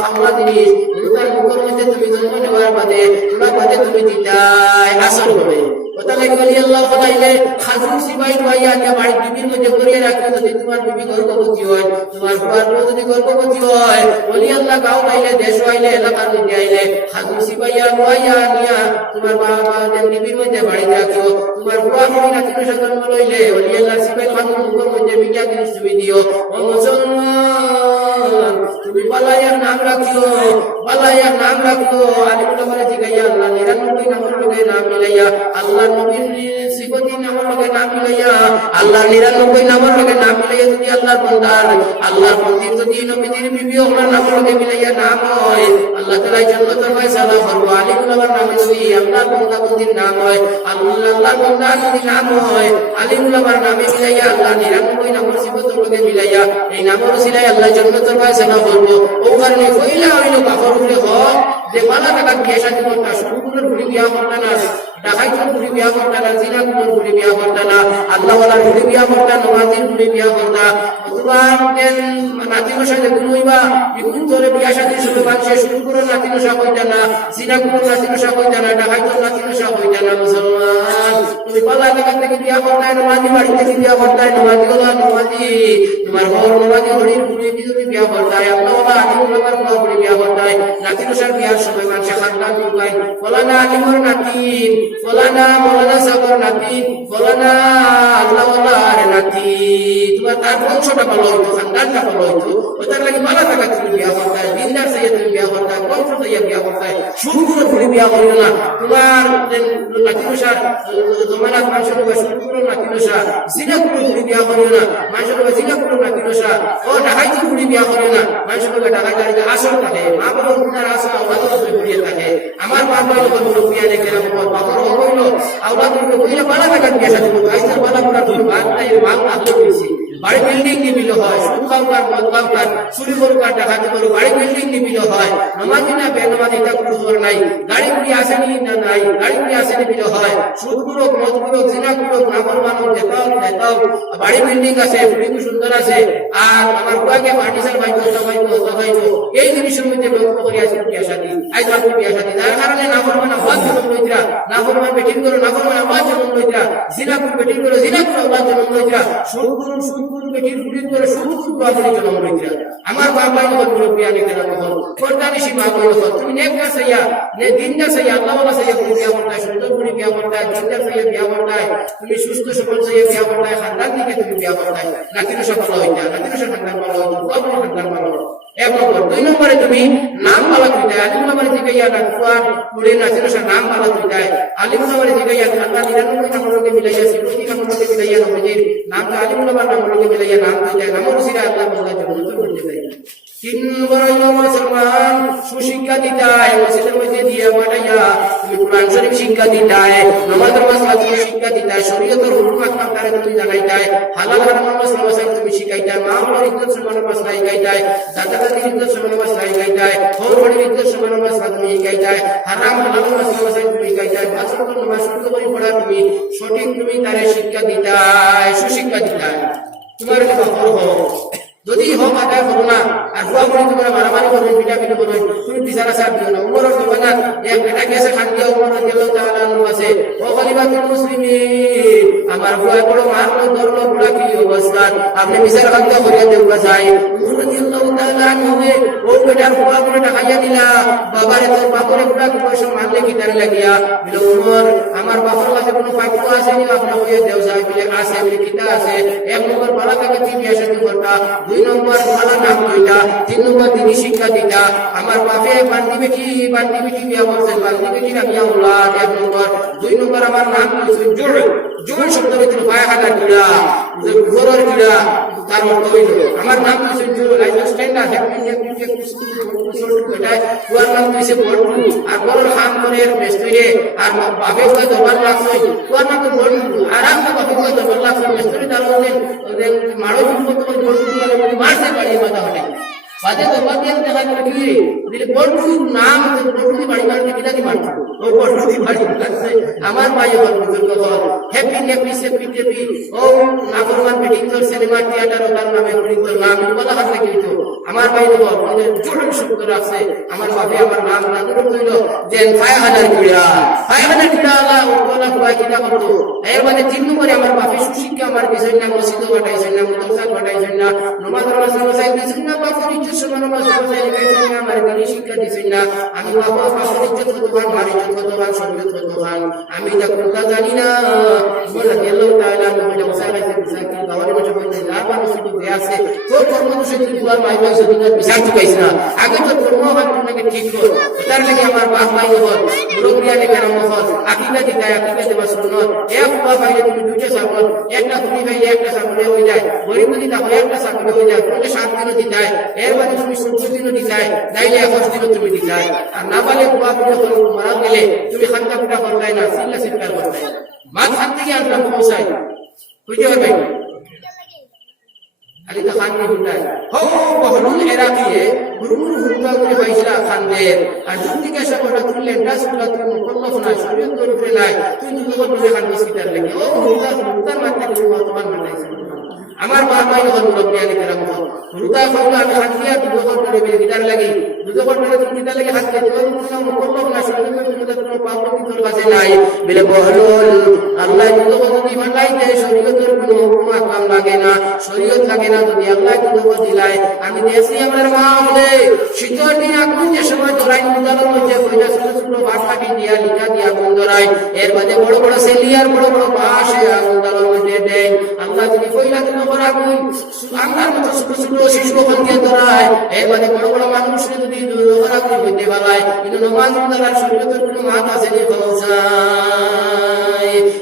খামরা জিনিস তার মুখের মধ্যে তুমি জন্ম নেওয়ার বাদে তোরা বাদে তুমি দিতাই আসল হবে ওতালে গলি আল্লাহ খোদাইলে খাজুর সিবাই ভাইয়া কে বাড়ি বিবির মধ্যে করিয়ে রাখবে যদি তোমার বিবি গর্ভবতী হয় তোমার ফুয়ার যদি গর্ভবতী হয় বলি আল্লাহ গাঁও আইলে দেশ আইলে এলাকার মধ্যে আইলে খাজুর সিবাইয়া ভাইয়া নিয়া তোমার বাবা বিবির মধ্যে বাড়ি রাখো তোমার ফুয়া মুড়ি নাতি জন্ম লইলে বলি আল্লাহ সিবাই খাজুর মুখের মধ্যে মিডিয়া জিনিস তুমি দিও ও মুসলমান তুমি বালাইয়ার নাম রাখিও বালাইয়ার নাম রাখিও আলিমুল আমারে জিগাইয়া আল্লাহ 99 নামের লগে নাম মিলাইয়া আল্লাহ নবীর সিফতি নামের লগে নাম মিলাইয়া আল্লাহ 99 নামের লগে নাম মিলাইয়া যদি আল্লাহর বান্দার আল্লাহর বান্দির যদি নবীর বিবি ওনার নামের লগে মিলাইয়া নাম হয় আল্লাহ তাআলা জান্নাতের ফয়সালা করবে আলিমুল আমার নামে যদি আল্লাহর বান্দা বন্দির নাম হয় আল্লাহর বান্দা যদি নাম হয় আলিমুল আমার নামে মিলাইয়া আল্লাহ 99 নামের সিফতের লগে মিলাইয়া এই নামের উসিলায় আল্লাহ জান্নাতের ফয়সালা করবে ও কারণে কইলা হইলো কাফর হইলো হক যে মালা টাকা বিয়ে শাদী করতে শুরুগুলোর ঘুরে বিয়া করতে না ডাকাইতের ঘুরে বিয়া করতে না জিনাগুলোর ঘুরে বিয়া করতে না আল্লাহওয়ালার ঘুরে বিয়া করতে নমাজির ঘুরে বিয়া করতে তোমার নাতির সাথে ঘুরইবা বিপুল করে বিয়া শাদী শুরু বানছে শুরু করে নাতির সা হইতে না জিনাগুলোর নাতির সা হইতে না ডাকাইতের নাতির সা হইতে না মুসলমান তুমি পালা টাকা থেকে বিয়া করতে নমাজি বাড়ি থেকে বিয়া করতে নমাজি হলো নমাজি তোমার ঘর নমাজি হরির ঘুরে তুমি বিয়া করতে আল্লাহওয়ালা আলিমুল আমার ঘুরে বিয়া করতে নাতির সার বিয়ার সময় মানুষে খান্দান করবে ফলানা আলিমর নাতি ফলানা মৌলানা সাগর নাতি ফলানা আল্লাহওয়ালার নাতি তোমার তার বংশটা ভালো হইতো খান্দানটা ভালো হইতো ওটার লাগে মালা টাকা তুমি বিয়া করতে দিনদার চাইয়া তুমি বিয়া করতে বংশ চাইয়া বিয়া করতে শুরু করে বিয়া করিও না তোমার নাতিনুসার জমানাত মানুষের শুরু নাতিনুসার জিনা করে বিয়া করিও না মানুষের জিনা করে নাতিনুসার ও ডাকাইতে করে বিয়া করিও না মানুষের ডাকাইতে আসল থাকে মা বাবার গুণার আসল থাকে আমার বাবা যখন রুপিয়া দেখে বাবার হইল আল্লাহ তুমি কইলে বালা টাকা দিয়ে সাথে আইসার বালা পুরা তুমি বাদ নাই বাল আল্লাহ কইছি বাড়ি বিল্ডিং নিবিল হয়, সুদ খাওয়ার মদ খাওয়ার চুরি করুকার ডাকাতি করু বাড়ি বিল্ডিং নিবিল হয়, নমাজি না বেনমাজি তা কোনো জোর নাই, গাড়ি গুলি আসেনি না নাই, গাড়ি গুলি আসেনি বিল হয়, সুদ গুলো মদ গুলো জিনা গুলো নাগর মানব দেখাও বাড়ি বিল্ডিং আছে, খুব সুন্দর আছে, আর আমার কুয়াকে ফার্নিচার বাইক এই জিনিসের মধ্যে লক্ষ্য করে আছে বিয়া শাদী, আজ বাবু বিয়া শাদী, যার কারণে নাগরমান আওয়াজ জন্ম লইতরা, নাগরমান বেটিং করো নাগরমান আওয়াজ জন্ম লইতরা, জিনাপুর বেটিং করো জিনাপুর আওয়াজ জন্ম লইতরা, সুদপুর বেটিং ফুটিং করে সুদপুর আওয়াজ জন্ম লইতরা। আমার বাবা যখন মুরব্বী আনি কেন তখন কোরবানি সীমা করলো, তুমি নেকটা সাইয়া নে দিনটা সাইয়া আল্লাহওয়ালা সাইয়া করে বিয়া করতায়, সুন্দর করে বিয়া করতায়, দিনটা সাইয়া বিয়া করতায়, তুমি সুস্থ সবল সাইয়া বিয়া করতায়, খানদান দিকে তুমি বিয়া করতায়, নাতির সফল হইতা, নাতির সফল ভালো হইতো, বাবু সন্তান ভালো। এক নম্বর। দুই নম্বরে তুমি নাম বালা তুইতায়, আলিম নাম্বারে থেকে ইয়া ডাকুয়ার পুরে নাতির নাম বালা তুইতায়, আলিম নাম্বারে থেকে ইয়া আল্লাহ 99 নম্বরকে মিলাইয়া 70 নম্বরকে মিলাইয়া নবজির নামটা আলিম নাম্বার নম্বরকে মিলাইয়া নাম তুইতায়, নামর সিরা আল্লাহ বলা জন্য করতে দেয়। তিন নম্বর হলো মুসলমান সুশিক্ষা দিতায়, মসজিদের মধ্যে দিয়া পাঠাইয়া তুমি কোরআন শরীফ শিক্ষা দিতায়, নামাজের মাসলা তুমি শিক্ষা দিতায়, শরীয়তের হুকুম আহকাম তারে তুমি জানাইতায়, হালাল হারাম মাসলা তুমি শিখাইতায়, মা বাবার ইজ্জত সম্মান মাসলা শিখাইতায়, দাদা দাদির ইজ্জত সম্মান মাসলা শিখাইতায়, বড় বড়ির ইজ্জত সম্মান মাসলা তুমি শিখাইতায়, হারাম হালাল মাসলা তুমি শিখাইতায়, পাঁচ ওয়াক্ত নামাজ শুদ্ধ করে পড়া তুমি সঠিক তুমি তারে শিক্ষা দিতায়, সুশিক্ষা দিতায়। তোমার কি খবর যদি হোক আদায় করো না, আর হুয়া করে তোমরা মারামারি করবেন, পিটাপিটি করবেন, তুমি বিচারা সার দিও না। উমর দিবে না, এক বেটা গেছে খান দিয়া উমর রাদিয়াল্লাহু তাআলা আনহু আছে, ও খলিফাতুল মুসলিমিন, আমার হুয়া বড় মারলো ধরলো পুরা কি অবস্থা, আপনি বিচার হত্যা করিয়া দেওয়া যায়। উমর রাদিয়াল্লাহু তাআলা আনহু ও বেটার হুয়া করে টাকাইয়া দিলা, বাবারে তোর বাপরে পুরা কি পয়সা মারলে কি তার লাগিয়া বলে, উমর আমার বাবার কাছে কোনো পাইপ আসেনি, আপনার হয়ে দেও যায় বলে, আছে বলে কিতা আছে। এক নম্বর বালা থেকে তুমি এসে করতা, দুই নম্বর ভালো নাম কইটা, তিন নম্বর তিনি শিক্ষা দিতা, আমার বাপে বান্দি বেটি বিয়া করছেন, বান্দি বেটি না বিয়া উলাদ। এক নম্বর। দুই নম্বর আমার নাম কইছেন জোর, জোর শব্দ ভিতরে পায়খানা কিড়া, ঘোরের কিড়া, তার অর্থ হইল আমার নাম কইছেন জোর, লাইফ স্টাইল আছে বেটায়, তোমার নাম কইছে বড়টু, আর বড় খান করে মেস্তুরে, আর বাপে কয় দরবার লাগছে, তোমার নাম তো বড়টু, আর আমার বাপে কয় দরবার লাগছে মেস্তুরি, তার মধ্যে মারো মারতে পারি মাথা হটে বাজে দরবার দিয়ে দেখা গেল কি দিলে বড়টু নাম বড়টু বাড়ি মারতে কিনা কি মারতো ও বড়টু বাড়ি লাগছে। আমার ভাই বুজুর্গ হল হ্যাপি হ্যাপি সেপি টেপি ও নাগরমান মিটিং তোর সিনেমা থিয়েটার তার নামে উড়িত নাম বলা হাত থেকে দিত। আমার ভাই বল জোর শব্দ রাখছে, আমার বাপে আমার নাম রাখলো কইল যে 5000 কিড়া 5000 কিড়া আল্লাহ ওলা কুয়া কিনা করতো। এর মানে তিন নম্বরে আমার বাপে সুশিক্ষা আমার বিষয় না, মসজিদ বাটাইছেন না, মুতাসা বাটাইছেন না, নামাজ রোজা দিছেন না, বাপের ইজ্জত সম্মান শিখাইছেন না, আমার গালি শিক্ষা দিছেন না। আমি বাবা বাপের ইজ্জত কতবার মারি কতবার শরীয়ত কতবার আমি তা কোনটা জানি না। বলে আল্লাহ তাআলা নবী মুসাইলাতে বিসাকি গাওয়ারে মধ্যে বলতে না মানুষ তো দেয়া আছে তোর কর্ম তো সেদিন দুয়ার মাই মাই সেদিন বিচার চুকাইছ না, আগে তো কর্ম হয় তোমাকে ঠিক কর। তার লাগে আমার বাপ ভাই হল মুরব্বিয়ানে কেরাম হল আকীদা দিতায়, আকীদা দেওয়া সুন্নাত। এক বাবা ভাইলে তুমি দুইটা ছাগল, একটা তুমি ভাই একটা ছাগলে হয়ে যায়, গরিব যদি তাহলে একটা ছাগলে হয়ে যায়, তাহলে 7 দিনও দিতায়, এর মানে তুমি 70 দিনও দিতায়, তাইলে 21 দিনও তুমি দিতায়। আর না পালে বাবা পুরো মারা গেলে তুমি খান্তা ফুটা করতাই না, সিল্লা সিল্লা করতাই মাছ হাত থেকে আনলাম পৌঁছাই বুঝতে পারবে আরে তো খান নি হুন্ডাই হো বহরুল ইরাকিয়ে গুরুর হুন্ডা করে বাইসরা খানদের আর দুদিকে সবটা তুললে ডাসগুলা তুমি মুকল্লাফ না শরীয়ত করে ফেলাই তুই দুটো করে খান বিস্কিটার লাগে ও হুন্ডার মারতে তুমি বর্তমান বানাইছো। আমার বাবা যখন মুরব্বিয়ানে কেরাম হুন্ডা খাওয়া আমি হাত দিয়া দুটো করে বের গিটার লাগি দুটো করে তুমি গিটার লাগে হাত দিয়ে তুমি মুকল্লাফ না শরীয়ত করে তুমি কোনো পাপ কি তোর কাছে নাই বলে বহরুল আল্লাহ দুটো যদি বানাই দেয় শরীয়তের কোনো হুকুম আকাম লাগে না, শরীয়ত লাগে না, যদি আল্লাহ দুটো দিলায় আমি দেখছি আমার মা বলে শীতল দিন আগুন যে সময় ধরাই মুদালের মধ্যে কইটা ছোট ছোট বাট কাটি দিয়া লিখা দিয়া আগুন ধরাই, এর মধ্যে বড় বড় সেলিয়ার বড় বড় বাঁশে আগুন ধরার মধ্যে দেয়। আল্লাহ যদি কইলা দুটো করে আগুন আঙ্গার মতো ছোট ছোট শিশু দিয়ে ধরায়, এর মধ্যে বড় বড় মানুষ যদি দুটো আগুন হইতে পারায়, কিন্তু নমাজ মুদালার শরীয়তের কোনো মাত আছে নি ফলসাই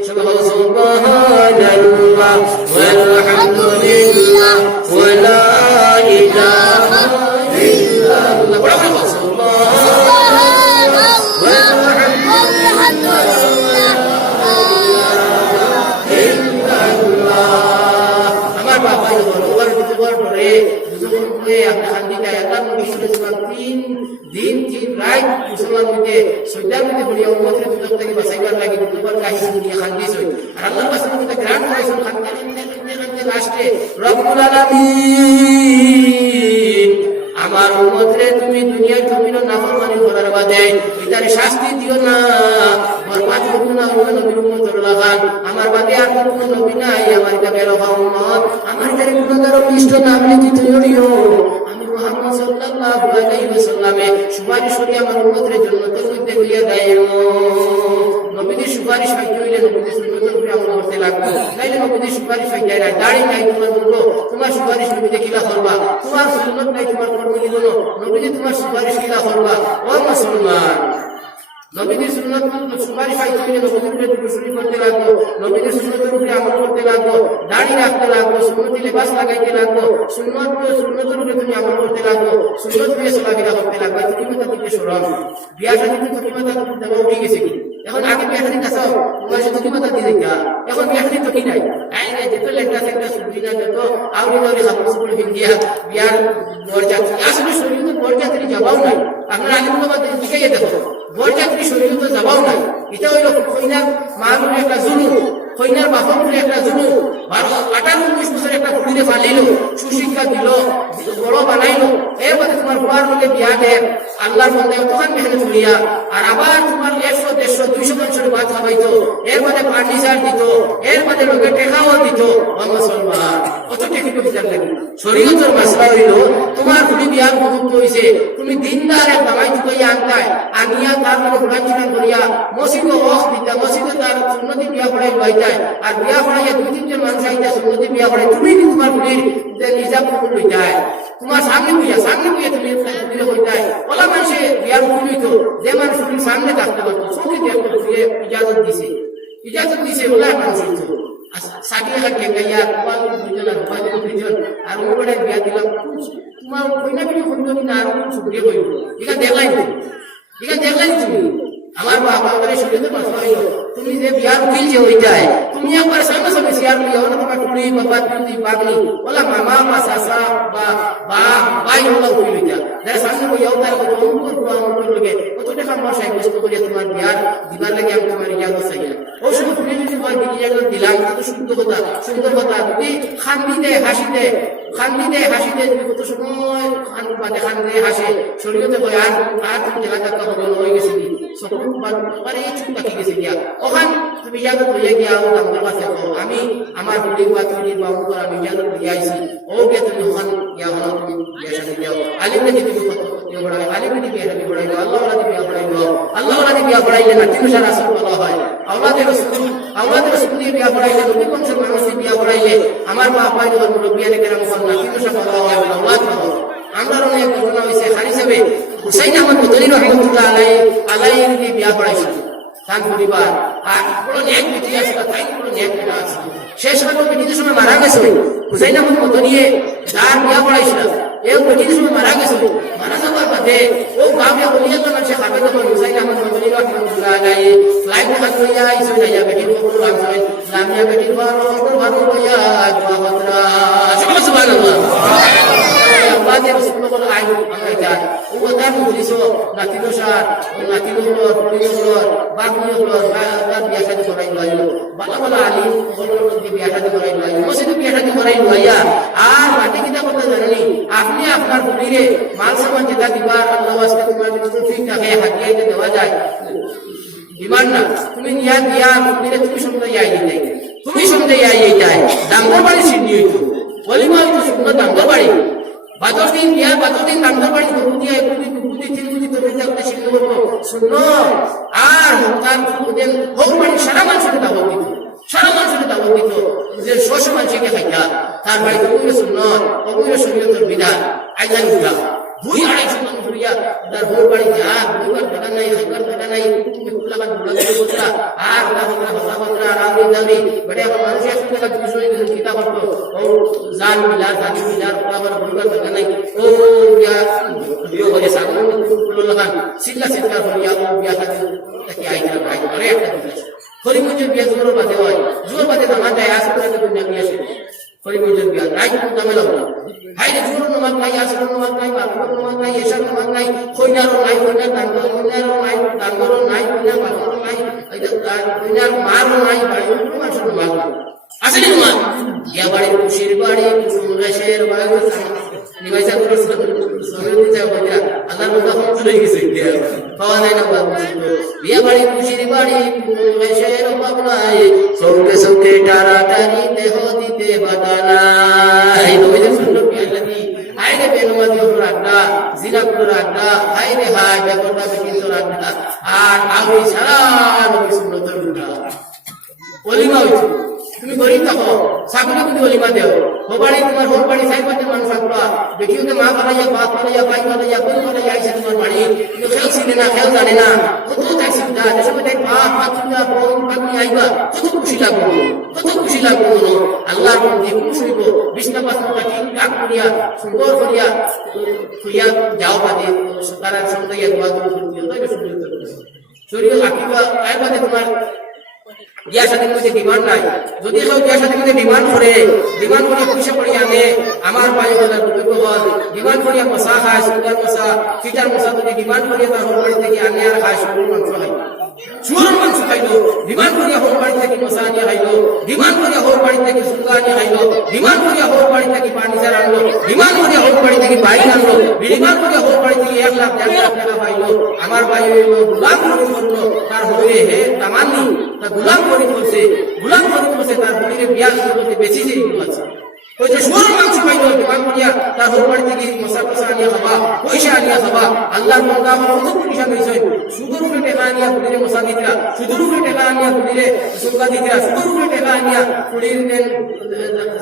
সুবহানাল্লাহ ওয়ালহামদুলিল্লাহ ওয়ালা ইলাহা ইল্লাল্লাহ বড় বড় সুবহানাল্লাহ ওয়ালহামদুলিল্লাহ ইল্লাল্লাহ। আমার বাবা দুজনে আপনি শান্তি চাই আল্লাহ নবী সাল্লাল্লাহু তিন দিন তিন রাত মুসলমান মধ্যে সৈদার মধ্যে পড়িয়া উম্মতের দুজক থেকে বাঁচাইবার লাগি দুবার কাহিনী নিয়ে শান্তি সই আর আল্লাহ পাশে মধ্যে গ্রান্ট করেছেন শান্তি লাস্টে রব্বুল আলামিন আমার উম্মতরে তুমি দুনিয়ার জমিন নাফরমানি করার বাদে এটারে শাস্তি দিও না বরবাদ করো না নবীর উম্মতর লাগান আমার বাদে আর কোনো নবী নাই আমার কাছে বেরোবা উম্মত আমার কাছে গুনাহগার মিষ্ট নাম লিখি তৈরিও আমি মুহাম্মদ সাল্লাল্লাহু আলাইহি ওয়াসাল্লামে সুপারিশ করি আমার উম্মতের জন্য তৌফিক দিয়ে দাও নবীর সুপারিশ পাইতে হইলে নবীর সুন্নতের উপরে আমল করতে লাগবে নাইলে নবীর সুপারিশ পাইতে না দাড়ি নাই তোমার বলবো তোমার সুপারিশ নবীতে কিলা করবা তোমার সুন্নত নাই তোমার কর্ম কি বলো নবীজি তোমার সুপারিশ কিলা করবা ও মুসলমান নবীর সুন্নত সুপারিশ পাইতে হইলে নবীর উপরে দুরূদ করতে লাগবে নবীর সুন্নতের উপরে আমল করতে লাগবে দাড়ি রাখতে লাগবে সুন্নতি লিবাস লাগাইতে লাগবে সুন্নতের উপরে তুমি আমল করতে লাগবে সুন্নত দিয়ে চলাফেরা করতে লাগবে তুমি কথা থেকে সরল বিয়া শাদী তুমি কথা দেওয়া উঠে গেছে কি এখন আগে বিয়া শাদী কাছে তোমার সাথে কি কথা দিয়ে দেখা এখন বিয়া শাদী তো কি নাই আই নাই যেত লেখা একটা সুবিধা যত আউরি আউরি হাফস করে দিয়া বিয়ার বরযাত্রী আসলে শরীর তো বরযাত্রী যাবাও নাই আপনারা আগে তো বাদ দিকে দেখো বরযাত্রী শরীর তো যাবাও নাই এটা হইল কইনার মার একটা জুলুম কইনার বাপর উপরে একটা জুলুম 18-19 বছর একটা কুড়িতে ফালিল সুশিক্ষা দিল বড় বানাইলো এরপরে তোমার বুয়ার লোকে বিয়া দেয় আল্লাহর বন্ধে তখন মেহনত করিয়া আর আবার তোমার 100-150-200 বছর বাদ খাওয়াইতো এরপরে ফার্নিচার দিত এরপরে লোকে টেকাও দিত মুসলমান কত টেকি বিচার লাগে শরীয়তের মাসলা হইল তোমার কুড়ি বিয়ার উপযুক্ত হইছে তুমি দিনদার এক বাঙাই চুকাইয়া আনতায় আনিয়া তার মানে ঘোরান করিয়া মসজিদে ওয়াক্ত দিতা মসজিদে তার সুন্নতি বিয়া পড়াই লইতায় আর বিয়া পড়াইয়া 2-3 জন মানুষ আইতা সুন্নতি বিয়া পড়াই তুমি তোমার কুড়ির নিজাম কবুল লইতায় তোমার সামনে বুঝা তুমি দিলে হইতায় ওলা মানুষে বিয়ার কুড়ি হইতো যে মানুষ সামনে থাকতে পারতো সঙ্গে ইজাজত দিছে ওলা মানুষ হইতো সাকিয়া টেকাইয়া দুজন আর ওপরে বিয়া দিলাম তোমার কইনা বিয়ে হইতো না আর সুবিধে হইব এটা দেখলাই তুমি আমার বাবা করে শুনতে পারছো তুমি যে বিয়ার উকিল যে হইতায় তুমি একবার সামনে সামনে শেয়ার করিয়া ওরা তোমার টুলি বাবা তুই পাগলি ওলা মামা মা সাসা বা ভাই ওলা উকিল হইতা যারা সামনে হইয়া তার কত অঙ্কুর লোকে কত টাকা মশাই কষ্ট করিয়া তোমার বিয়ার দিবার লাগে আমি তোমার ইজাজত চাইয়া ও শুধু তুমি যদি তোমার ইজাজত দিলাম কত সুন্দর কথা তুমি খান্দিতে হাসিতে তুমি কত সময় খান্দি হাসে শরীরতে কয় আর তুমি দেখা দেখা হবে হয়ে গেছে কি সকল মানে এই চুপ পাখি গেছে গিয়া ওখান তুমি ইজাজত হইয়া গিয়া ও আমার কাছে আমি আমার বুড়ি বা তুমি বাবু করে আমি ইজাজত দিয়ে আইছি ও গিয়া তুমি ওখান গিয়া হলো তুমি বিয়া শাদী দিও আলিমকে তুমি কত দিও বড়াই আলিমকে বিয়া শাদী বড়াই আল্লাহ ওয়ালা বিয়া বড়াইলো আল্লাহ ওয়ালা বিয়া বড়াইলে না তিন সারা আসল বলা হয় আওলাদের রাসূল দিয়ে বিয়া বড়াইলে নবী কোনসের মানুষ দিয়ে বিয়া বড়াইলে আমার বাবা যখন মুরব্বিয়ানে কেরাম না তিন সারা বলা হয় আওলাদ আমরা অনেক ঘটনা হইছে হারি হিসাবে হুসাইন আহমদ মদনী রাহমাতুল্লাহ আলাইহি দিয়ে বিয়া বড়াইছিল তার পরিবার আর বড় নেক বিটি আছে তাই বড় নেক বিটা আছে শেষ সময় বিটির সময় মারা গেছে হুসাইন আহমদ মদনী যার বিয়া বড়াইছিল এই বিটির সময় মারা গেছে মারা যাওয়ার বাদে ও গাঁয়ে বলিয়া তো মানুষ খাবে তো হুসাইন আহমদ মদনী রাহমাতুল্লাহ আলাইহি ফ্লাইট হাত লইয়া আইছে যাইয়া বেটির উপর আছে ইসলামিয়া বেটির ভালো লইয়া দোয়া সুবহানাল্লাহ আল্লাহ রাসূলুল্লাহ আলাইহি ওয়াসাল্লাম ও কথা বলিছো নাতিদোসার নাতিদোর পরিদোর বাগনিয়র বাগদাদ বিয়া শাদী করাই লইলো বালা আলী ওগুলোর দি বিয়া শাদী করাই লইলো মসজিদে বিয়া শাদী করাই লইয়া আর বাকি কিটা কথা জানেনি আপনি আপনার বুড়িরে মাল সামান যেটা দিবা আল্লাহ ওয়াস্তে তোমার তৌফিক থাকে হাদিয়াতে দেওয়া যায় ডিমান্ড না তুমি নিয়া দিয়া বুড়িরে তুমি শুনতে যাই নাই তুমি শুনতে যাই এইটাই ডাঙ্গর বাড়ি সিদ্ধি হইতো ওলিমা হইতো শুকনো ডাঙ্গর বাড়ি বাতদিন ডাঙ্গর বাড়ি দুপুদি তিন বুদি তো একটা সিদ্ধি করবো শুনো আর তার ওদের হোক বাড়ি সারা মানুষের দাওয়াত দিত যে শোষ মানুষকে খাইতা তার বাড়িতে ওগুলো শুনো ওগুলো শরীয়তের বিধান আইজান গুলা 2-250 জন ঘুরিয়া তার বউ বাড়ি যা দুইবার টাকা নাই একবার টাকা নাই তুমি কুলাবান গুলা আর কথা রাউরি দাউরি বড় আমার মানুষ একটু টাকা 200 দিন কিতা করতো ও জান মিলার কুলাবার দুইবার টাকা নাই ও বিয়া করে সাগর কুলো লাগান সিল্লা করিয়া ও বিয়া খাতে তাকে আইতা ভাই আরে একটা দিন হরিমুজের বিয়া জোর বাদে হয় জোর বাদে দামা যায় আসলে দুনিয়া বিয়া পরিবর্তন বিয়া নাই ঝামেলা হলো হাইরে জোর নামাজ নাই আসর নামাজ নাই মাগরিব নামাজ নাই এশার নামাজ নাই কইনারও নাই কইনার দাঙ্গরও নাই দাঙ্গরও নাই কইনার বাবারও নাই কইনার মারও নাই বাড়ির মানুষের নামাজ আসলে নামাজ ইয়া বাড়ি খুশির বাড়ি কুসুম গাছের বাড়ি নিবাইসা করে সময় দিতে হবে আল্লাহর মধ্যে ফোন চলে গেছে পাওয়া যায় না বিয়া বাড়ি খুশির বাড়ি কুসুম গাছের বাবলাই সৌকে সৌকে টারাটারি দেহ দিতে বাটানা এই নবীদের সুন্দর বিয়া লাগি আইরে বেনমাজি রাখা জিনা করে রাখা আইরে হায় বেপরদা বেকিত রাখা আর আমি সারা নবী সুন্নতের উঠা ওলিমা হইছে তুমি গরিব থাকো সাকুলে তুমি ওলিমা দেও হোবাড়ি তোমার হোবাড়ি সাইবাতে মানুষ থাকবা বেটিওতে মা বানাইয়া বাপ বানাইয়া ভাই বানাইয়া বোন বানাইয়া আইছে তোমার বাড়ি কিন্তু খেল চিনে না খেল জানে না কত চাইছি না দেশে দেখ বাপ বাচ্চা বোন বানি আইবা কত খুশি লাগবে আল্লাহর মধ্যে খুশি হইব বিষ্ণু পাশে কি কাক করিয়া সুন্দর করিয়া করিয়া যাও বাদে তারা সুন্দরিয়া দোয়া করে শরীর আকিবা আইবাতে তোমার বিয়া শাদীর মধ্যে ডিমান্ড নাই যদি কেউ বিয়া শাদীর মধ্যে ডিমান্ড করে পয়সা করিয়া আনে আমার বাড়ি বলার ডিমান্ড করিয়া মশা খায় সুন্দর মশা ফিটার মশা যদি ডিমান্ড করিয়া তার হোম বাড়ি থেকে আনে আর খায় শুকুর মাংস খাইলো ডিমান্ড করিয়া হোম বাড়ি থেকে মশা আনিয়া খাইলো ডিমান্ড করিয়া হোম বাড়ি থেকে সুন্দর আনিয়া খাইলো ডিমান্ড করিয়া হোম বাড়ি থেকে ফার্নিচার আনলো ডিমান্ড করিয়া হোম বাড়ি থেকে বাইক আনলো ডিমান্ড করিয়া হোম বাড়ি থেকে 1 লাখ 1.5 লাখ টাকা পাইলো আমার ভাই গুলাম করলো তার হয়ে হে তামান্নি গুলাম করে করছে তার বলিরে বিয়া করতে বেশি যে আছে ওই যে শুকুর মাংস পাইলো ডিমান্ড করিয়া তার হোম বাড়ি থেকে মশা আনিয়া খাবা পয়সা আনিয়া খাবা আল্লাহর বান্দা আমার কত পয়সা দিয়েছে শুকুর করে টাকা আনিয়া বলিরে মশা দিতরা শুকুর করে টাকা আনিয়া বলিরে সুগা দিতরা শুকুর করে টাকা আনিয়া বলিরে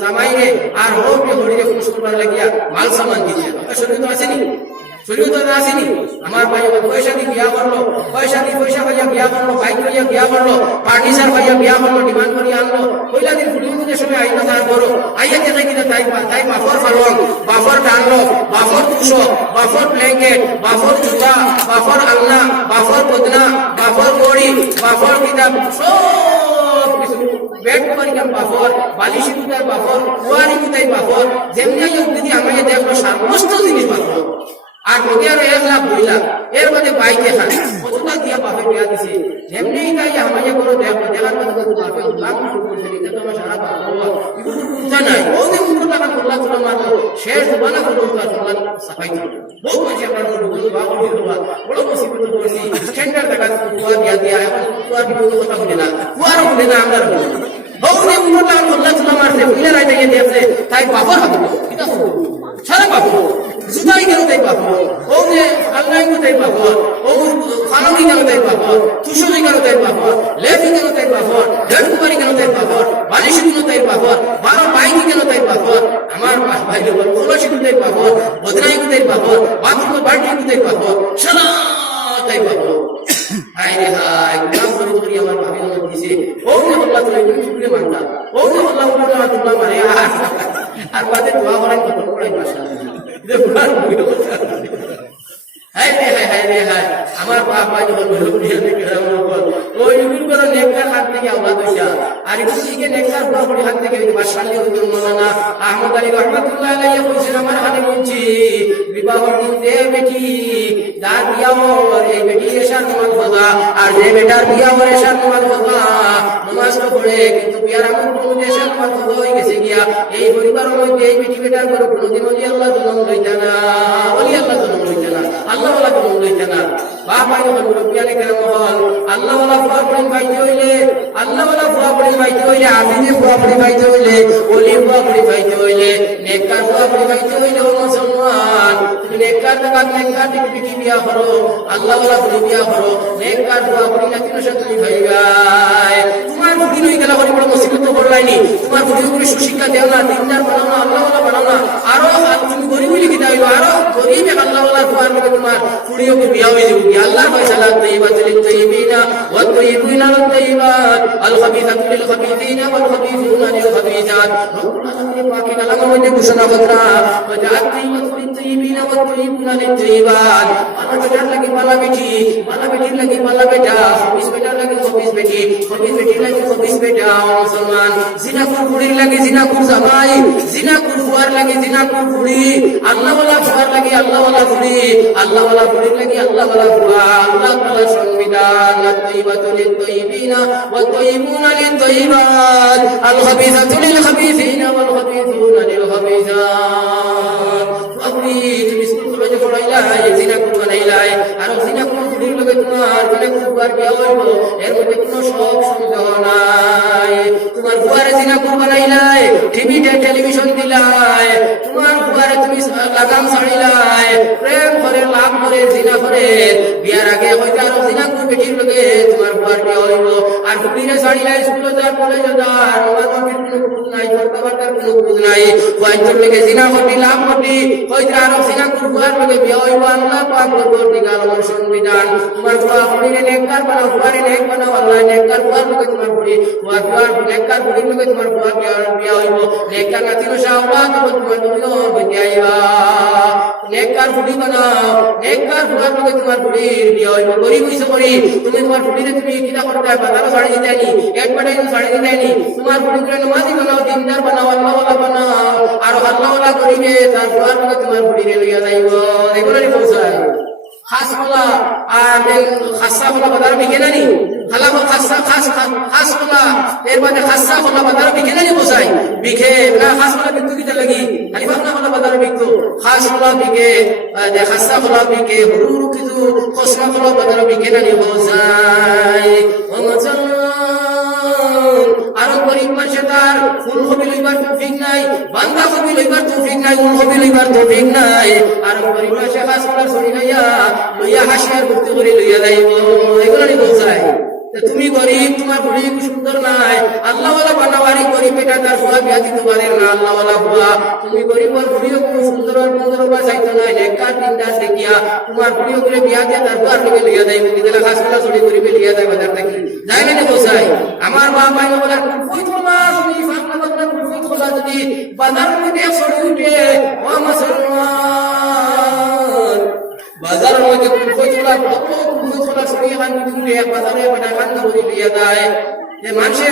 জামাইরে আর হোমকে বলিরে খুশ করবার লাগিয়া মাল সামান দিছে আপনার শরীর তো আসেনি আসেনি আমার ভাই পয়সা দিয়ে বিয়া করলো পয়সা ভাইয়া বিয়া করলো বাইক ভাইয়া বিয়া করলো ফার্নিচার ভাইয়া বিয়া করলো ডিমান্ড করিয়া আনলো পয়লা দিন ফুটুমুদের সময় আইনা তার বড় আইয়া দেখে কিনা তাই বাফর পালং বাফর ডানলো বাফর তুষো বাফর ব্ল্যাঙ্কেট বাফর জুতা বাফর আলনা বাফর বদনা বাফর বড়ি বাফর কিতাব সব কিছু বেড করিকাম বাফর বালিশি কুতার বাফর কুয়ারি কুতাই বাফর যেমনি যদি আমাকে দেখলো সমস্ত জিনিস বাফর আর নদী আর 1 লাখ 2 লাখ এর মধ্যে বাইকে খান কতটা দিয়া বাপে বিয়া দিছে যেমনি তাই আমাকে বড় দেখার মধ্যে কত বাপে লাখ করছে এটা তো আমার সারা বাবা এগুলো বুঝা নাই ওই উন্নত টাকা আল্লাহ তাআলা মাত্র শেষ বানা করলো আল্লাহ সাফাই বহু মাঝে আপনার বড় দোয়া করে দোয়া বড় মুসিবত করছি স্ট্যান্ডার্ড টাকা দোয়া দিয়া এখন দোয়া কি কথা বলে না কুয়ারও বলে না আমরা বহু উন্নত টাকা আল্লাহ তাআলা মারছে বুঝা নাই দেখে দিয়েছে তাই বাবার হাতে এটা সারা বাবা জুতাই কেন তাই পাবো ও যে আল্লাহ তাই পাবো ও ফালানি কেন তাই পাবো তুষনি কেন তাই পাবো লেফি কেন তাই পাবো ঢেকুমারি কেন তাই পাবো বালিশি কেন তাই পাবো বারো বাইকি কেন তাই পাবো আমার ভাই যখন কলসি তাই পাবো বদনাই তাই পাবো বাথরুম বাড়ি তাই পাবো সারা তাই পাবো আইরে হাই গুলাম করি আমার ভাবি দিছে ও যে আল্লাহ তাআলা করে মানতা ও যে আল্লাহ তাআলা মারে আর বাদে দোয়া করেন কত পড়াই মাশাআল্লাহ আমার বাবা যখন ওই নেককার হাত থেকে আওলাদ হইয়া আর এদিকে নেককার পুরোপুরি হাত থেকে বাদশাহী হুজুর মাওলানা আহমদ আলী রাহমাতুল্লাহ আলাইহি বলেছেন আমার হাতে বলছি বিবাহর দিন দে বেটি দা দিয়াও এই বেটি এশার নামাজ পড়া আর যে বেটার বিয়া ওর এশার নামাজ পড়া নামাজ তো পড়ে কিন্তু বিয়ার আমল কোনো এশার নামাজ পড়া হয়ে গেছে গিয়া এই পরিবারের মধ্যে এই বেটি বেটার করে কোনোদিন ওলি আল্লাহ জন্ম লইতা না ওলি আল্লাহ জন্ম লইতা না আল্লাহ ওয়ালা জন্ম লইতা না বাবা যখন মুরব্বিয়ানে কেন হল আল্লাহ ওয়ালা ফুয়া পড়েন পাইতে হইলে আল্লাহ ওয়ালা ফুয়া পড়েন পাইতে হইলে আমিনে ফুয়া পড়েন পাইতে হইলে ওলি ফুয়া পড়েন পাইতে হইলে নেককার ফুয়া পড়েন পাইতে হইলে ও মুসলমান তুমি নেককার টাকা নেককার টিকি বিয়া করো আল্লাহ ওয়ালা ফুয়া বিয়া করো নেককার ফুয়া পড়েন না কিনা তুমি ভাইগাই তোমার বুদ্ধি নই গেলা বড় বড় মুসিবত পড়লাইনি তোমার বুদ্ধি করে সুশিক্ষা দেও না দিনদার বানাও না আল্লাহ ওয়ালা বানাও না আরো তুমি গরিব লিখে দাও আরো গরিব আল্লাহ ওয়ালা ফুয়ার লগে তোমার ফুড়িও কি বিয়া হয়ে যাবে আল্লাহ ফয়সালা তাইয়িবাতুল লিত-তাইয়িবিনা ওয়াত তাইয়িবুনা লিত-তাইয়িবাত আল খাবিসাতু লিল খাবিসিনা ওয়াল খাবিসুনা লিল খাবিসাত রব্বুল আলামিন পাকের কালামের মধ্যে ঘোষণা করা ওয়া জাআত তাইয়িবাতুল লিত-তাইয়িবিনা ওয়াত তাইয়িবুনা লিত-তাইয়িবাত বালা বেটার লাগি বালা বেটি বালা বেটির লাগি বালা বেটা খবিস বেটার লাগি খবিস বেটি খবিস বেটির লাগি খবিস বেটা মুসলমান জিনাকুর ফুড়ির লাগি জিনাকুর জামাই জিনাকুর ফুয়ার লাগি জিনাকুর ফুড়ি আল্লাহ ওয়ালা ফুয়ার লাগি আল্লাহ ওয়ালা ফুড়ি আল্লাহ ওয়ালা ফুড়ির লাগি আল্লাহ ওয়ালা ফুয়া আল্লাহ তাআলার সংবিধান আত-তাইয়িবাতুল লিত-তাইয়িবিনা ওয়াত তাইয়িবুনা লিত-তাইয়িবাত আল খাবিসাতু লিল খাবিসিনা ওয়াল খাবিসুনা লিল খাবিসাত আপনি তুমি স্কুল কলেজে পড়াইলা জিনাকুর বানাইলাই আর জিনাকুর ফুড়ির লগে তোমার জিনাকুর ফুয়ার বিয়া হইব এর মধ্যে কোনো সব সন্দেহ নাই তোমার ফুয়ারে জিনাকুর বানাইলাই টিভিতে টেলিভিশন দিলাই তোমার ফুয়ারে তুমি লাগাম ছাড়িলাই প্রেম করে লাভ করে জিনা করে বিয়ার আগে হয়তো আরো জিনাকুর বেটির লগে তোমার ফুয়ার বিয়া হইব আর ফুড়িরে ছাড়িলাই স্কুলে যার কলেজে যার তোমার বাপের কোনো খোঁজ নাই সরকার কোনো খোঁজ নাই ফুয়াইতোর লগে জিনা করবি লাভ করবি হয়তো আরো জিনাকুর ফুয়ার লগে বিয়া হইব আল্লাহ পাক পরবর্তীকাল আমার সংবিধান তোমার ফুয়া ফুড়িরে নেককার বানাও ফুয়ারে নেক বানাও আল্লাহ নেককার ফুয়ার লগে তোমার ফুড়ি ফুয়ার নেককার ফুড়ির লগে তোমার ফুয়া বিয়া হইব নেককার নাতিনো শাহবাদ তোমার দুনিয়া বন্ধে আইবা নেককার ফুড়ি বানাও নেককার ফুয়ার লগে তোমার ফুড়ির বিয়া হইব গরিব হইছে করি তুমি তোমার ফুড়িরে তুমি কিটা করতে বাজারও ছাড়ি দিতেনি এক পাটাই ছাড়ি দিতেনি তোমার ফুড়িরে নামাজি বানাও দিনদার বানাও আল্লাহ ওয়ালা বানাও আর আল্লাহ ওয়ালা করিবে তার ফুয়ার লগে তোমার ফুড়িরে লইয়া যাইব এগুলোরই পৌঁছায় খাস বলা আর খাসা বলা বাজার বিকে নানি খালা খাসা খাস খাস বলা এর বাদে খাসা বলা বাজার বিকে নানি বসাই বিকে না খাস বলা বিক্রি দিতে লাগি খালি ভাবনা বলা বাজার বিকতো খাস বলা বিকে খাসা বলা বিকে হুরুর কিছু খসা বলা বাজার বিকে নানি বসাই ও আর গরিব মানুষ তার ফুল হবি লইবার তৌফিক নাই বান্দা হবি লইবার তৌফিক নাই উল হবি লইবার তৌফিক নাই আর গরিব মানুষ খাস বলা সরি লইয়া লইয়া হাসিয়ার ভর্তি করে লইয়া যাইব এগুলোই বোঝায় তুমি গরিব তোমার গরিব সুন্দর নাই আল্লাহ ওয়ালা বানাবারি গরিব এটা তার ফুয়া বিয়া দিতে পারে না আল্লাহ ওয়ালা ফুয়া তুমি গরিব আর গরিব কোনো সুন্দর সুন্দর বাসাইতো না নেককার দিনদার দেখিয়া তোমার গরিব করে বিয়া দিয়া তার ফুয়ার লগে লইয়া যাইব দিলা খাসলা সরি গরিবে লইয়া যায় বাজার থেকে যায় না বোঝায় আমার মা ভাই বলে কই তোমা তুমি ফাঁকা বাজার কই তোমা যদি বাজার মধ্যে সরি উঠে ও মুসলমান বাজারের মধ্যে কই তোলা কত তোলা সরি খান দিলে বাজারে বড় খান ধরে দিয়া যায় যে মানুষে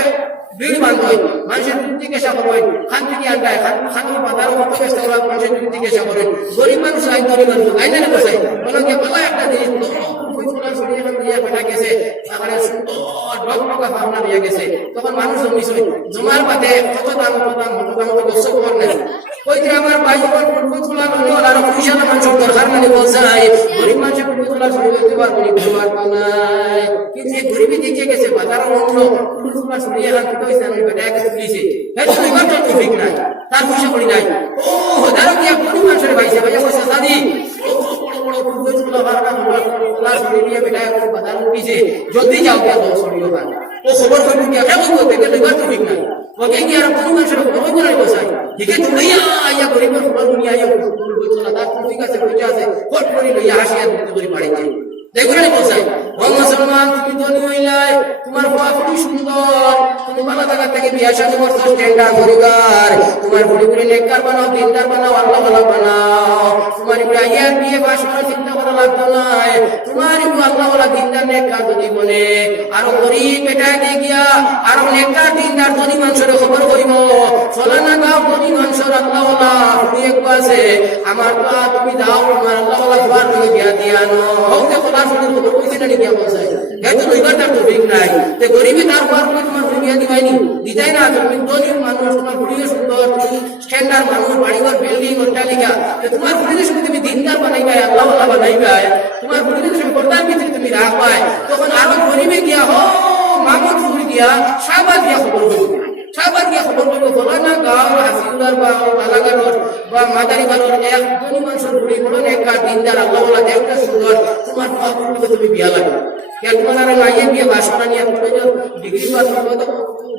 ভিড় বান্ধব মানুষের জিজ্ঞাসা করবেন খান থেকে আনটায় খান বাজার কত ব্যস্ত মানুষের জিজ্ঞাসা করেন গরিব মানুষ আইন গরিব মানুষ আইন না বসাই বলেন যে বলা একটা জিনিস তখন মানুষ জমার পাতে কত দাম বস্ত খবর নাই আমার ভাই আর পয়সা মানুষের দরকার মানে বলছাই গরিব মানুষের তোলা ছড়িয়ে দিতে পারবো নাই কিন্তু গরিবই দেখে গেছে বাজার তোলা ছড়িয়ে ঠিক নাই তার পয়সা করি নাই ও হাজারো গিয়া গরিব মানুষের ভাইছে ভাইয়া পয়সা দাদি জলদি যাও গিয়া দল ছড়িয়ে ও খবর ছড়িয়ে গিয়া কেমন করবে লইবার তো ঠিক নাই ওকে কি আর কোনো মানুষের খবর করে বসাই ঠিক আছে লইয়া আইয়া গরিবের খবর নিয়ে আইয়া বলছিলা তার ঠিক আছে পয়সা আছে ফট করে লইয়া আসিয়া দিতে করে বাড়িতে দেখুন বসাই ও মুসলমান তুমি ধনী হইলাই তোমার বাবা খুব সুন্দর তুমি ভালো জায়গা থেকে বিয়া শাদী করছো স্ট্যান্ডার্ড পরিবার তোমার পরিবারে নেককার বানাও দিনদার বানাও আল্লাহ ওয়ালা বানাও তোমার ইয়া বিয়ে বাস করার চিন্তা করা লাগতো না তোমার আল্লাহ ওয়ালা দিনদার নেককার যদি বলে আর গরিব এটা দেখিয়া আর নেককার দিনদার ধনী মানুষের খবর হইব চলানা গাও ধনী মানুষের আল্লাহ ওয়ালা তুমি এক আছে আমার তো তুমি দাও তোমার আল্লাহ ওয়ালা তোমার বিয়া দিয়া আনো হোক খোলা শুনে খবর কইছে না কি বলছে এত লইবারটা তো ঠিক নাই তে গরিবী তার পর তোমার বিয়া দিবাইনি দিতাই না তুমি ধনী মানুষ তোমার পরিবেশ সুন্দর স্ট্যান্ডার্ড মানুষ বাড়িঘর বিল্ডিং অট্টালিকা তোমার পরিবেশ তুমি দিনদার বানাইবা আল্লাহ ওয়ালা বানাইবা তোমার পরিবেশ পর্দার ভিতরে তুমি রাখবাই তখন আরো গরিবে গিয়া হো মামুদ ফুরি দিয়া সাবাদ দিয়া খবর করবে সাবাদ দিয়া খবর করবে ফলানা গাঁও হাসিউলার বা বালাগানোর বা মাদারিবানোর এক ধনী মানুষের ঘুরি বলো একটা দিনদার আল্লাহ ওয়ালা দেখতে সুন্দর তোমার তুমি বিয়া লাগবে তোমার আর মাইয়ে বিয়ে বাসনা নিয়ে ডিগ্রি পাস করবো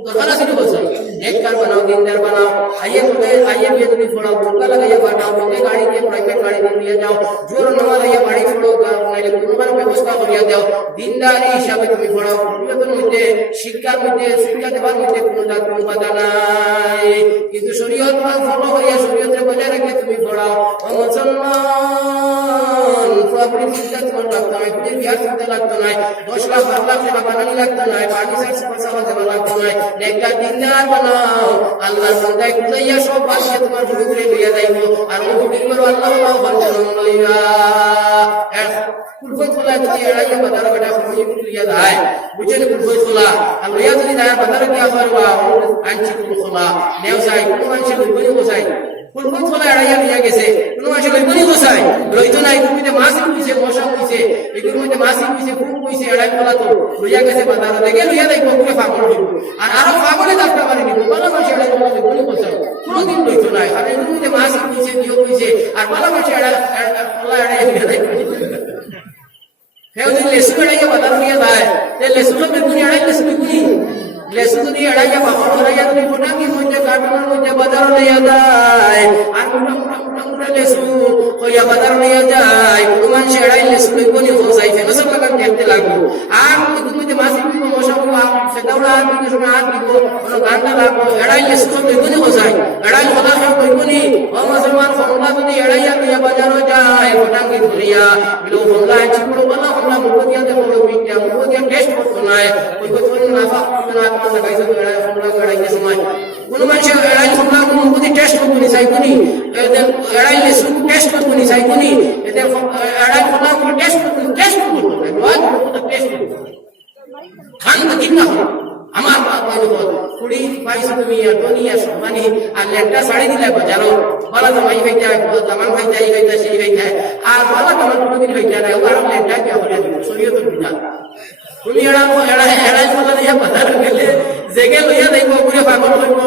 দরকার আছে কি বলছো নেককার বানাও দিনদার বানাও আইয়ে বিয়ে তুমি পড়াও বোকা লাগাইয়া বানাও তুমি গাড়ি দিয়ে প্রাইভেট গাড়ি দিয়ে নিয়ে যাও জোর নামাজ আইয়া বাড়ি পড়ো নাইলে কোনোবার ব্যবস্থা করিয়া দাও দিনদারি হিসাবে তুমি পড়াও শরীয়তের মধ্যে শিক্ষা দেওয়ার মধ্যে কোনো জাত কোনো বাধা নাই কিন্তু শরীয়ত ফলো হইয়া শরীয়তের বজায় রেখে তুমি পড়াও ও মুসলমান আপনি চিন্তা তোমার লাগতো না তুমি বিয়ার চিন্তা লাগতো না 10 লাখ 12 লাখ টাকা বানানি লাগতো না ফার্নিচার পয়সা দেওয়া লাগতো না একটা দিনদার বানাও আল্লাহর বান্দায় খুঁজাইয়া সব বানিয়ে তোমার বুড়ি লইয়া যাইব আর ও বুড়ি করো আল্লাহ বান্দার লইয়া কুলফত খোলা যদি এড়াইয়া বাজার বেটা খুঁজি লইয়া যায় বুঝেন কুলফত খোলা আর লইয়া যদি যায় বাজারে গিয়া পারবা আনছি কুল খোলা নেও চাই কোনো মানুষের বুঝবই বসাই কুলফত খোলা এড়াইয়া লইয়া গেছে কোনো মানুষের বুঝবই বসাই লইতো নাই তুমি মাছ কইছে মশা কইছে এগুলোর মধ্যে মাছি কইছে ফুল কইছে এড়াই খোলা তো লইয়া গেছে বাজারে দেখে লইয়া যাইব পুরো পাগল হইব আর আরো পাগলে ডাক্তার মারি নিব ভালো মানুষ এড়াই খোলা বুঝবই বসাই কোনদিন লইতো নাই আর এগুলোর মধ্যে মাছি কইছে দিও কইছে আর ভালো মানুষ এড়াই খোলা এড়াই লইয়া যাইব হেউদিন লেসু এড়াইয়া বাজার লইয়া যায় তে লেসুটা বেগুনি এড়াই লেসু বেগুনি লেসু যদি এড়াইয়া বাবা এড়াইয়া তুমি ফটাকির মধ্যে কার্টুনের মধ্যে বাজার লইয়া যায় আর মোটা লেসু কইয়া বাজার লইয়া যায় কোনো মানুষ এড়াই লেসু বেগুনি হোসাই ফেনসব লাগান দেখতে লাগবো আর এগুলোর মধ্যে মাছি দিব মশা দিব সেটাওলা আর দিকে সময় আর দিব কোনো গান্ডা লাগবো এড়াই লেসু বেগুনি হোসাই এড়াই কথা সব বেগুনি ও মুসলমান ফোনলা যদি এড়াইয়া লইয়া বাজারও যায় ফটাকি ধরিয়া বিলো ফোনলা চিপড়ো বলা ফোনলা মুখদিয়া দেখো মিডিয়া মুখদিয়া টেস্ট করতো না ওই কথা নাফা করতো না কথা গাইছে এড়াই ফোনলা এড়াইতে সময় কোনো মানুষ এড়াই ফোনলা কোনো মুখদি টেস্ট করতো নি চাই কোনি এড়াই লেসু টেস্ট করতো নি চাই কোনি এতে এড়াই ফোনলা কোনো টেস্ট করতো টেস্ট করতো টেস্ট করতো ঠান্ডা দিন না আমার কুড়ি বাইশ তুমি দুনিয়া সম্মানী আর লেখটা শাড়ি দিলে বাজারো বলা জামাই হইতে জামান খাইতে এই হইতে সেই হইতে আর বলা তোমার কোনোদিন হইতে না ওর লেখটা কে বলে শরীয়তের বিধান তুমি এড়াই কথা দিয়ে বাজার গেলে জেগে লইয়া যাইব পুরো পাগল হইব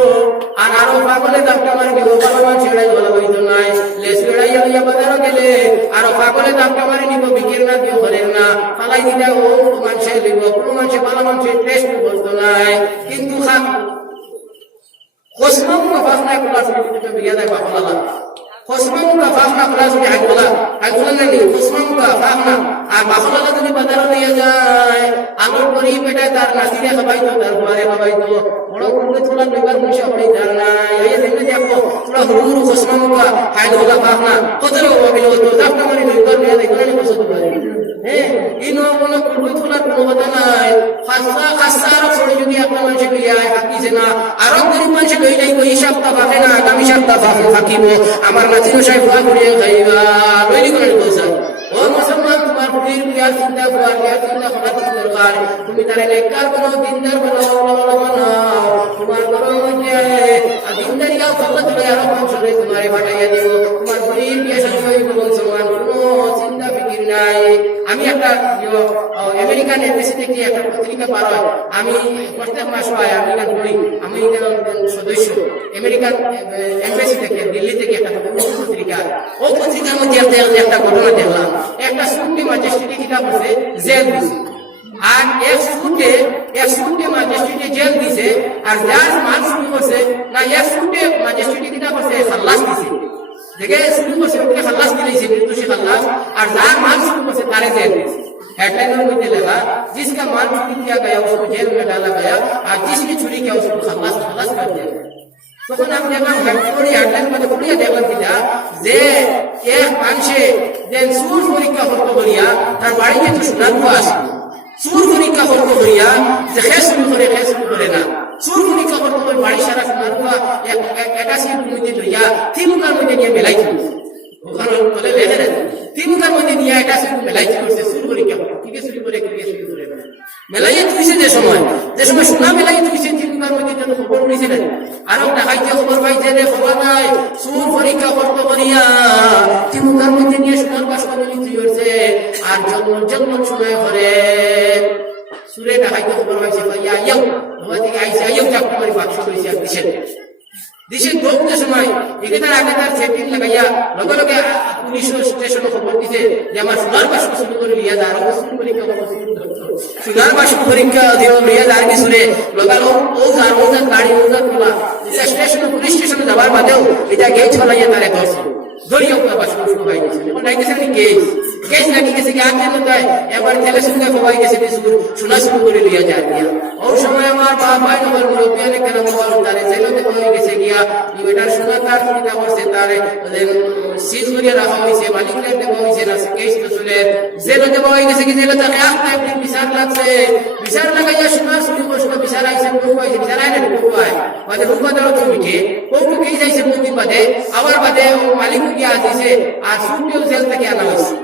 আর আরো পাগলে দামটা মারি দিব ভালো মানুষ এড়াই ভালো হইতো নাই লেসু এড়াইয়া লইয়া বাজার গেলে আরো পাগলে দামটা মারি নিব বিকের না দিও ঘরের না ফালাই দিলে ও মানুষের দিব কোনো মানুষের ভালো মানুষের টেস্ট করতো নাই কিন্তু খোসমামুকা ফাসনা খোলা শুনে বিয়া দেয় বাপলা খোসমামুকা ফাসনা খোলা শুনে আগুলা নেই খোসমামুকা ফাসনা আর বাপলা যদি বাজারে নিয়ে যায় আলোর করি পেটে তার নাতিরে খাবাইতো তার ঘরে খাবাইতো বড় করে থোলা দুবার মুশা হই তার নাই এই দেখলে দেখো পুরো হুরুরু খোসমামুকা হাইদুলা ফাসনা কতরে বিলো তো দাপটা মারি দুবার বিয়া দেয় কোনে বসে তো হ্যাঁ ইনো কোনো কুলু থোলা কোনো কথা নাই খাসা আর পড়ে যদি আপনার মানুষ লইয়া হাকিছে না আরো গরিব মানুষ লই যাইব এই সপ্তাহ পাবে না আগামী সপ্তাহ থাকিব আমার নাতির সাহেব ফুয়া করিয়া খাইবা লইলি করে বলছেন ও মুসলমান তোমার পুরীর বিয়ার চিন্তা করার বিয়ার চিন্তা করার কি দরকার তুমি তারা নেককার বানাও দিনদার বানাও তোমার ঘরের মধ্যে দিনদারি গাও আল্লাহ তাআলা আরো মানুষ তোমারে পাঠাইয়া দিব তোমার পুরীর বিয়া সাথে হইব মুসলমান কোনো চিন্তা ফিকির নাই আমি একটা আমেরিকান এমবেসি থেকে একটা পত্রিকা পার হয় আমি প্রত্যেক মাস হয় আমেরিকান পড়ি আমি সদস্য আমেরিকান এমবেসি থেকে দিল্লি থেকে একটা পত্রিকা ও পত্রিকার মধ্যে একটা ঘটনা দেখলাম একটা সুন্নি ম্যাজিস্ট্রেট কিতাব আছে জেল দিছে আর এক সুন্নি ম্যাজিস্ট্রেট জেল দিছে আর যার মান শুরু করছে না এক সুন্নি ম্যাজিস্ট্রেট কিতাব করছে খালাস দিছে দেখে শুরু করছে ওকে খালাস দিয়েছে মৃত্যুশী খালাস আর যার মান শুরু করছে তারে জেল দিয়েছে हेडलाइन में लगा जिसका माल चोरी किया गया उसको जेल में डाला गया और जिसने चोरी किया उसको खलास कर दिया তখন আমি দেখলাম ফ্যাক্টরি হেডলাইন মধ্যে পড়িয়া দেখলাম কিনা যে এক মানুষে যে সুর পরীক্ষা করতে করিয়া তার বাড়িতে তো সোনার আসে সুর পরীক্ষা করতে করিয়া যে শুরু করে না সুর পরীক্ষা করতে করে বাড়ি সারা সোনার একটা সিট মধ্যে লইয়া তিনটার মধ্যে নিয়ে মেলাই দিল ওখানে বলে লেখে দেয় তিনটার মধ্যে নিয়ে একটা সিট মেলাই করছে সুর পরীক্ষা ঠিক আছে শুরু করে মেলাইয়ে তুইছে যে সময় সোনা মেলাই তুইছে তিনটার মধ্যে খবর নিয়েছে না আরো ডাকাইতে খবর পাইছে যে খবর নাই সুর পরীক্ষা করতে করিয়া তিনটার মধ্যে নিয়ে সোনার বাস করে তুই করছে আর জন্ম সময় করে সুরে ডাকাইতে খবর পাইছে ইয়া ইয়া তোমার দিকে আইসা ইয়া চাকরি বাক্স করেছে আর দিছে দেশে ঢুকতে সময় এখানে আগে তার সেটিং লাগাইয়া লগে লগে পুলিশ স্টেশনে খবর দিছে যে আমার সোনার বাসন শুরু করে লিয়া যায় আর শুরু করে সোনার বাসন পরীক্ষা দিও লিয়া যায় কি শুনে লগালো ও গাড়ি তোলা স্টেশনে পুলিশ স্টেশনে যাবার বাদেও এটা গেট চালাইয়া তারে ধরছে ধরিয়া বাসন শুরু হয়ে গেছে এখন নাকি কেস কেস নাকি গেছে কি আগে মতায় এবার ছেলে সঙ্গে সবাই গেছে শোনা শুরু করে লিয়া যায় দিয়া ওই সময় আমার বাবাই আমার মুরব্বিয়ানে কেন তারে ছেলেতে হয়ে গেছে গিয়া এটার শোনা তার কিতা করছে তারে সিজ করিয়া রাখা হয়েছে মালিকরা দেওয়া হয়েছে না কেস তো শুনে জেলে দেওয়া হয়ে গেছে কি জেলে তাকে একটা বিচার লাগছে বিচার লাগাইয়া শোনা শুরু করছিল বিচার আইসে রূপাইছে বিচার আয় না রূপায় বাদে রূপা দেওয়া তো মিঠে ওকে কে যাইছে প্রতিদিন বাদে আবার বাদে মালিক গিয়া দিছে আর শুনতেও জেল থেকে আনা হয়েছে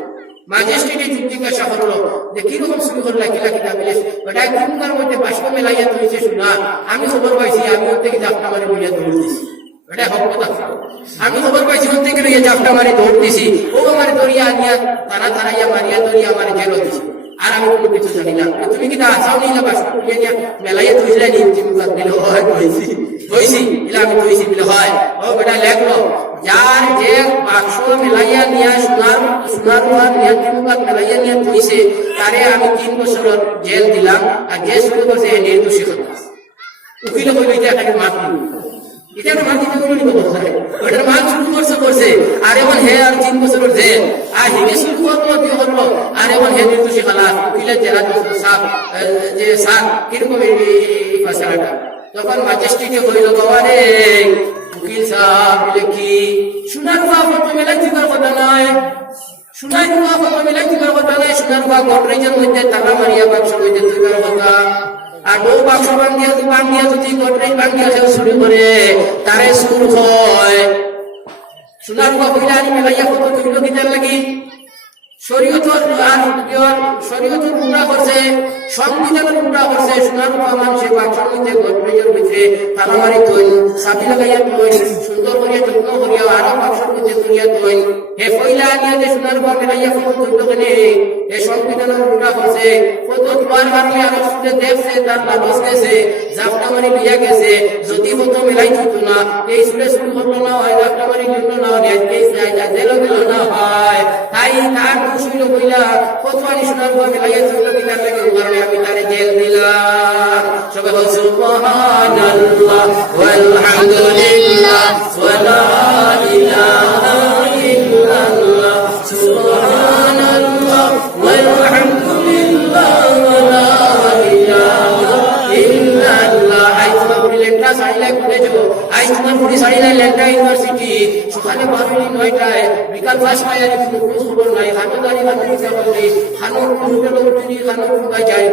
ম্যাজিস্ট্রেটে জিজ্ঞাসা করলো যে কিরকম শুরু করলা কিলা মিলে ওটা কিংকার মধ্যে বাষ্প মেলাইয়া তুলেছে শোনা আমি খবর পাইছি আমি ওর থেকে জাপটা মারি বলিয়া দৌড় দিছি ওটা হক কথা আমি খবর পাইছি ওর থেকে লইয়া জাপটা মারি দৌড় দিছি ও আমার দৌড়িয়া আনিয়া তারাইয়া মারিয়া দৌড়িয়া আমার জেল দিছি আর আমি কোনো কিছু জানি না তুমি কি তা আসাও নিলা বাষ্প তুলিয়া মেলাইয়া তুলছিলা নি চিমুকাত দিলে হয় কইছি ইলা আমি কইছি বলে হয় ও বেটা লেখলো যার যে বাক্স মেলাইয়া নিয়া সোনার নিয়া চিমুকাত মেলাইয়া নিয়া কইছে তারে আমি 3 বছর জেল দিলাম আর যে শুরু করছে নির্দোষী হল উকিল কইলে একটা মাফ এটা একটা মাফ দিতে বলি কথা হয় ওটার মাল শুরু করছে আর এখন হে আর 3 বছর জেল আর হিনে শুরু করলো কি হলো আর এখন হে নির্দোষী খালাস উকিলের জেলা সাপ যে সাপ কিরকম এই ফয়সালাটা তখন ম্যাজিস্ট্রেটে কইল বাবারে উকিল সাহেব বলে কি সোনার বাপ মেলাই দিবার কথা নাই সোনার বাপ মেলাই দিবার কথা নাই সোনার বাপ গডরেজের মধ্যে তালা মারিয়া বাক্স মধ্যে দিবার কথা আর ও বাক্স বান্ধিয়া যদি গডরেজ বান্ধিয়া শুরু করে তারে শুরু হয় সোনার বাপ মিলানি মেলাইয়া কত কইল কিতার লাগি শরীয়তের গুণা করছে সংবিধানের গুণা করছে সোনার মানুষের বাক্সের মধ্যে গডরেজের ভিতরে তালামারি তৈন সাথী লাগাইয়া তৈন সুন্দর করিয়া যত্ন করিয়া আরো বাক্সের মধ্যে তুলিয়া তৈন হে পয়লা আনিয়া যে সোনার বাপ মেলাইয়া কত তৈল কেনে এ সংবিধানের গুণা করছে কত তোমার কারণে আরো শুনে দেখছে তার লাভস গেছে জাপটা মারি লিয়া গেছে যদি কত মেলাই থইত না এই সুরে শুরু করলো না হয় জাপটা মারি লিখলো না হয় কেস নাই জেলও দিল না হয় তাই তার শুইল কইলা কত পানি সোনার বাপ মেলাইয়া তৈল কিনা লাগে কারণে আমি তারে জেল দিলাম সবাই বল সুবহানাল্লাহ ওয়ালহামদুলিল্লাহ ওয়া লা ইলাহা ইল্লাল্লাহ সুবহানাল্লাহ ওয়ালহামদুলিল্লাহ ওয়া লা ইলাহা ইল্লাল্লাহ আই তোমার লেখা সাইলা করে যাও আই তোমার পুরি সাইলা লেখা ইউনিভার্সিটি সকালে 9টায় বিকাল 5টায় খবর নাই হাতদারি হাতদারি যাবে খানো কোনটা উঠনি খানো কোনটা যায়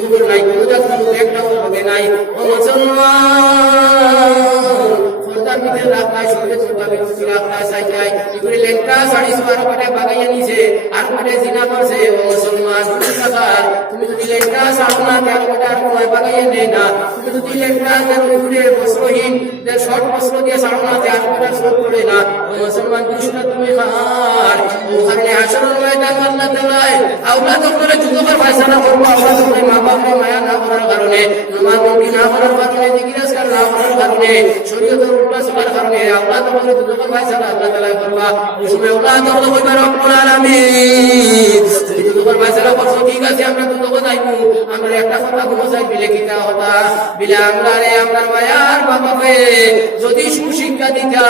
খবর নাই কোনটা কোনো একটাও হবে নাই ও মুসলমান খোদার ভিতরে রাখায় সঙ্গে সঙ্গে রাখায় সাইকায় ইবরে লেখা 12:30 পাটে বাগাইয়া নিছে আর পাটে জিনা করছে ও মুসলমান তুমি যদি লেখা সামনা কেন ওটার কয় বাগাইয়া নেই না তুমি যদি লেখা যেন ইবরে বস্ত্রহীন যে শর্ট বস্ত্র দিয়ে সামনা তে আর ওটা সব করে না ও মুসলমান দুষ্ট তুমি খার ওখানে হাসরের ময়দান আল্লাহ তাআলা আওলাদ করে যুগের ফয়সালা করব আওলাদ করে মা বাপের মায়া না করার কারণে নামাজ পড়ি না করার কারণে জিকির না করার কারণে শরীয়তের উল্টা চলার কারণে আওলাদ করে যুগের ফয়সালা আল্লাহ তাআলা করবা ওই সময় আওলাদ আল্লাহ কইবা রব্বুল আলামিন যদি যুগের ফয়সালা করছো ঠিক আছে আমরা তো যুগ যাইবো আমরা একটা কথা বলতে চাই বিলে কিতা হতা বিলে আমরা মায়ার বাবাকে যদি সুশিক্ষা দিতা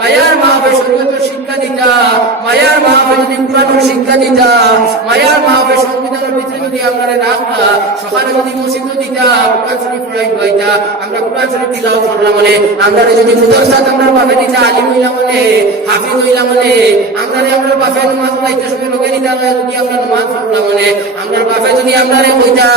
মায়ার বাবা শরীয়তের শিক্ষা দিতা মায়ার বাবা যদি কোরআনের শিক্ষা দিতা মায়ার বাবা সংবিধানের ভিতরে যদি আমরা রাখতা সকালে যদি মসজিদে দিতা কোরআন শরীফ পড়াই হইতা আমরা কোরআন শরীফ তিলাওয়াত করলাম মানে আমরা যদি মুদারসাত আমরা বাবা দিতা আলিম হইলাম মানে হাফিজ হইলাম মানে আমরা বাবা নামাজ পড়াইতে সময় লোকে দিতা যদি আমরা নামাজ পড়লাম মানে আমরা বাবা যদি আমরা কইতা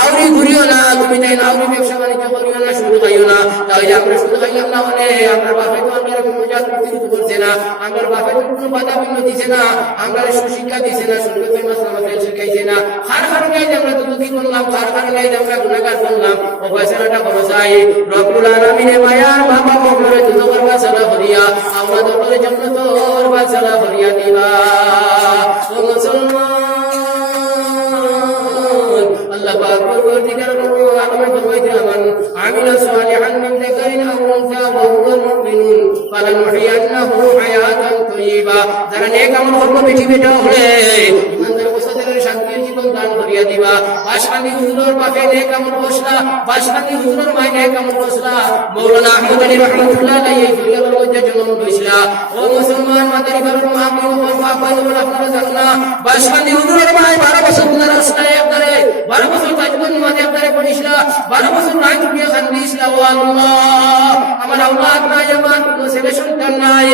আউরি ঘুরিও না তুমি তাই আউরি ব্যবসা বাণিজ্য করিও না শুরু খাইও না তাহলে আমরা শুরু খাইলাম না মানে আমরা বাবা তো আমরা কোনো জাত প্রতিনিধিত্ব করছে না আমরা বাবা তো কোনো বাধা বিঘ্ন দিছে না আমরা সুশিক্ষা দিছে না সুন্দর মাসলামাতে শিখাইছে না হার কারণে আমরা দুর্নীতি করলাম হার কারণে আমরা গুনাহগার করলাম ও ফয়সালাটা করো চাই রব্বুল আলামিনের মায়ার বাবা কবরে দুদকের ফয়সালা করিয়া আমরা দরবারে জান্নাতের ফয়সালা করিয়া দিবা ও মুসলমান আল্লাহ পাক পরবর্তীকালে আলামে ফরমাইতে আমিনা সালিহান মিন যাকারিন আও উনসা ওয়া হুয়া ওয়ালানুহইয়ান্নাহু হায়াতান তাইয়্যিবা যারা নেক আমল করবে পৃথিবীতে হলে ইমানদার মুসাদের শান্তির জীবন দান করিয়া দিবা বাশখালী হুজুরের বাপে নেক আমল করছলা বাশখালী হুজুরের মায়ে নেক আমল করছলা মাওলানা আহমদ আলী রাহমাতুল্লাহ আলাইহি এই পরিবারের মধ্যে জন্ম হইছিল ও মুসলমান মাদারী ঘরের মাহবুব ও বাবা বলে আপনারা জানেন না বাশখালী হুজুরের মায়ে 12 বছর গুনার রাস্তায় একবারে 12 বছর তাজবুল মাঝে একবারে পড়িছিল 12 বছর নাই তুমি খান্দিছিল ও আল্লাহ আমার আওলাদ নাই আমার কোনো ছেলে সন্তান নাই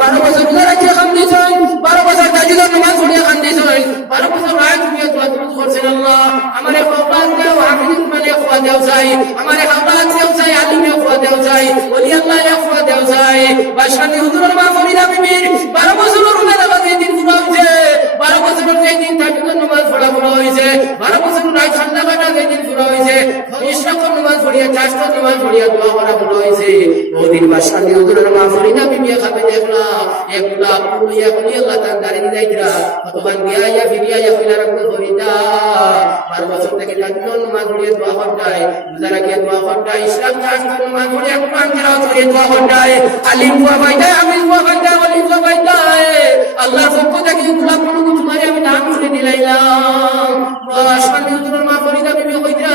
12 বছর গুনার রাখে খান্দিছেন 12 বছর তাজবুল নামাজ পড়িয়া খান্দিছেন 12 বছর নাই তুমি দোয়া করছেন আল্লাহ আমার আওলাদ দেও হাফিজ মানে খোয়া দেও চাই আমার আওলাদ দেও চাই আলিম খোয়া দেও চাই ওলি আল্লাহ খোয়া দেও চাই বাশখালী হুজুরের মা ফরিদা বিবির 12 বছরের উমের আবাদে দিন পুরা হইছে 12 বছরের যে দিন তাজবুল নামাজ পড়া পুরা হইছে 12 বছরের নাই ঠান্ডা কাটা যে দিন পুরা হইছে ইশরাক নামাজ পড়িয়া চাষত নামাজ পড়িয়া দোয়া করা পুরা হইছে ওদিন বাশখালী হুজুরের মা ফরিদা বিবি খাবে দেখলা একলা পুরিয়া বলি আল্লাহ তাআলা দাঁড়িয়ে দিলাইরা তখন গিয়া ফিরিয়া ফিরা রাখতে ফরিদা 12 বছর থেকে তাজবুল নামাজ পড়িয়া দোয়া করতাই যারা গিয়া দোয়া করতাই ইশরাক চাষত নামাজ পড়িয়া কোরআন তেলাওয়াত করে দোয়া করতাই আলিম দোয়া পাইতাই আমি দোয়া পাইতাই ওলি দোয়া পাইতাই আল্লাহর পক্ষ থেকে গোলাপ কোনো তোমারে আমি দান করে দিলাইলাম বাশখালী হুজুরের মা ফরিদা বিবি কইতা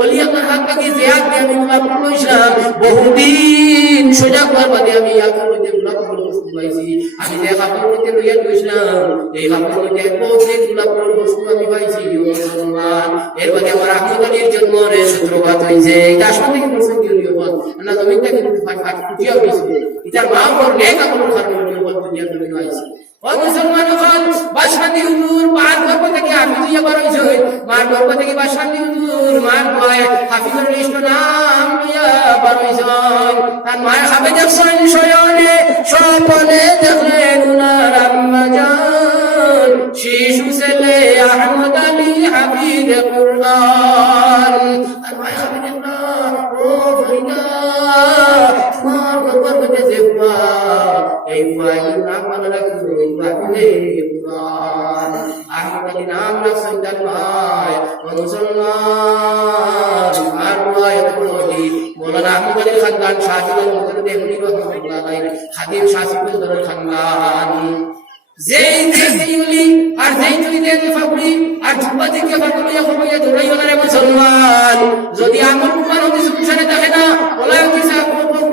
ওলি আল্লাহ হাত থেকে জিয়াদ দিয়ে আমি গোলাপ লইছিলাম বহুদিন সোজা করার বাদে আমি ইয়াকুল মধ্যে গোলাপ বস্তু পাইছি আমি যে কাপড় মধ্যে লইয়া গইছিলাম এই কাপড় মধ্যে বহুদিন গোলাপ বস্তু আমি পাইছি মুসলমান এর বাদে আমার আহমদ আলীর জন্মের সূত্রপাত হইছে এটা আসলে কি প্রসঙ্গ নিয়মত না জমিটা কিন্তু ফাট ফুটিয়া হইছে এটার মা ওর নেক আমল কারণে নিয়মত দুনিয়ার জন্য আইছে ও মুসলমান হল বাশখালী হুজুর মার গর্ভ থেকে হাফিজিয়া বার হইছে মার গর্ভ থেকে বাশখালী হুজুর মার মায় হাফিজুর লিস্ট নাম নিয়া বার হইছে তার মায় হাফে দেখছেন শয়নে স্বপ্নে দেখলেন উনার আম্মা জান শিশু ছেলে আহমদ আলী হাফিজ কুরআন আর মায় হাফে দেখলা ও ফরিদা তোমার গর্ভ থেকে দেখবা এই ফাইল নাম মনে রাখবে বাকিলে কুরআন আহমদ আলী নাম রাখছেন তার মায় মুসলমান আর মায় বলি মাওলানা আহমদ আলী খানদান শাহজালাল মুজাদ্দিদ মুনির রহমাতুল্লাহ আলাইহি খাদিম শাহ সিকুন্দরের খানদান যেই যেইলি আর যেই তুইতে ফাবরি আর জুব্বা থেকে ফাবরিয়া ফাবরিয়া দৌড়াই ওনারে মুসলমান যদি আমল কুরআন হাদিস অনুসারে থাকে না ওলা কিসা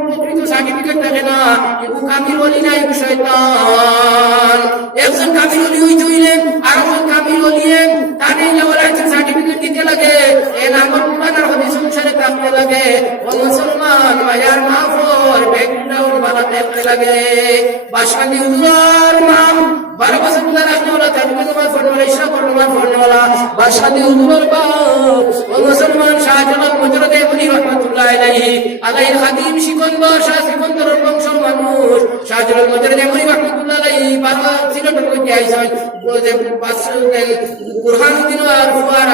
প্রকৃত সার্টিফিকেট থাকে না কিন্তু কামিল ওলি না এই শয়তান একজন কামিল ওলি হইলে আর একজন কামিল ওলিয়ে তারে ওলা সার্টিফিকেট দিতে লাগে এই আমল কুরআন আর হাদিস অনুসারে থাকতে লাগে ও মুসলমান মায়ার মাফর ব্যাকগ্রাউন্ড বানাতে লাগে বাশখালী হুজুর নাম 12 বছর গুনার রাখনেওয়ালা তাজবুল নামাজ পড়নেওয়ালা ইশরাক নামাজ পড়নেওয়ালা বাশখালী হুজুরের বাপ ও মুসলমান শাহজালাল মুজাদ্দিদ মুনির রহমাতুল্লাহ আলাইহির খাদিম সিকন্দর শাহ সিকন্দরের বংশ মানুষ শাহজালাল মুজাদ্দিদ মুনির রহমাতুল্লাহ আলাইহি সিলেটের মধ্যে আইছেন বুরহানুদ্দিন আর ফুয়ার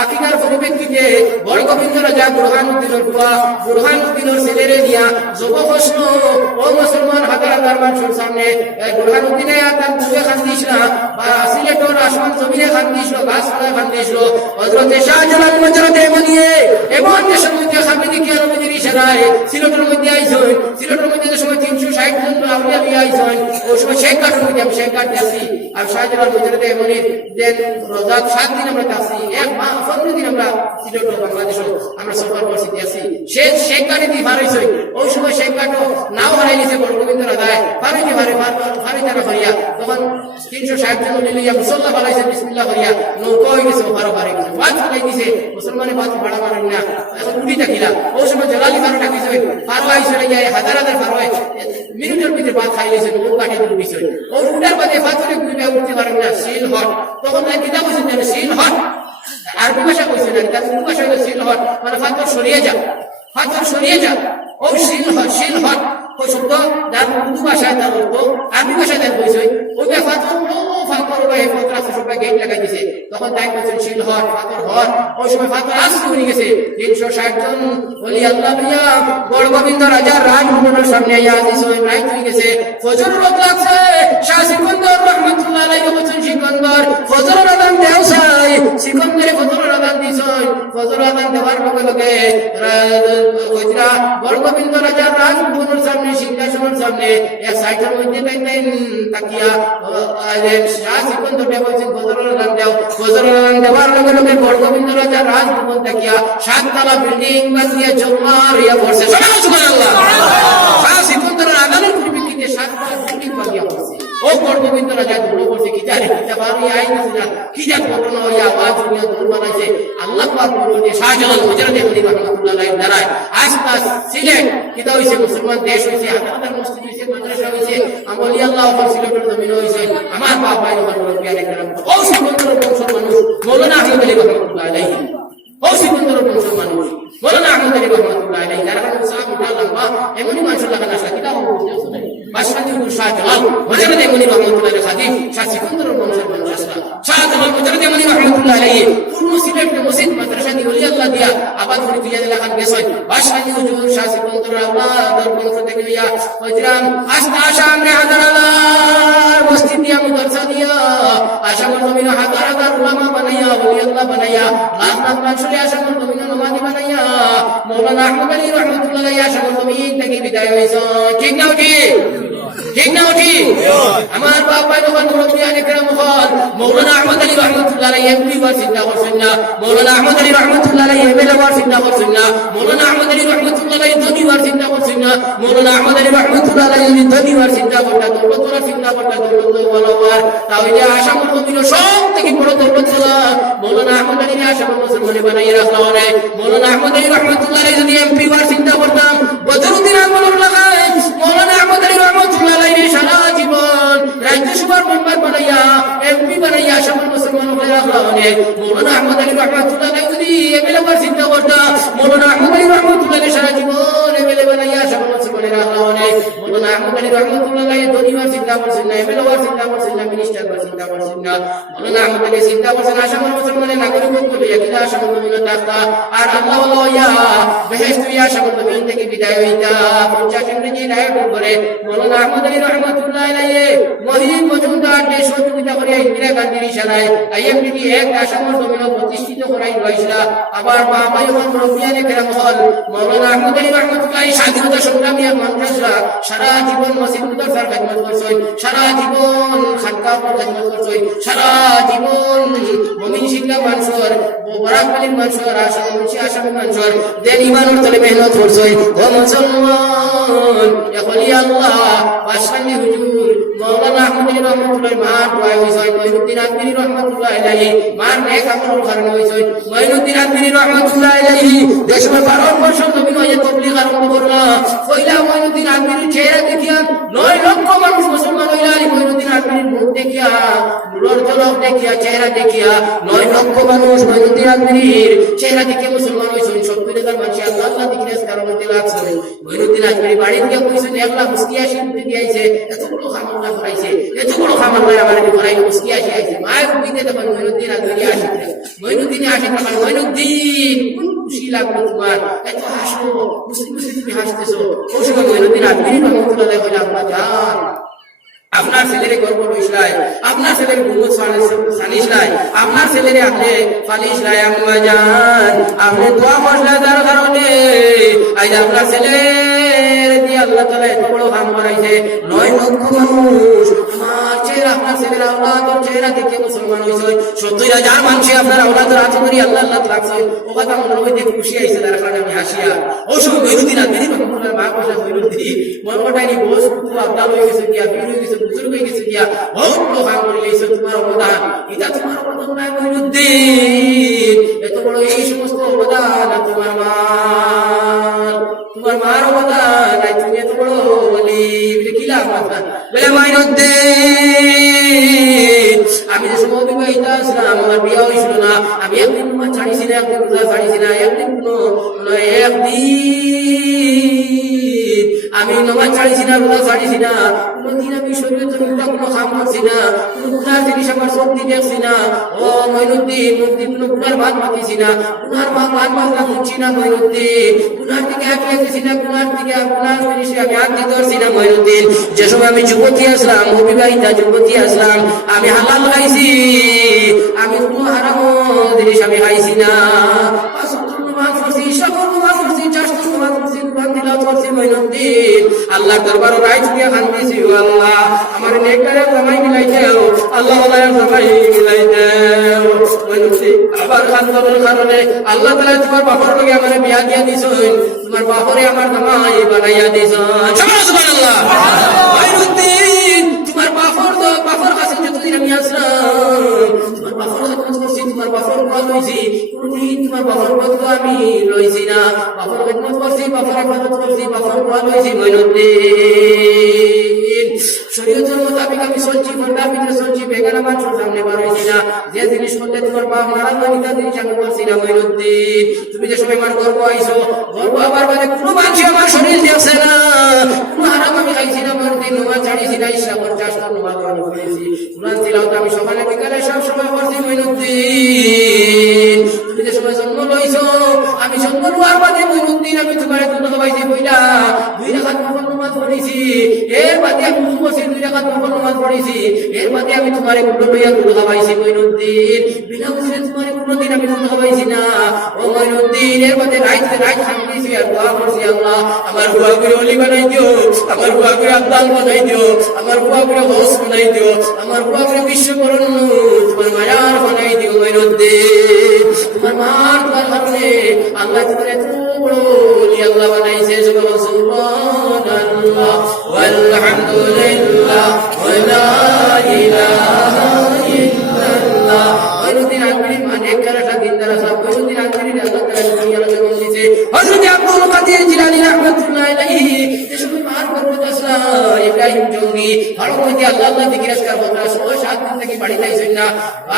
আকিকার পরিপ্রেক্ষিতে বড় গোবিন্দ রাজা বুরহানুদ্দিনের ফুয়া বুরহানুদ্দিনের ছেলেরে নিয়া যুবকৃষ্ণ ও মুসলমান হাজার মানুষের সামনে বুরহানুদ্দিনে তার বুকে খান দিয়েছিল বা সিলেটের আসমান জমিনে খান দিয়েছিল গাছপালায় খান দিয়েছিল হযরতে শাহজালাল মুজাদ্দিদ মুনিয়ে এবং দেশের মধ্যে খাবিদি কিয়ামতের ইশারায় সিলেটের মধ্যে আইছেন সিলেটের মধ্যে যে সময় 360 জন আউলিয়া নিয়ে আইছেন ওই সময় শেখ কাটুন মধ্যে আমি শেখ কাটতে আসি আর শাহজালাল মুজাদ্দিদ মুনির যে রোজা 7 দিন আমরা আসি এক মাস 15 দিন আমরা সিলেট বাংলাদেশে আমরা সফর করছি আসি শেখ কাটে দি ভারইছে ওই সময় শেখ কাটো নাও হারাই নিছে বড় গোবিন্দ রাজায় ফারিদি তারা করিয়া তখন 360 জন লিয়া মুসল্লা বানাইছে বিসমিল্লাহ করিয়া নৌকা হয়ে গেছে ওপার পারে গেছে বাদ ফলাই দিছে মুসলমানের বাদ ভাড়া মারেন না এখন উঠি থাকিলা ওই সময় জলালি ফারো ডাকিছে ফারো আইছে যায় হাজার ফারো মিনিটের ভিতরে বাদ খাই গেছে ও কাটে দিল বিষয় ও উঠার বাদে ফাতরে গুইবা উঠতে পারেন না সিল হট তখন তাই কিতাব বলছেন যে সিল হট আরবি ভাষা কইছেন না তার উর্দু ভাষা হলো সিল হট মানে ফাতর সরিয়ে যা ও সিল হট ওই শব্দ যার উর্দু ভাষায় তার অর্থ আরবি ভাষায় তার কইছে ওই ফাতর ফাতর ওই ফাতর আছে সবাই গেট লাগাই দিয়েছে তখন তাই কইছেন সিল হট ফাতর হট ওই সময় ফাতর আসতে হয়ে গেছে 360 জন ওলি আল্লাহ দিয়া বড় গোবিন্দ রাজার রাজভবনের সামনে আইয়া দিছে রাইত হয়ে গেছে ফজর রোদ লাগছে শাহ সিকন্দর রহমাতুল্লাহ আলাইহি বলেছেন সিকন্দর ফজর আযান দেও চাই সিকন্দরে ফজর আযান দিছেন ফজর ফজর আযান দেওয়ার লগে লগে কইরা বরগোবিন্দ রাজার রাজভবনের সামনে সিংহাসনের সামনে এক সাইডের মধ্যে তাকিয়া শাহ সিকন্দর বলছেন ফজর আযান দাও। ফজর আযান দেওয়ার লগে লগে বরগোবিন্দ রাজার রাজভবন তাকিয়া সাততলা বিল্ডিং বানিয়ে চৌমার ইয়া পড়ছে। সুবহানাল্লাহ। শাহ সিকন্দরের আদানের পরিপ্রেক্ষিতে সাততলা বিল্ডিং বানিয়ে পড়ছে। ও বরগোবিন্দ রাজা দৌড় করছে কি জানে বাড়ি আইনা কি যা ঘটনা ওই আওয়াজ নিয়ে দৌড় বানাইছে। আল্লাহ পাক বলতে শাহজালাল মুজাররদ আলী রাহমাতুল্লাহ আলাইহি দাঁড়ায় আশপাশ সিলেট কিতা হইছে মুসলমান দেশ হইছে হাজার মসজিদ হইছে মাদ্রাসা হইছে আমলি আল্লাহ ওপর সিলেটের জমিন হইছে আমার বাপ ভাই ওপর মুরব্বিয়ানে کرام ও সিকন্দরের বংশের মানুষ মাওলানা আহমদ আলী রাহমাতুল্লাহ আলাইহি ও সিকন্দরের বংশের মানুষ মাওলানা আহমদ আলী রাহমাতুল্লাহ আলাইহি যারা সাহাব আল্লাহ এমনই মানুষ লাগানা কিতা বলতে শুনে বাদশাহ শাহজালাল মুজাররদ আলী রাহমাতুল্লাহ আলাইহি খাদিম শাহ সিকন্দরের বংশের মানুষ শাহজালাল মুজাররদ আলী রাহমাতুল্লাহ আলাইহি পূর্ণ সিলেটের মসজিদ মাদ্রাসা দি ওলি আল্লাহ দিয়া আবাদ করে দিয়া লাগান গেছেন। বাদশাহ হুজুর শাহ সিকন্দর আল্লাহর বংশ থেকে নিয়া হযরত আস্তা সামনে হাজারালার মসজিদ দিয়া মাদ্রাসা দিয়া আশামর জমিন হাজার হাজার উলামা বানাইয়া ওলি আল্লাহ বানাইয়া লাখ লাখ মানুষকে আশামর জমিন নামাজি বানাইয়া মাওলানা আহমদ আলী রাহমাতুল্লাহ আলাইহি আশামর জমিন থেকে বিদায় হইছে। ঠিক না ঠিক? ঠিক না ঠিক? আমার বাপ ভাই ওখানে মুরব্বিয়ানে کرام হল মাওলানা আহমদ আলী রাহমাতুল্লাহ আলাইহি এমপি বার চিন্তা করছেন না, মাওলানা আহমদ আলী রাহমাতুল্লাহ আলাইহি এমএলএ বার চিন্তা করছেন না, মাওলানা আহমদ আলী রাহমাতুল্লাহ আলাইহি ধনী বার চিন্তা করছেন না, মাওলানা আহমদ আলী রাহমাতুল্লাহ আলাইহি ধনী বার চিন্তা করতে দৌলত বার চিন্তা করতে দৌলত ওয়ালাবার তাহলে আশামর জমিন সব থেকে বড় দৌলত ছিল মাওলানা আহমদ আলী আশামর মুসলমানে বানাইয়া রাখলো। মাওলানা আহমদ আলী রাহমাতুল্লাহ আলাইহি যদি এমপি বার চিন্তা করতাম বদরুদ্দিন আলমগীর লাগায় মাওলানা আহমদ আলী রাহমাতুল্লাহ আলাইহি সারা জীবন রাজ্যসভার মেম্বার বানাইয়া এমপি বানাইয়া আশামর মুসলমান হয়ে রাখলো। মাওলানা আহমদ আলী রাহমাতুল্লাহ আলাইহি যদি এমএলএ বার চিন্তা করতাম মাওলানা আহমদ আলী রাহমাতুল্লাহ আলাইহি সারা জীবন এমএলএ বানাইয়া আশামর মুসলমান হয়ে রাখলো। মাওলানা আহমদ আলী রাহমাতুল্লাহ আলাইহি ধনী বার চিন্তা করছেন না, এমএলএ বার চিন্তা করছেন না, মিনিস্টার বার চিন্তা করছেন না, মাওলানা আহমদ আলী চিন্তা করছেন আশামর মুসলমানের নাগরিক বলে একটা আশামর মুসলমান থাকতা আর আল্লাহ ওয়া বেহেশত ইয়া আশামর জমিন থেকে বিদায় হইতা। 50 ইংরেজি রায়ত করে মাওলানা আহমদ আলী রাহমাতুল্লাহ আলাইহি মহিম মজুমদার দেশ সহযোগিতা করে ইন্দিরা গান্ধীর ইশারায় আইএমডিটি এক আশামর জমিন প্রতিষ্ঠিত করাই হইছিল। আবার বাবা এবং মুরব্বিয়ানে کرام হল মাওলানা আহমদ আলী রাহমাতুল্লাহ স্বাধীনতা সংগ্রামী মানুষরা সারা জীবন মসজিদ মুদরসার খিদমত করছেন, সারা জীবন খানকাহ খিদমত করছেন, সারা জীবন মুমিন শিক্ষা মানুষের বরাকবালির মানুষের আসামি মানুষের দেন ইমানের তলে মেহনত করছেন। ও মুসলমান এখলি আল্লাহ বাদশাহী হুজুর মাওলানা আহমদ আলী রাহমাতুল্লাহ মার দোয়া হইছে, মঈনুদ্দিন আজমিরি রাহমাতুল্লাহ আলাইহি মার নেক আমলের কারণে হইছে। মঈনুদ্দিন আজমিরি রাহমাতুল্লাহ আলাইহি দেশের 12 বছর নবী হয়ে তাবলীগ আরম্ভ করলো। কইলা মঈনুদ্দিন আজমিরির চেহারা দেখিয়া 9 লক্ষ মানুষ মুসলমান হইলা। মঈনুদ্দিন আজমিরির মুখ দেখিয়া নূরের ঝলক দেখিয়া চেহারা দেখিয়া 9 লক্ষ মানুষ মঈনুদ্দিন আজমিরির চেহারা দেখে মুসলমান হইছেন। 70,000 মানুষ আল্লাহ আল্লাহ দিনের কারণে লাগছে। মঈনুদ্দিন আজমিরি বাড়ি থেকে কইছেন 1,80,000 রুপি দিয়েছে, এত বড় খামার করাইছে, এত বড় খামার করে আমাদের করাই 80,000 আইছে। মায়ের কইতে তখন মঈনুদ্দিন আজমিরি আসিছে। মঈনুদ্দিন আসে তখন মঈনুদ্দিন খুশি লাগলো তোমার এত হাসো মুসলিম তুমি হাসতেছো। ওই সময় মঈনুদ্দিন আজমিরি রাহমাতুল্লাহ আলাইহি বলে আপনার জান আপনার ছেলের গর্ব রইসলাই, আপনার ছেলের গুণ সানিসলাই, আপনার ছেলের আপনি ফালিসলাই আম্মা জান আপনি দোয়া করলে যার কারণে আজ আপনার ছেলের দিয়ে আল্লাহ তাআলা এত বড় কাম করাইছে। 9 লক্ষ মানুষ আমার চেহারা আপনার ছেলের আওলাদের চেহারা দেখে মুসলমান হইছে। 70,000 মানুষ আপনার আওলাদের আছে করি আল্লাহ আল্লাহ লাগছে। ও কথা মনে হইতে খুশি হইছে তার কারণে আমি হাসিয়া ও শুধু মঈনুদ্দিন আজমিরি রাহমাতুল্লাহ মা কইছে মঈনুদ্দিন মনটাই বস পুরো আব্দুল হয়ে গেছে কি আপনি হয়ে গেছে বুজুর্গ হয়ে গেছে কি বহুত লোক করে গেছে তোমার অবদান এটা তোমার অবদান নাই মঈনুদ্দিন এত বড় এই সমস্ত অবদান তোমার মা তোমার মার অবদান নাই তুমি এত বড় বলি কি লাভ বলে মঈনুদ্দিন আমি যে সময় বিবাহিত আসলাম আমার বিয়ে হয়েছিল না, আমি একদিন তোমার ছাড়িছি না, একদিন রোজা ছাড়িছি না, একদিন আমি নামাজ ছাড়িছি না, রোজা ছাড়িছি না, কোনদিন আমি শরীরের জন্য কোনো কাম করছি না, কোনো গুনার জিনিস আমার শক্তি দেখছি না। ও মঈনুদ্দিন কোনো গুনার ভাত মাতিছি না, গুনার ভাত মাতছি না মঈনুদ্দিন, গুনার দিকে হাত লাগছি না, গুনার জিনিসে আমি হাত দিতে পারছি না মঈনুদ্দিন। যে সময় আমি যুবতী আসলাম, অবিবাহিতা যুবতী আসলাম, আমি হালাল খাইছি, আমি কোনো হারাম জিনিস আমি খাইছি না, সকল নামাজ পড়ছি, চারশো নামাজ পড়ছি, কুরআন তিলাওয়াত করছি মঈনুদ্দিন। আল্লাহ দরবারে রাইত দিয়ে কান্দিছি, ও আল্লাহ আমার নেককারে জামাই মিলাই দাও, আল্লাহ জামাই মিলাই দাও। মঈনুদ্দিন আবার কান্দনের কারণে আল্লাহ তাআলা তোমার বাবার লগে আমার বিয়া দিয়া দিছেন, তোমার বাপরে আমার জামাই বানাইয়া দিছেন। সুবহানাল্লাহ। মঈনুদ্দিন তোমার বাপর কাছে যতদিন আমি আসলাম, তোমার বাপর কাছে করছি, তোমার বাপর কথা লইছি, কোনদিন তোমার বাপর কথা আমি লইছি না। বাপর খেদমত করছি, বাপর ইবাদত করছি, বাপর কথা লইছি। মঈনুদ্দিন শরীয়তের মোতাবেক আমি চলছি, ঘন্টার ভিতরে চলছি, বেগানা মানুষের সামনে বার হইছি না। যে জিনিস করলে তোমার বাপ নারাজ হয় তা জিনিস আমি করছি না। মঈনুদ্দিন তুমি যে সবাই আমার গর্ব আইছো, গর্ব আবার বাদে কোনো মানুষ আমার শরীর দেখছে না, কোনো হারাম আমি খাইছি না। মঈনুদ্দিন নোমা ছাড়িছি না, ইচ্ছা করছে আসলে নোমা করেছি, কুরআন তিলাওয়াত আমি সকালে বিকালে সব সময় করছি। মঈনুদ্দিন তুমি যে সময় জন্ম লইছো, আমি জন্ম লওয়ার বাদে মঈনুদ্দিন আমি তোমার দুধ খাওয়াইছি বইলা 2 রাকাত নফল নামাজ পড়েছি, এর বাদে আমি উযু করছি 2 রাকাত নফল নামাজ পড়েছি, এর বাদে আমি তোমার কুলো লইয়া দুধ খাওয়াইছি। মঈনুদ্দিন বিনা বুঝে তোমার কোনোদিন আমি দুধ খাওয়াইছি না। ও মঈনুদ্দিন এর বাদে রাইত খাইছি আর দোয়া করছি, আল্লাহ আমার বুয়া করে ওলি বানাই দিও, আমার বুয়া করে আব্দাল বানাই দিও, আমার বুয়া করে হোস বানাই দিও, আমার বুয়া করে বিশ্বকরণ তোমার মায়ার বানাই দিও। মঈনুদ্দিন তোমার মার তোমার কারণে আল্লাহ তোমার এত বড় ওলি আল্লাহ বানাইছে। সুবহানাল্লাহ ওয়ালহামদুলিল্লাহ ওয়ালা ইলাহা ইল্লাল্লাহ। মঈনুদ্দিন আজমিরি অনেক কারাটা দিনদার সাহেব, মঈনুদ্দিন আজমিরি আল্লাহ তাআলা দুনিয়ার জন্য দিয়েছে। হযরত আব্দুল কাদের জিলানী রাহমাতুল্লাহ আলাইহি যেসব মার পর্বত আসলা ইব্রাহিম জঙ্গি ভারতমধ্যে আল্লাহ জিকিরাজকার কথা 6-7 দিন থেকে বাড়ি যাইছেন না।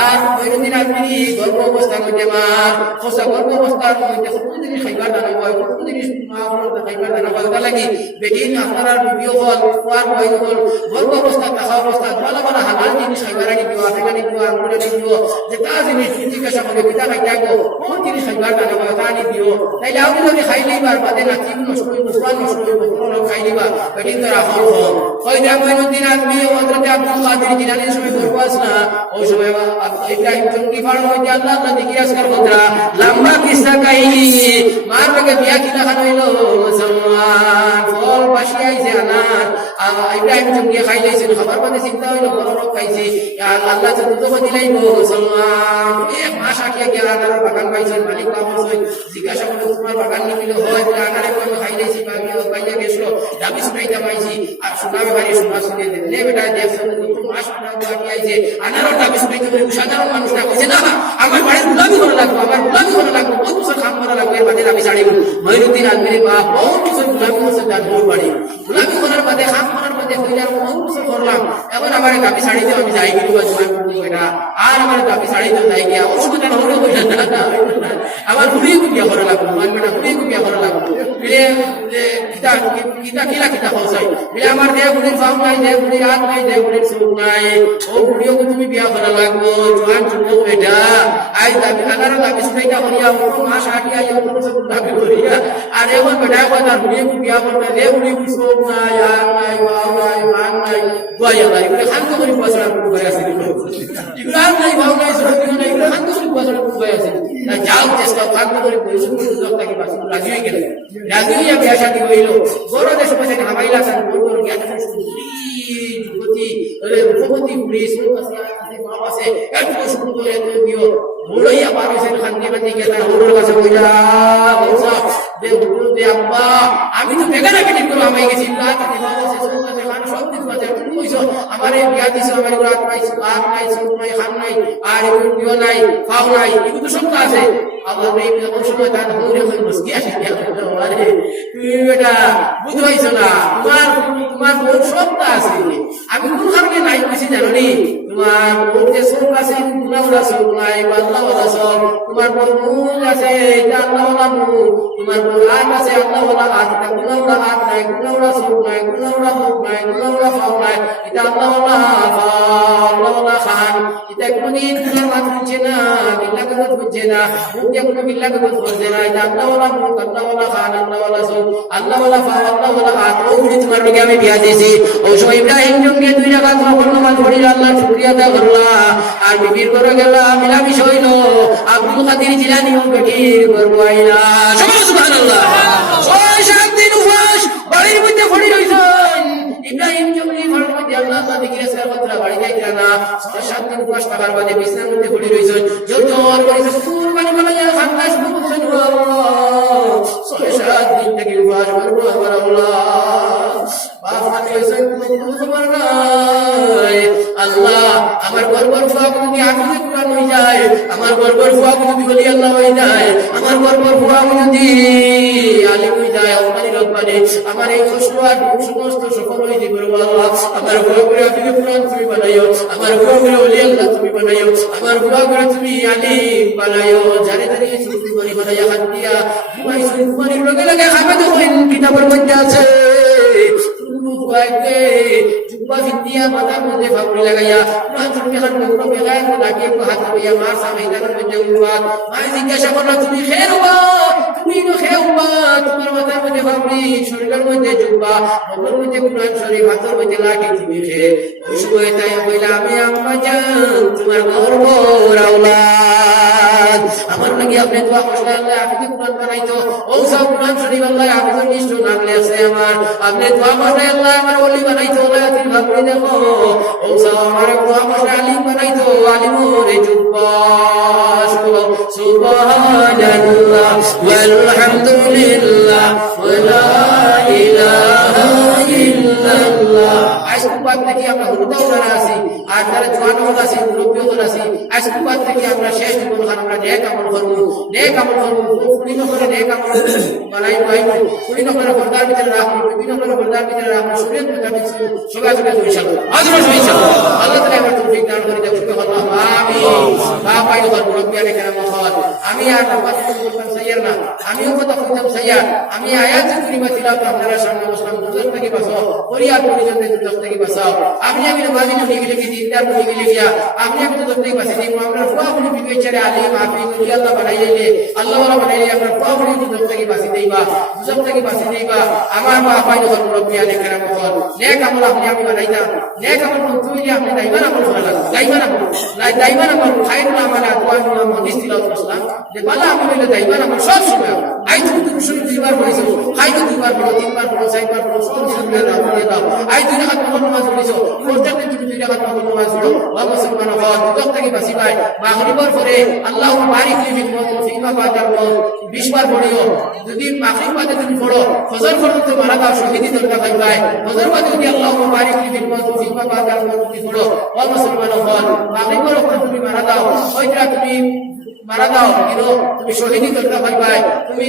আর মঈনুদ্দিন আজমিরি গর্ভ অবস্থার মধ্যে মার খোসা গর্ভ অবস্থার মধ্যে কতদিন খাইবার দানা হয়, কতদিন মা বলতে খাইবার দানা হয়, ওটা লাগি বেদিন আপনার বিবিও হল কোয়ার হইল হল গর্ভ অবস্থা থাকা অবস্থা ভালো ভালো হালাল জিনিস খাইবার আনি দিও, আফেগানি দিও, আঙ্গুরে দিও, যেটা জিনিস জিজ্ঞাসা করে পিতা খাই থাকো কোন জিনিস খাইবার দানা হয় তা আনি দিও। তাইলে আপনি যদি খাইলেই বার বাদে না কি নষ্ট হইব, কোরআন নষ্ট হইব, কোরআন খাই দিবা বেদিন তারা হল হয় না। মঈনুদ্দিন আজমিরি হযরত আব্দুল কাদের জিলানীর সময় গর্ভ আসলা, ওই সময় ইব্রাহিম জঙ্গি ফাড়ন হইতে আল্লাহ জিকিরাজকার কথা লম্বা কিসা কাহিনী। মার লগে বিয়া কিনা খান হইল মুসলমান, ফল বাসি আইছে আনার ইব্রাহিম জঙ্গি খাই লাইছেন, খাবার বাদে চিন্তা হইল বড় রোগ খাইছে, আল্লাহ তো দুধ দিলাইব মুসলমান। এক মাস আগে গিয়ে আনার বাগান পাইছেন, মালিক বাবর জিজ্ঞাসা করে তোমার বাগান নিবিল হয় বলে আনারে আমি খাই লাইছি বা পাইয়া গেছিল, দাবি শুনাইতে পাইছি আর শোনাবে বাড়ি শোনা শুনে দিলে বেটা দেখছেন মাস বাকি আইছে আনারও দাবি শুনাইতে পারি। সাধারণ মানুষরা কইছে না আমার বাড়ির গুলামি করা লাগবে, আমার গুলামি করা লাগবে, বহুত বছর কাম করা লাগবে, এর বাদে দাবি ছাড়িব। মঈনুদ্দিন আজমিরি বাপ বহুত বছর গুলামি করছে, তার বউ বাড়ি গুলামি করার বাদে কাম করার বাদে হইলাম বহুত বছর করলাম, এখন আমার দাবি ছাড়িতে আমি যাই গেল এটা আর আমার দাবি ছাড়িতে যাই গিয়া অসুবিধা হলে আমার ঘুরিয়ে বিয়া করা লাগলো, আমার বেটা ঘুরিয়ে বিয়া করা লাগলো। আমার দেহ গুলির ফাম নাই, দেহ গুলির হাত নাই, দেহ গুলির চোখ নাই, ও ঘুরিয়ে তুমি বিয়া করা লাগবো। জোয়ান যুবক বেটা আই দাবি আনারও দাবি শুনাইটা করিয়া মাস আটিয়া দাবি করিয়া আর এখন বেটা তার ঘুরিয়ে বিয়া করবে, দেহ গুলির চোখ নাই, আর নাই, ভাও নাই, মান নাই, দোয়া নাই, এগুলো শান্ত করে পয়সা করে আছে, এগুলো আর নাই, ভাও নাই, চোখ নাই, এগুলো শান্ত করে পয়সা করে আছে। যাও চেষ্টা থাকবে করে রাজি হয়ে গেল, রাজি হইয়া বিয়া শাদী হইল। বড় দেশ পয়সা হামাইলা যুবতী উপপতি পুলিশ আছে এত সুন্দর এত দিও বড়ইয়া পারছেন খান্দি বান্দি গেলা ওর কাছে কইলা বলছা যে হুজুর দে আব্বা আমি তো বেগানা কেটে করে আমায় গেছি রাত থেকে বাজে সুন্দর খান সব কিছু আছে তুমি কইছো আমারে বিয়া দিছো আমারে রাত নাই সুবাহ নাই সুন নাই খান নাই আর এগুলো দিও নাই খাও নাই এগুলো তো সব আছে আল্লাহ নেই কোন সময় তার হরে হয়ে বসে আসে আরে তুমি বেটা বুঝাইছো না তোমার কোন সবটা আছে আমি কোন কারণে নাই কিছু জানো নি তোমার কোন যে সব আছে গুনাহওয়ালা সব নাই আল্লাহওয়ালা সব তোমার কোন মুখ আছে এটা আল্লাহওয়ালা মুখ তোমার কোন হাত আছে আল্লাহওয়ালা হাত এটা গুনাহওয়ালা হাত নাই গুনাহওয়ালা সব নাই গুনাহওয়ালা মুখ নাই গুনাহওয়ালা পাও নাই এটা আল্লাহওয়ালা পা আল্লাহওয়ালা খান এটা কোনদিন তোমার মাছ বুঝছে না, বিল্লা কাগজ বুঝছে না, মুখ দিয়ে কোনো বিল্লা কাগজ বলছে না। এটা আল্লাহওয়ালা মুখ, আল্লাহওয়ালা খান, আল্লাহওয়ালা সব, আল্লাহওয়ালা ফা, আল্লাহওয়ালা হাত। ও বুড়ি তোমার লোকে আমি বিয়া দিয়েছি। ও সময় ইব্রাহিম জঙ্গে 2 রাকাত নফল নামাজ পড়িল, আল্লাহ শুকরিয়া আদা করলা। আর বিবির ঘরে গেলা, মিলামিশ হইল। আব্দুল কাদের জিলানী বেটির গর্ব আইলা। সুবহানাল্লাহ। 6-7 দিন উপবাস বাড়ির মধ্যে পড়ি রইছেন। ইব্রাহিম জঙ্গি ঘরের মধ্যে আল্লাহ তাআলা কি রাসূল কথা বাড়ি যাইরা না। 6-7 দিন উপবাস থাকার বাদে বিছানার মধ্যে পড়ি রইছেন। জোর করিছে কুরবানি বানাইয়া খান্দাস বুঝছেন আল্লাহ। 6-7 দিন থেকে উপবাস করব আল্লাহ। বাপ মানে হইছেন কোনো খবর নাই। আল্লাহ আমার গর্বর ফুয়া যদি আগুনে কুরআন হয়ে যায়, আমার গর্বর ফুয়া যদি বলি আল্লাহ হয়ে যায়, আমার গর্বর ফুয়া যদি আলিম হয়ে যায়, আল্লাহর রব্বানি আমার এই কষ্ট আর সমস্ত সফল হয়ে যাবে আল্লাহ। আমার গুনাহগুলো তুমি কুরআন তুমি বানাইও, আমার গুনাহগুলো ওলি আল্লাহ তুমি বানাইও, আমার গুনাহগুলো তুমি আলিম বানাইও। জানি জানি সুকুমারি বানাইয়া হাত দিয়া তোমার সুকুমারির লগে লগে খাবে তো কিতাবের মধ্যে আছে। জুব্বা ফিতিয়া মাথার মধ্যে ফাপড়ি লাগাইয়া তুমি হাত মুখটা বেলায় লাগিয়ে হাত লইয়া মার সামনে মধ্যে উঠবা। মাই জিজ্ঞাসা করলো তুমি খেয়ে হবা, তুমি তো খেয়ে হবা, তোমার মাথার মধ্যে ফাপড়ি, শরীরের মধ্যে জুব্বা, মুখের মধ্যে কুরআন শরীফ, হাতের মধ্যে লাঠি, তুমি খেয়ে। ওই সময় তাই বললা আমি আম্মা জান তোমার গর্বের আওলাদ। আমার লাগি আপনি দোয়া করলে আল্লাহ আপনি কুরআন বানাইতো। ও সব কুরআন শরীফ আল্লাহ আপনি নিশ্চয় নামলে আছে আমার। আপনি দোয়া করলে আল্লাহ আমার ওলি বানাইতো, লাতির ভাবরি দেখো। ও সব আমার দোয়া করলে আলিম বানাইতো, আলিমুর জুব্বা। সুবহানাল্লাহ ওয়ালহামদুলিল্লাহ ওয়ালা ইলাহা ইল্লাল্লাহ। আজকুবাদ থেকে আমরা হুদাও না আছি, আর যারা জওয়ান হল আছি, মুরব্বী হল আছি, আজকুবাদ থেকে আমরা শেষ জীবন আমরা নেক আমল করব, নেক আমল করব। কুড়ি নম্বরে নেক আমল বানাই পাইব, 20 নম্বরে পর্দার ভিতরে রাখবো, 20 নম্বরে পর্দার ভিতরে রাখবো, শরীয়ত মোতাবেক সবাই ইনশাআল্লাহ। আজকে ইনশাআল্লাহ আল্লাহ তাআলা আমার তৌফিক দান করে দেন। সুবহানাল্লাহ আমিন। বাপ আইলো মুরব্বী আলে কেরাম হল। আমি আর কথা বলতাম সাইয়ার না, আমিও কথা বলতাম সাইয়ার। আমি আয়াত কারিমা তিলাওয়াত আপনারা সামনে বসলাম, দুজন থেকে বাঁচাও, পরিবার পরিজনদের দুজন থেকে বাঁচাও। আপনি আমি নামাজি নবী গিলে কি দিনদার নবী গিলে গিয়া আপনি আমি দুজন থেকে বাঁচিয়ে দিব। আমরা ফুয়া বলি বিবেচারে আলিম হাফিজ ওলি আল্লাহ বানাইলে, আল্লাহ ওয়ালা বানাইলে আমরা ফুয়া বলি দুজন থেকে বাঁচিয়ে দেইবা, দুজন থেকে বাঁচিয়ে দেইবা। আমার বাপ আইলো মুরব্বী আলে কেরাম হল। নেক আমল আপনি আমি বানাইতাম, নেক আমল তুইলে আপনি দাইমান আমল করা লাগবে, দাইমান আমল দাইমান আমল খায়রুল আমাল আতওয়ানুল হাদিস তিলাওয়াত করলাম যে বালা আমি বলে দাইমান আমল সব সময় আই তুমি শুরু দুইবার পড়েছো, খাই তো দুইবার পড়ো, 3 বার পড়ো, 4 বার পড়ো, সব শুনলে দাও পড়ে দাও। আই 2 রাকাত নামাজ পড়েছো, প্রত্যেকদিন তুমি 2 রাকাত নামাজ পড়ো। ওয়া মুসলমান হও, দুঃখ থেকে বাঁচি ভাই। মাগরিবের পরে আল্লাহুম্মা বারিক লি ফিল মাউত ফিমা বাদাল মাউত 20 বার পড়িও। যদি মাগরিব বাদে তুমি পড়ো, ফজর পড়তে মারা দাও, শহীদি দরজা পাই ভাই। ফজর বাদে যদি আল্লাহুম্মা বারিক লি ফিল মাউত ফিমা বাদাল মাউত তুমি পড়ো। ওয়া মুসলমান হও, মাগরিবের পরে তুমি মারা দাও, ওইটা তুমি মারা দাও, কিন্তু তুমি শহীদি দরজা পাই ভাই, তুমি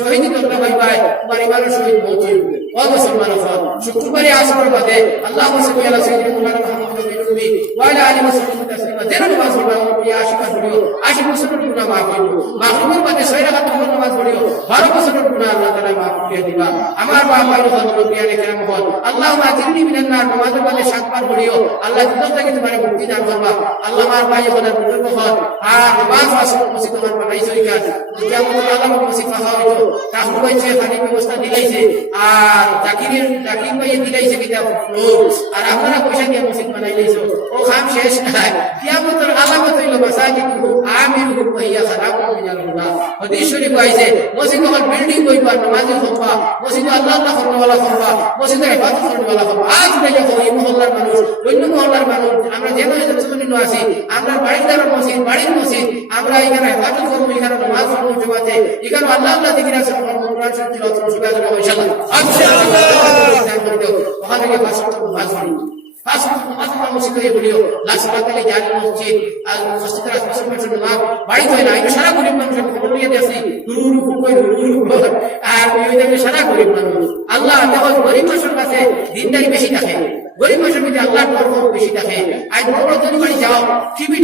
শহীদি দরজা পাই ভাই, তোমার ইমানের শহীদ মৌত হইবে। ও মুসলমান হও, শুক্রবারে আসরের বাদে আল্লাহুম্মা সাল্লি আলা সাইয়্যিদিনা মুহাম্মাদিন নবী ওয়া আলা আলিহি ওয়া সাল্লাম তাসলিমা। যেন নামাজ পড়ো, ইয়া আশিকা পড়িও, 80 বছরের গুনাহ মাফ হইব। মাগরিবের বাদে 6 রাকাত নামাজ পড়িও, 12 বছরের গুনাহ আল্লাহ তাআলা মাফ করে দিবা। আমার বাপ ভাই মুরব্বী আলে কেরাম হল, আল্লাহুম্মা আজিরনি মিনান নার, নামাজের বাদে 7 বার পড়িও, আল্লাহ দুনিয়া থেকে তোমার মুক্তি দান করবা। আল্লাহ আমার ভাই হলের বুজুর্গ হল, আর নামাজ আসর মসজিদ তোমার বানাইছো ইকাত কিয়ামত আল্লাহ মসজিদ ফাঁকা হইতো, তাহলে কইছে পানি ব্যবস্থা দিলাইছে, আর জাকির ভাই দিলাইছে কিতাব ফ্লোর, আর আপনারা পয়সা দিয়ে মসজিদ বানাইলাইছো। ও কাম শেষ নাই, কিয়ামতের আলামত হইল মাসাজিদ আমিরুকুম ওয়া খারাকুম মিনাল হুদা। হাদিস শরীফ আইছে মসজিদ হল বিল্ডিং কইবা, নামাজি হবা, মসজিদ আল্লাহ আল্লাহ করনেওয়ালা হবা, মসজিদে ইবাদত করনেওয়ালা হবা। আজ ভাইয়া কই মহল্লার মানুষ, অন্য মহল্লার মানুষ, আমরা যেভাবে যতজন আছি, আমরা বাড়িদার মসজিদ, বাড়ির মসজিদ, আমরা এখানে ইবাদত করব, এখানে নামাজ পড়ব জমাতে, এখানে আল্লাহ আল্লাহ জিকির আছে, কোরআন শরীফ তিলাওয়াত করব, সুবহানাল্লাহ ইনশাআল্লাহ। ওখানে গিয়ে পাঁচ ওয়াক্ত নামাজ পড়ি, 5 ওয়াক্ত নামাজ পড়া মসজিদে পড়িও। লাস্ট রাতে জানি মসজিদ আর মসজিদের আশেপাশে নামাজ বাড়ি হয় না, এটা সারা গরিব মানুষের খবর নিয়ে দেখছি, নুরুরু ফুকই নুরুরু আর ওই দেখে সারা গরিব মানুষ। আল্লাহ দেখো গরিব মানুষের কাছে দিনদারি বেশি থাকে, গরিব মানুষের মধ্যে আল্লাহর বরকত বেশি থাকে। আজ বড় বড় বাড়ি যাও, টিভি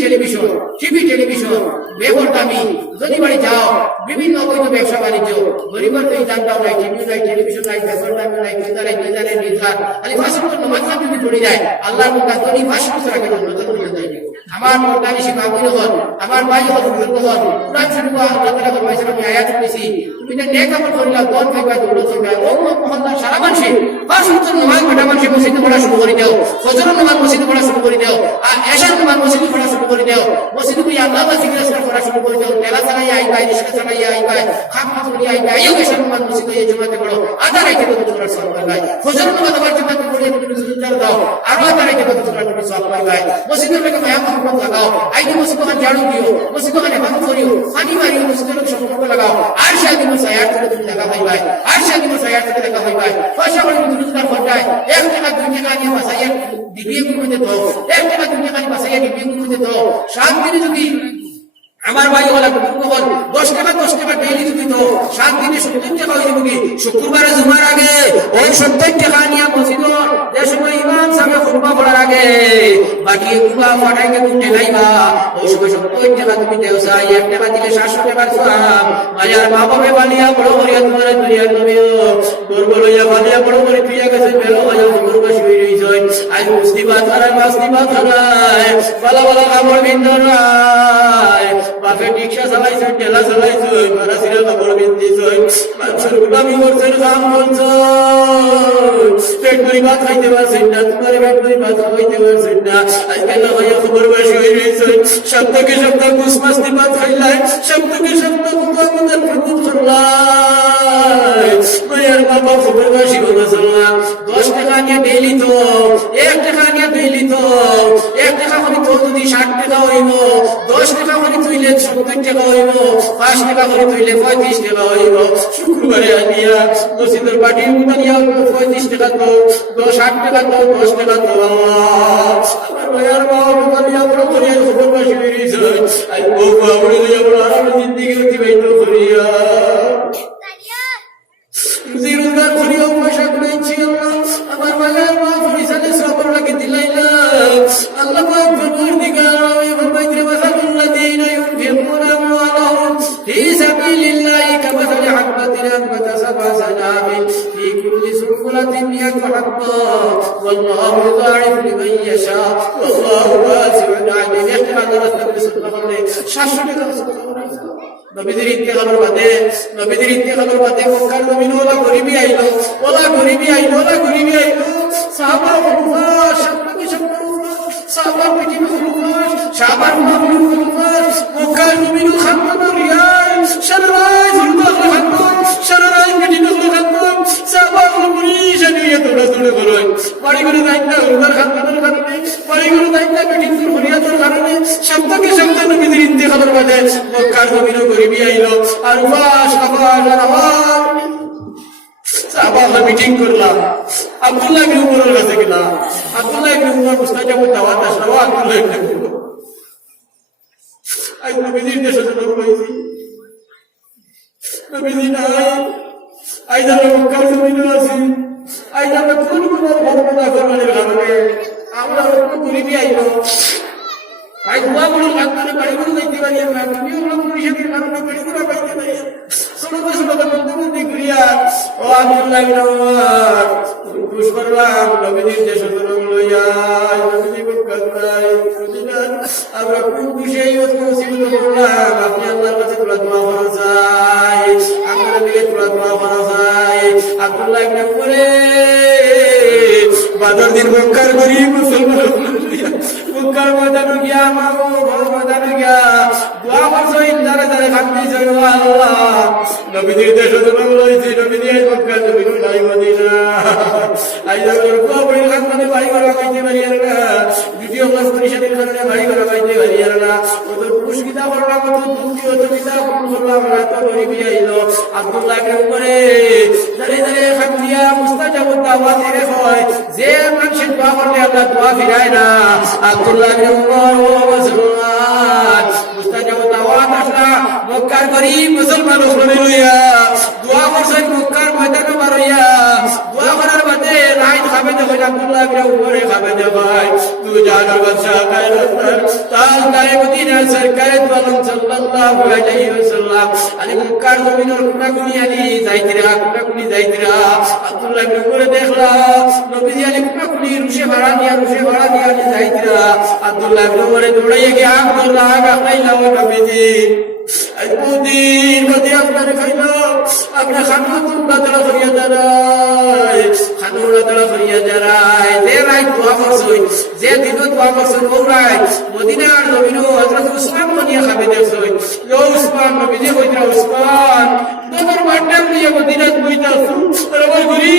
টেলিভিশন বেপরদামি যদি বাড়ি যাও বিভিন্ন অবৈধ ব্যবসা বাণিজ্য গরিবের তো এই জানটাও নাই, টিভি নাই, টেলিভিশন নাই, পেপার নাই, মিজানে বিধান খালি ফাঁসি করতে মাঝখান যদি পড়ে যায় আল্লাহর মধ্যে তৈরি ফাঁসি করতে রাখে নতুন করে দেয়। আমার মর্দানি শিক্ষার্থী হন, আমার ভাই হন, বুজুর্গ হন, কোরআন শরীফ আল্লাহ তাআলা ফরমাইছেন আমি আয়াত পড়েছি তুমি যে নেক আমল করিলা দন খাইবা দৌলত খাইবা ও মহল্লা সারা মানুষে পাঁচ ওয়াক্ত নামাজ পড়া মানুষে মসজিদে পড়া শুরু করে দাও, ফজরের নামাজ মসজিদে পড়া শুরু করে দাও, আর এশার নামাজ মসজিদে পড়া শুরু করে দাও, মসজিদে গিয়ে আল্লাহ জিকির আজকার করা শুরু করে দাও, তেলা চালাই আইবা, রিশকা চালাই আইবা, খামখা করি আইবা, এই এশার নামাজ মসজিদে এই জমাতে পড়ো, আধা রাইতে কত তোমার সওয়াব পাই, ফজরের নামাজ আবার জমাতে পড়ে তুমি সুজুদ দাও, আর আধা রাইতে কত তোমার সওয়াব পাই, মসজিদের থেকে মায়া মহব্বত লাগাও, আইতে মসজিদে ঝাড়ু দিও, মসজিদে হেফাজত করিও, পানি মারিও, মসজিদের সম্পর্ক লাগাও, আর শাদি মুসায়াত করে তুমি লাগা হইবা, আর শাদি মুসায়াত করে লাগা হইবা, পয়সা করে তুমি রোজগার করবাই, 1 টাকা 2 টাকা নিয়ে মাসায়াত দিবিয়ে করতে দাও, 1 টাকা 2 টাকা নিয়ে মাসায়াত দিবিয়ে করতে দাও, সাত দিনে যদি আমার ভাই হলা বল 10 টাকা ডেইলি যদি তো 7 দিনে 70 টাকা হয়ে যাবে। শুক্রবারে জুমার আগে ওই 70 টাকা নিয়ে মসজিদ যে সময় ইমাম সাহেব খুতবা পড়ার আগে বাকি খুতবা পড়াইকে তুমি টেলাইবা, ওই সময় 70 টাকা তুমি দেও, 1 টাকা দিলে 700 টাকার সওয়াব। মায়ার মা বাবা বালিয়া বড় করিয়া তোমার দুনিয়া নবীও গর্ব লইয়া বালিয়া বড় করে তুইয়া গেছে বেলো হয়ে গর্ব শুই রইছই, আজ মুস্তিবাত আর মাস্তিবাত নাই, বালা বালা কাপড় বিন্দরায় বাপে রিক্সা চালাইছেন, ঠেলা চালাইছেন, মারা সিরা কাপড় বিন্দিছেন, মানুষের গুলামি করছেন, কাম করছেন, পেট ভরি ভাত খাইতে পারছেন না, তোমার পেট ভরি ভাত খাইতে পারছেন না, আজকাল হইয়া খবর বেশি হয়ে রয়েছেন, সপ্তাহে সপ্তাহ ঘুষ মাস্তি ভাত খাইলাই, সপ্তাহে সপ্তাহ আমাদের প্রভু চললাই, মায়ের বাবা খবর বেশি হলো চললাম, 10 টাকা নিয়ে ডেইলি তো, 1 টাকা নিয়ে ডেইলি তো, 1 টাকা করে তো যদি 60 টাকা হইব, 10 টাকা করে তুইলে 70 টাকা হইব, 5 টাকা করে তুইলে 35 টাকা হইব। শুক্রবারে আনিয়া মসজিদের পাটি বানিয়া 35 টাকা তো, 60 টাকা তো, 10 টাকা তো, আমার ভাইয়ার বাবা বানিয়া বড় করিয়া খবর বাসি বেরিয়েছে, আই বাবা বড় লইয়া বড় আরাম জিন্দেগি অতিবাহিত করিয়া রোজগার করিয়া পয়সা করেছি আল্লাহ, আমার ভাইয়ার মা ফরিসালে সবর রাখি দিলাইলাম, আল্লাহ পাক পরবর্তীকাল আমি ফরমাইতে মাসালুল্লাযিনা ইউনফিকুনা আমওয়ালাহুম ফি সাবিলিল্লাহি কামাসালি হাববাতিন আনবাতা সাবআ সানাবিল ফি কুল্লি সুনবুলাতিন মিয়াতু হাব্বা ওয়াল্লাহু ইউযাইফু লিমান ইয়াশা ওয়াল্লাহু ওয়াসিউন আলিম। একটা আল্লাহ রাসূল সাল্লাল্লাহু আলাইহি ওয়াসাল্লাম নবীদের ইন্তেকালের বাদে মক্কার জমিনে ওলা গরিবী আইলো, সাহাবা হুফাস সাহাবা পৃথিবী হুফাস সাহাবার মামলুক হুফাস মক্কার জমিনে খানমান রিয়াই সারাই ফুলবাগ খানমান সারাই পৃথিবী খানমান সাহাবা পুলিশ নিয়ে তোড়া করয় বাড়ি করে দায়িত্ব উনার খানমানের কারণে, বাড়ি করে দায়িত্ব পৃথিবী হরিয়াতের কারণে সপ্তাহে নবীদের ইন্তেকালের বাদে মক্কার জমিনে গরিবী আইলো, আর হুফাস আবার সাহাবা মিটিং করলাম, আব্দুল্লাহ ইবনে উমরের কাছে গেলাম, আব্দুল্লাহ ইবনে উমর মুস্তাজাব দাওয়াত আসলো, আব্দুল্লাহ ইবনে উমর আই নবীদের দেশে তো কইছি নবীজি নাই, আই যারা মক্কার জমিনে আছি, আই যারা কোন ঘটনা করবানের কারণে আমরা গরিবী আইলো, আই দোয়া বড় লাগবে বাড়ি করে যাইতে পারি, আমি ওগুলো পরিষদের কারণে বাড়ি করে পাইতে পারি, বন্ধু করিয়া ও আব্দুল্লাহ ইবনে উমর খুশ করলাম, নবীজির দেশ লইয়া নবীজি বকরাই বুঝলেন, আমরা খুব খুশি মুসিবত করলাম, আপনি আল্লাহর কাছে দোয়া করা যায়, আমরা দিকে দোয়া করা যায়। আব্দুল্লাহ ইবনে উমর বাদর দিন মক্কার গরিব মুসলমান মক্কার ময়দানে গিয়া মাগো ময়দানে গিয়া দোয়া করছো, ইন্দারে দারে খান্দি জয় আল্লাহ, নবীজির দেশে জন্ম লইছে, নবীজি মক্কার জমিন নাই মদিনা, আই যখন দোয়া পড়ি খানমানে বাড়ি করা পাইতে পারি না, দ্বিতীয় ক্লাস পরিষদের কারণে বাড়ি করা পাইতে পারি না, কত পুরুষ কিতাব করলাম, কত দুঃখী হতো কিতাব করলাম, রাত গরিবী আইলো। আব্দুল্লাহ ইবনে উমর দাঁড়িয়ে খান্দিয়া মুস্তাজাব দাওয়াত এর হয়, যে মানুষের দোয়া করলে আল্লাহ দোয়া ফিরায় না, আব্দুল্লাহ ইবনে উমর মুস্তাজাব দাওয়াত আসলা মক্কার গরিব মুসলমান ওখানে লইয়া দোয়া করছেন মক্কার ময়দানে বারইয়া দোয়া করার বাদে রাইত খাবে দেখো আব্দুল্লাহ ইবনে উমরে খাবে দে ভাই তুই জানার বাদশা কায়নাত তাজদারে মদিনা সরকারে দু আলম সাল্লাল্লাহু আলাইহি ওয়াসাল্লাম আলী মক্কার জমিনের কোনাকুনি আলী যাইতিরা কোনাকুনি যাইতিরা আব্দুল্লাহ ইবনে উমরে দেখলা নবীজি আলী কোনাকুনি রুশে ভাড়া দিয়া আলী যাইতিরা আব্দুল্লাহ ইবনে উমরে দৌড়াইয়া গিয়া আব্দুল্লাহ গাইলা ও নবীজি মদি আপনার খাইল আপনার খানুন বাদলা করিয়া দাঁড়ায় যে রায় দোয়া করছই যে দিন দোয়া করছই ও রায় মদিনার জমিনও হযরত উসমান বনিয়া খাবে দেখছই ও উসমান নবীজি কইরা উসমান তোমার বান্ডার নিয়ে মদিনাত বইতাছু রবল গুরি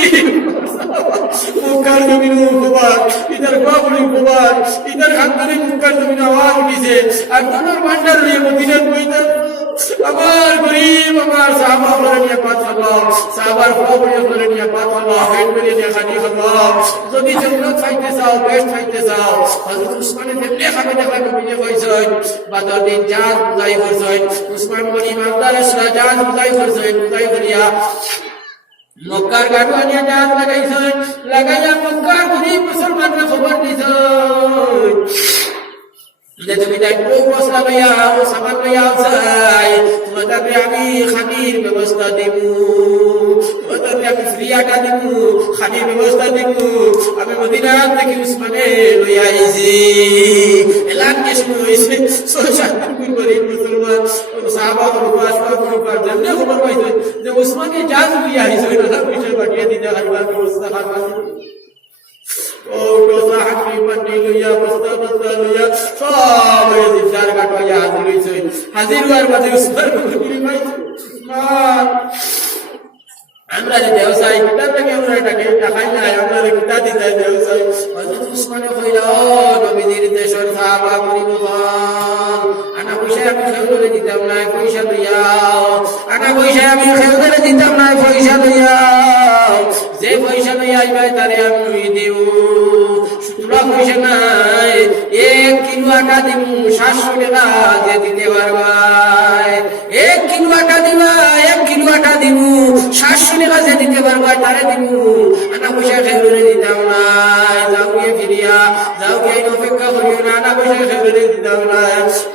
মুকার জমিন উপবার ইদার বাবুলি উপবার ইদার খানদানি মুকার জমিন আওয়াজ উঠিছে আর তোমার বান্ডার নিয়ে মদিনাত বইতাছু আমার গরিব আমার সাহাবা বলে নিয়ে পাঠালো সাহাবার বলে নিয়ে পাঠালো হেড করে নিয়ে খানি হলো যদি জান্নাত চাইতে চাও বেশ চাইতে চাও হযরত উসমানের দেখলে খাবে দেখা নবীজি কইছেন বাদর দিন জাহাজ বুঝাই করছেন উসমান বনি ইমানদারের সাথে জাহাজ বুঝাই করছেন বুঝাই করিয়া মক্কার গাড়ুয়া নিয়ে জাহাজ লাগাইয়া মক্কার গরিব মুসলমানকে খবর দিছেন তুমি দেখো বস্তা লইয়া ও সামান লইয়া চাই তোমাদের আমি খানির ব্যবস্থা দেব তোমাদের আমি ফ্রিয়াটা দেব খানির ব্যবস্থা দেব আমি মদিনা থেকে উসমানে লইয়া আইছি এলান কে শুনেছে সোশাল করি মুসলমান সাহাবা পরিবার জন্য খবর পাইছে যে উসমানে জাজ লইয়া আইছে না পয়সা বাকিয়ে দিতে হারবার ব্যবস্থা হারবার ও রোজা হাকি পানি লইয়া বস্তা লইয়া সব জিন্দার কাটওয়া হাজির হইছে হাজির হওয়ার বাদে উসমান বলি ভাই উসমান আমরা যে দেওসাই কিতা থেকে আমরা এটাকে দেখাই না আমরা কিতা দিতে দেওসাই হযরত উসমান কইলা ও নবীজির দেশের সাহাবা পরিবার আনা পয়সা আমি খেউরে দিতাম না পয়সা লইয়া আনা পয়সা আমি খেউরে দিতাম না পয়সা লইয়া যে পয়সা লইয়া আইবাই তারে আমি দেব সুতরাং পয়সা নাই 1 কিলো আটা দিব 700 টাকা যে দিতে পারবাই 1 কিলো আটা দিবা 1 কিলো আটা দিব 700 টাকা যে দিতে পারবাই তারে দিব আনা পয়সা খেউরে দিতাম না যাও গিয়ে ফিরিয়া যাও গিয়ে অপেক্ষা করিও না আনা পয়সা খেউরে দিতাম না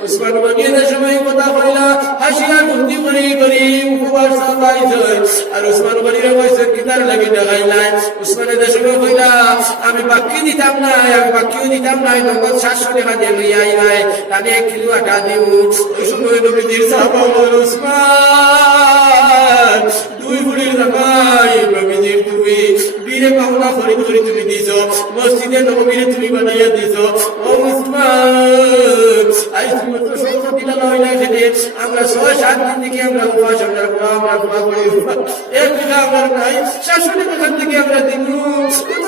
উসমান বনিয়ার সময় কথা কইলা হাসিয়া গুন্দি করি উপবাস চালাইছে আর উসমান বনিরে কইছে কিতার লাগি দেখাইলাই উসমানের সময় কইলা আমি বাকি দিতাম না নগদ 700 টাকা দিয়ে লইয়া আইবাই তানে 1 কিলো আটা দিব ওই সময় নবীজির সাহাবা উসমান দুই বুড়ির জামাই নবীজির তুমি বীরে পাওনা খরিদ করে তুমি দিছো মসজিদে নববীরে তুমি বানাইয়া দিছো ও উসমান আই তুমি তো সত্য দিলা লইলা খেতে আমরা 6-7 দিন থেকে আমরা উপবাস আমরা দোয়া করি এক দিন আমার নাই 700 টাকা থেকে আমরা দিনু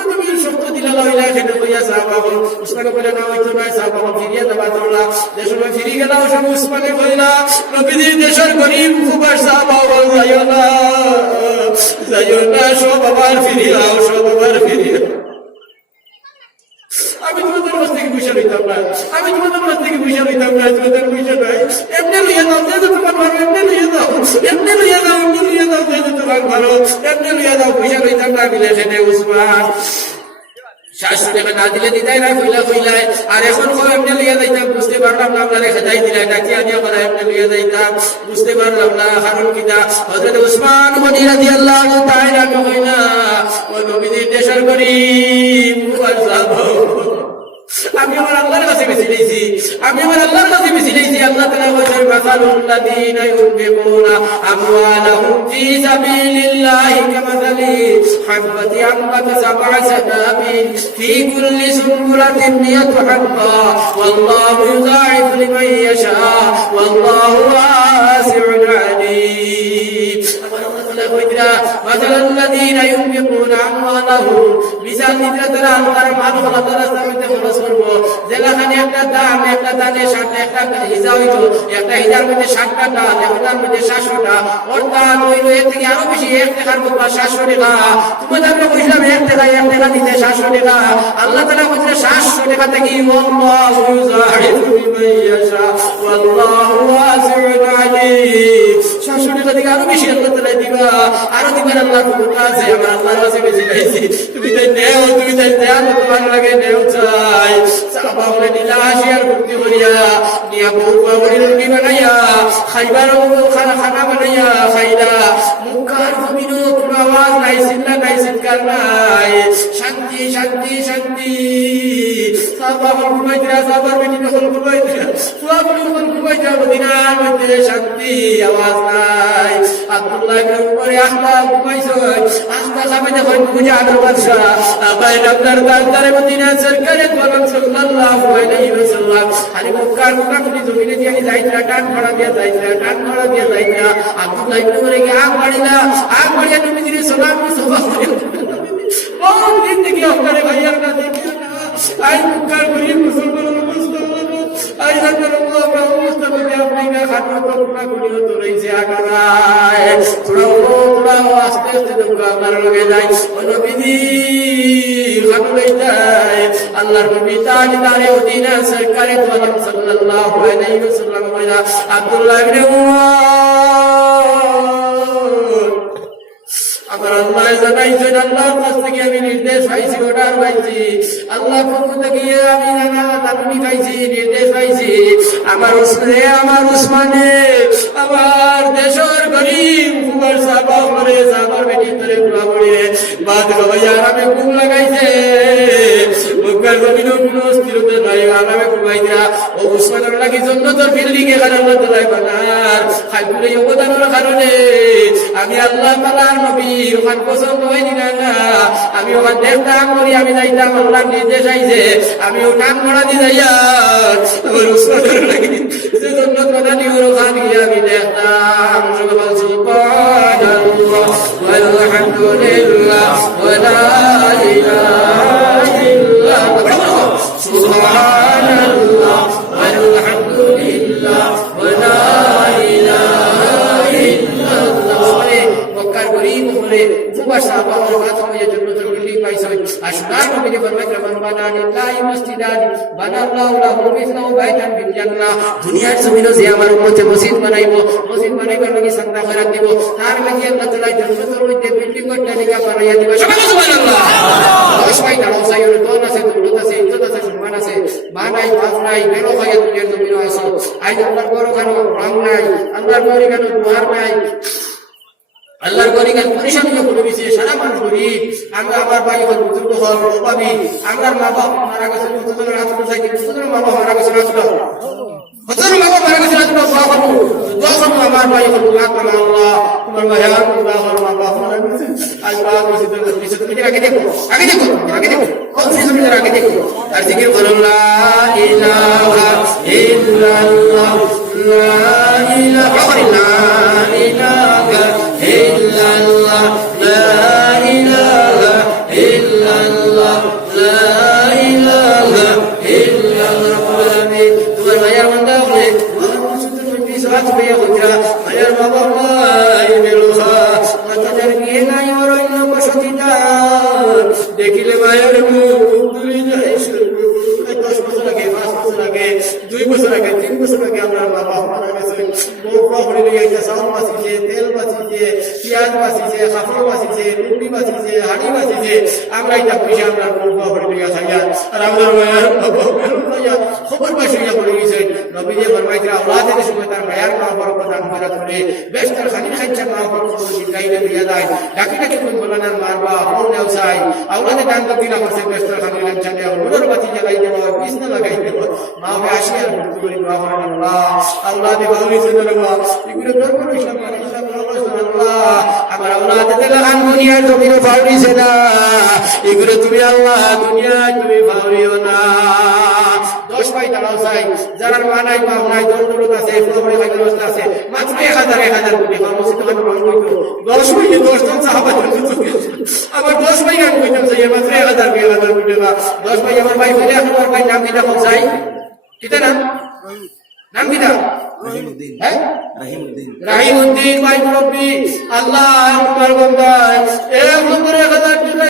তুমি সত্য দিলা লইলা খেতে কইয়া সাহাবা উসমানে কইলা না হইতো না সাহাবা ফিরিয়া দেবা তোলা দেশে ফিরি গেল উসমানে কইলা নবীজির দেশের গরিব উপবাস সাহাবা যাইও না সব আবার ফিরিয়াও আমি তোমাদের কাছ থেকে পয়সা লইতাম না তোমাদের পয়সা নাই এমনি লইয়া দাও তোমার ভালো এমনি লইয়া দাও ভালো এমনি লইয়া দাও পয়সা লইতাম না বিলে সেটা উসমান 700 টাকা না দিলে দিতাই না কইলাই আর এখন এমনি লইয়া যাইতাম বুঝতে পারলাম না আপনারা খেদাই দিলাই ডাকি আনিয়া করা এমনি লইয়া যাইতাম বুঝতে পারলাম না কারণ কিনা হযরত উসমান গনি রাদিয়াল্লাহু তাআলা কইনা ও নবীজির দেশের গরিব আমি আমার আল্লাহর কাছে বেশি লইছি আল্লাহ তাআলা বলেন মাসালুল লাযিনা ইউনফিকুনা আমওয়ালাহুম ফি সাবিলিল্লাহি কামাসালি হাববাতি আমবাতা সাবআ সানাবিল ফি কুল্লি সুনবুলাতিন মিয়াতু হাব্বা ওয়াল্লাহু ইউযাইফু লিমান ইয়াশা ওয়াল্লাহু ওয়াসিউন আলীম আমার আল্লাহ তাআলা কইরা মাসালুল লাযিনা ইউনফিকুনা আমওয়ালাহুম বিশাল নিদ্রা আল্লাহর মানুষ আল্লাহ তাআলা সামনে খরচ করব যেখানে একটা দানে 60 একটা হিজা হইতো একটা হিজার মধ্যে 60 টাকা একটার মধ্যে 700 টাকা অর্থাৎ হইলো এর থেকে আরো বেশি 1 টাকার মধ্যে 700 টাকা তোমাদের আমরা কইলাম 1 টাকা দিতে 700 টাকা আল্লাহ তাআলা কইছে 700 লেখা থাকি ওয়াল্লাহু ইউযাহিদু বিমান ইয়াশা ওয়াল্লাহু ওয়াসিউন আলীম। 67 থেকে আরো বেশি আল্লাহ তাআলা দিবা, আরো দিবেন আল্লাহর ক্ষমতা আছে। আমার আল্লাহর কাছে বেশি চাইছি, তুমি তাই নেও, তুমি তাই দেন, তোমার লাগে নেও চাই। সাহাবা বলে নিলা আসিয়ার ভক্তি করিয়া নিয়া বউয়া বলি রুটি বানাইয়া খাইবার খানা খানা বানাইয়া খাইলা। মুখার জমিনও কোনো আওয়াজ নাই, চিল্লা নাই, চিৎকার নাই, শান্তি শান্তি শান্তি। সাহাবা হল ঘুমাইতেরা, সাহাবার বেটি যখন ঘুমাইতেরা, সোয়াবলি যখন ঘুমাইতেরা, মদিনার মধ্যে শান্তি, আওয়াজ নাই। আব্দুল্লাহ ইবনে উমর আখলা ঘুমাইছে, আখলা খাবে যখন বুঝে আদর বাদশা আবাই আপনার দরবারে মদিনা সরকারে বলেন সাল্লাল্লাহু আলাইহি ওয়াসাল্লাম আলী মুখার মুখা কোটি জমিনে দিয়ে যাইতরা, টান খড়া দিয়ে যাইতরা, টান খড়া দিয়ে যাইতরা। আব্দুল্লাহ ইবনে উমর কে আগ বাড়িয়া নবীজির সালাম সওয়া করে বহু দিন থেকে আপনারে ভাইয়ার না দেখে না আই মুখার গরিব মুসলমান আই জান্নাতুল্লাহ মুস্তাফা আপনি খাটো টুকরা করিও তো রইছে আগারায় থোড়া আস্তে আস্তে তোমরা আমার লগে যাই। ও নবীজি খাটো লই যায় আল্লাহর নবী তাজদারে মদিনা সরকারে তো আলম সাল্লাল্লাহু আলাইহি ওয়াসাল্লাম বলা আব্দুল্লাহ ইবনে উমর আমার আল্লাহ জানাইছেন, আল্লাহর কাছ থেকে আমি নির্দেশ পাইছি, অর্ডার পাইছি, আল্লাহ পক্ষ থেকে আমি জানানি পাইছি, নির্দেশ পাইছি। আমার উসমানে আমার দেশের গরিব কুমার সাবা করে সাবার বেটি ধরে গুলা করে বাদ হইয়া আরামে ঘুম লাগাইছে। মুখের জমিনও কোনো অস্থিরতা নাই, আরামে ঘুমাই দিয়া ও উসমানের লাগি জন্য তোর বিল্ডিং এ খারাপ তোলাই বানার খাইপুরে অবদানের কারণে আমি আল্লাহ তাআলার নবী ওখান পছন্দ হয়নি না, আমি ওখান দেখতাম করি, আমি যাইতাম, আল্লাহ নির্দেশ আইছে আমি ও টান মরা দিয়ে যাইয়া আমার উসমানের লাগি সেজন্য কথা নিয়ে ওখান গিয়ে আমি দেখতাম। সুবহানাল্লাহ ওয়ালহামদুলিল্লাহ ওয়ালা ইলাহা ইল্লাল্লাহ, সুবহানাল্লাহ ওয়ালহামদুলিল্লাহ ওয়ালা ইলাহা ইল্লাল্লাহ। মক্কার গরিব হলে উপবাস সাহাবাদের কথা হয়ে জান্নাতুল বিল্ডিং পাইছে। আশরাফ নবী ফরমাইলেন মান বানা লিল্লাহি মসজিদান বানাল্লাহু লাহু মিসলাহু বাইতান ফিল জান্নাহ। দুনিয়ার জমিনে যে আমার উম্মতে মসজিদ বানাইবো, মসজিদ বানাইবার লাগি সাদা করে দিব, তার লাগি আল্লাহ তাআলা জান্নাতের মধ্যে বিল্ডিং করতে নিকা বানাইয়া দিবা। সুবহানাল্লাহ। সবাই দাঁড়াও, সাইয়্যিদ দোন আছে, দৌলত আছে, ইজ্জত আছে, সম্মান আছে, বানাই বাস নাই, বেরো হয়ে দুনিয়ার জমিনে আসো। আজ আল্লাহর বড় কেন রং নাই, আল্লাহর বড় কেন দুয়ার নাই, আল্লাহর গরিবের পরিশ্রম করে দিয়েছে। সারা মানুষ গরিব, আমরা আমার ভাই হল বুজুর্গ হল অভাবী, আমার মা বাপ মারা গেছে, কতজনের হাত চাইছে, কতজনের মা বাপ মারা গেছে, কতজনের মা বাপ মারা গেছে, আমার ভাই হল আল্লাহ তোমার ভাই আল্লাহ হল মা বাপ মারা গেছে। আজ বাবা বলছে তুমি আগে দেখো, আগে দেখো, আগে দেখো, আগে দেখো। আর জিকির করো লা ইলাহা ইল্লাল্লাহ, লা ইলাহা ইল্লাল্লাহ, illallah la ilaha illallah la ilaha illallah। তোমার মায়ের বান্দা হলে আমার সুন্দর মধ্যে সাথ পেয়ে হইরা মায়ের বাবা নাই বেরোহা মাতার বিয়ে নাই ওর অন্য বসতিটা দেখিলে মায়ের মুখ তুলি যায়। 10 বছর আগে, 5 বছর আগে, 2 বছর আগে, 3 বছর আগে আমরা বাবা মারা গেছে, বউরা হলে গিয়ে চাউল বাঁচিছে, তেল বাঁচিছে, পেঁয়াজ বাঁচিছে, কাপড় বাঁচিছে, লুটি বাঁচিছে, হাঁড়ি বাঁচিছে, আমরা এটা পয়সা আমরা বউরা হলে গিয়ে খাইয়া আর আমরা খবর বাসিয়া পড়ে গেছে। নবীজি ফরমাইছেন আওলাদের সময় তার মায়ের মা বড় প্রদান করা করে বেশ তার খালি খাইছে মা বড় গাইলে দিয়া যায় ডাকি ডাকি কোন বলানার মারবা ফোন দেও চাই আওলাদে দান দিলা করছে বেশ তার খালি লাঞ্চা দেও মোটর বাতি জ্বালাই দেব, বিছনা লাগাই দেব, মা কে আসিয়া মুক্তি করি দোয়া করেন আল্লাহ আওলাদে বাউলি সুন্দরবা এগুলো দরবার ইসলাম আল্লাহ আমার আওলাদে লাগান দুনিয়ার জমিনে বাউলিছে না, এগুলো তুমি আল্লাহ দুনিয়ায় তুমি বাউলিও না। 10 ভাই তারাও চাই যারা মা নাই বাপ নাই দৌলত আছে, প্রবলে খাইতে ব্যবস্থা আছে, মাত্র 1000 কোটি কর্মসূচি তখন বন্ধ করতো 10 ভাইয়ে 10 জন সাহাবা আবার 10 ভাই গান কইতাম চাই মাত্র 1000 কোটি টাকা 10 ভাই আমার ভাই বলে আমার ভাই নাম কিটা কোন চাই কিটা নাম কিটা রাহিমউদ্দিন ভাই মুরব্বি আল্লাহ আমার বান্দা 1 নম্বরে 1000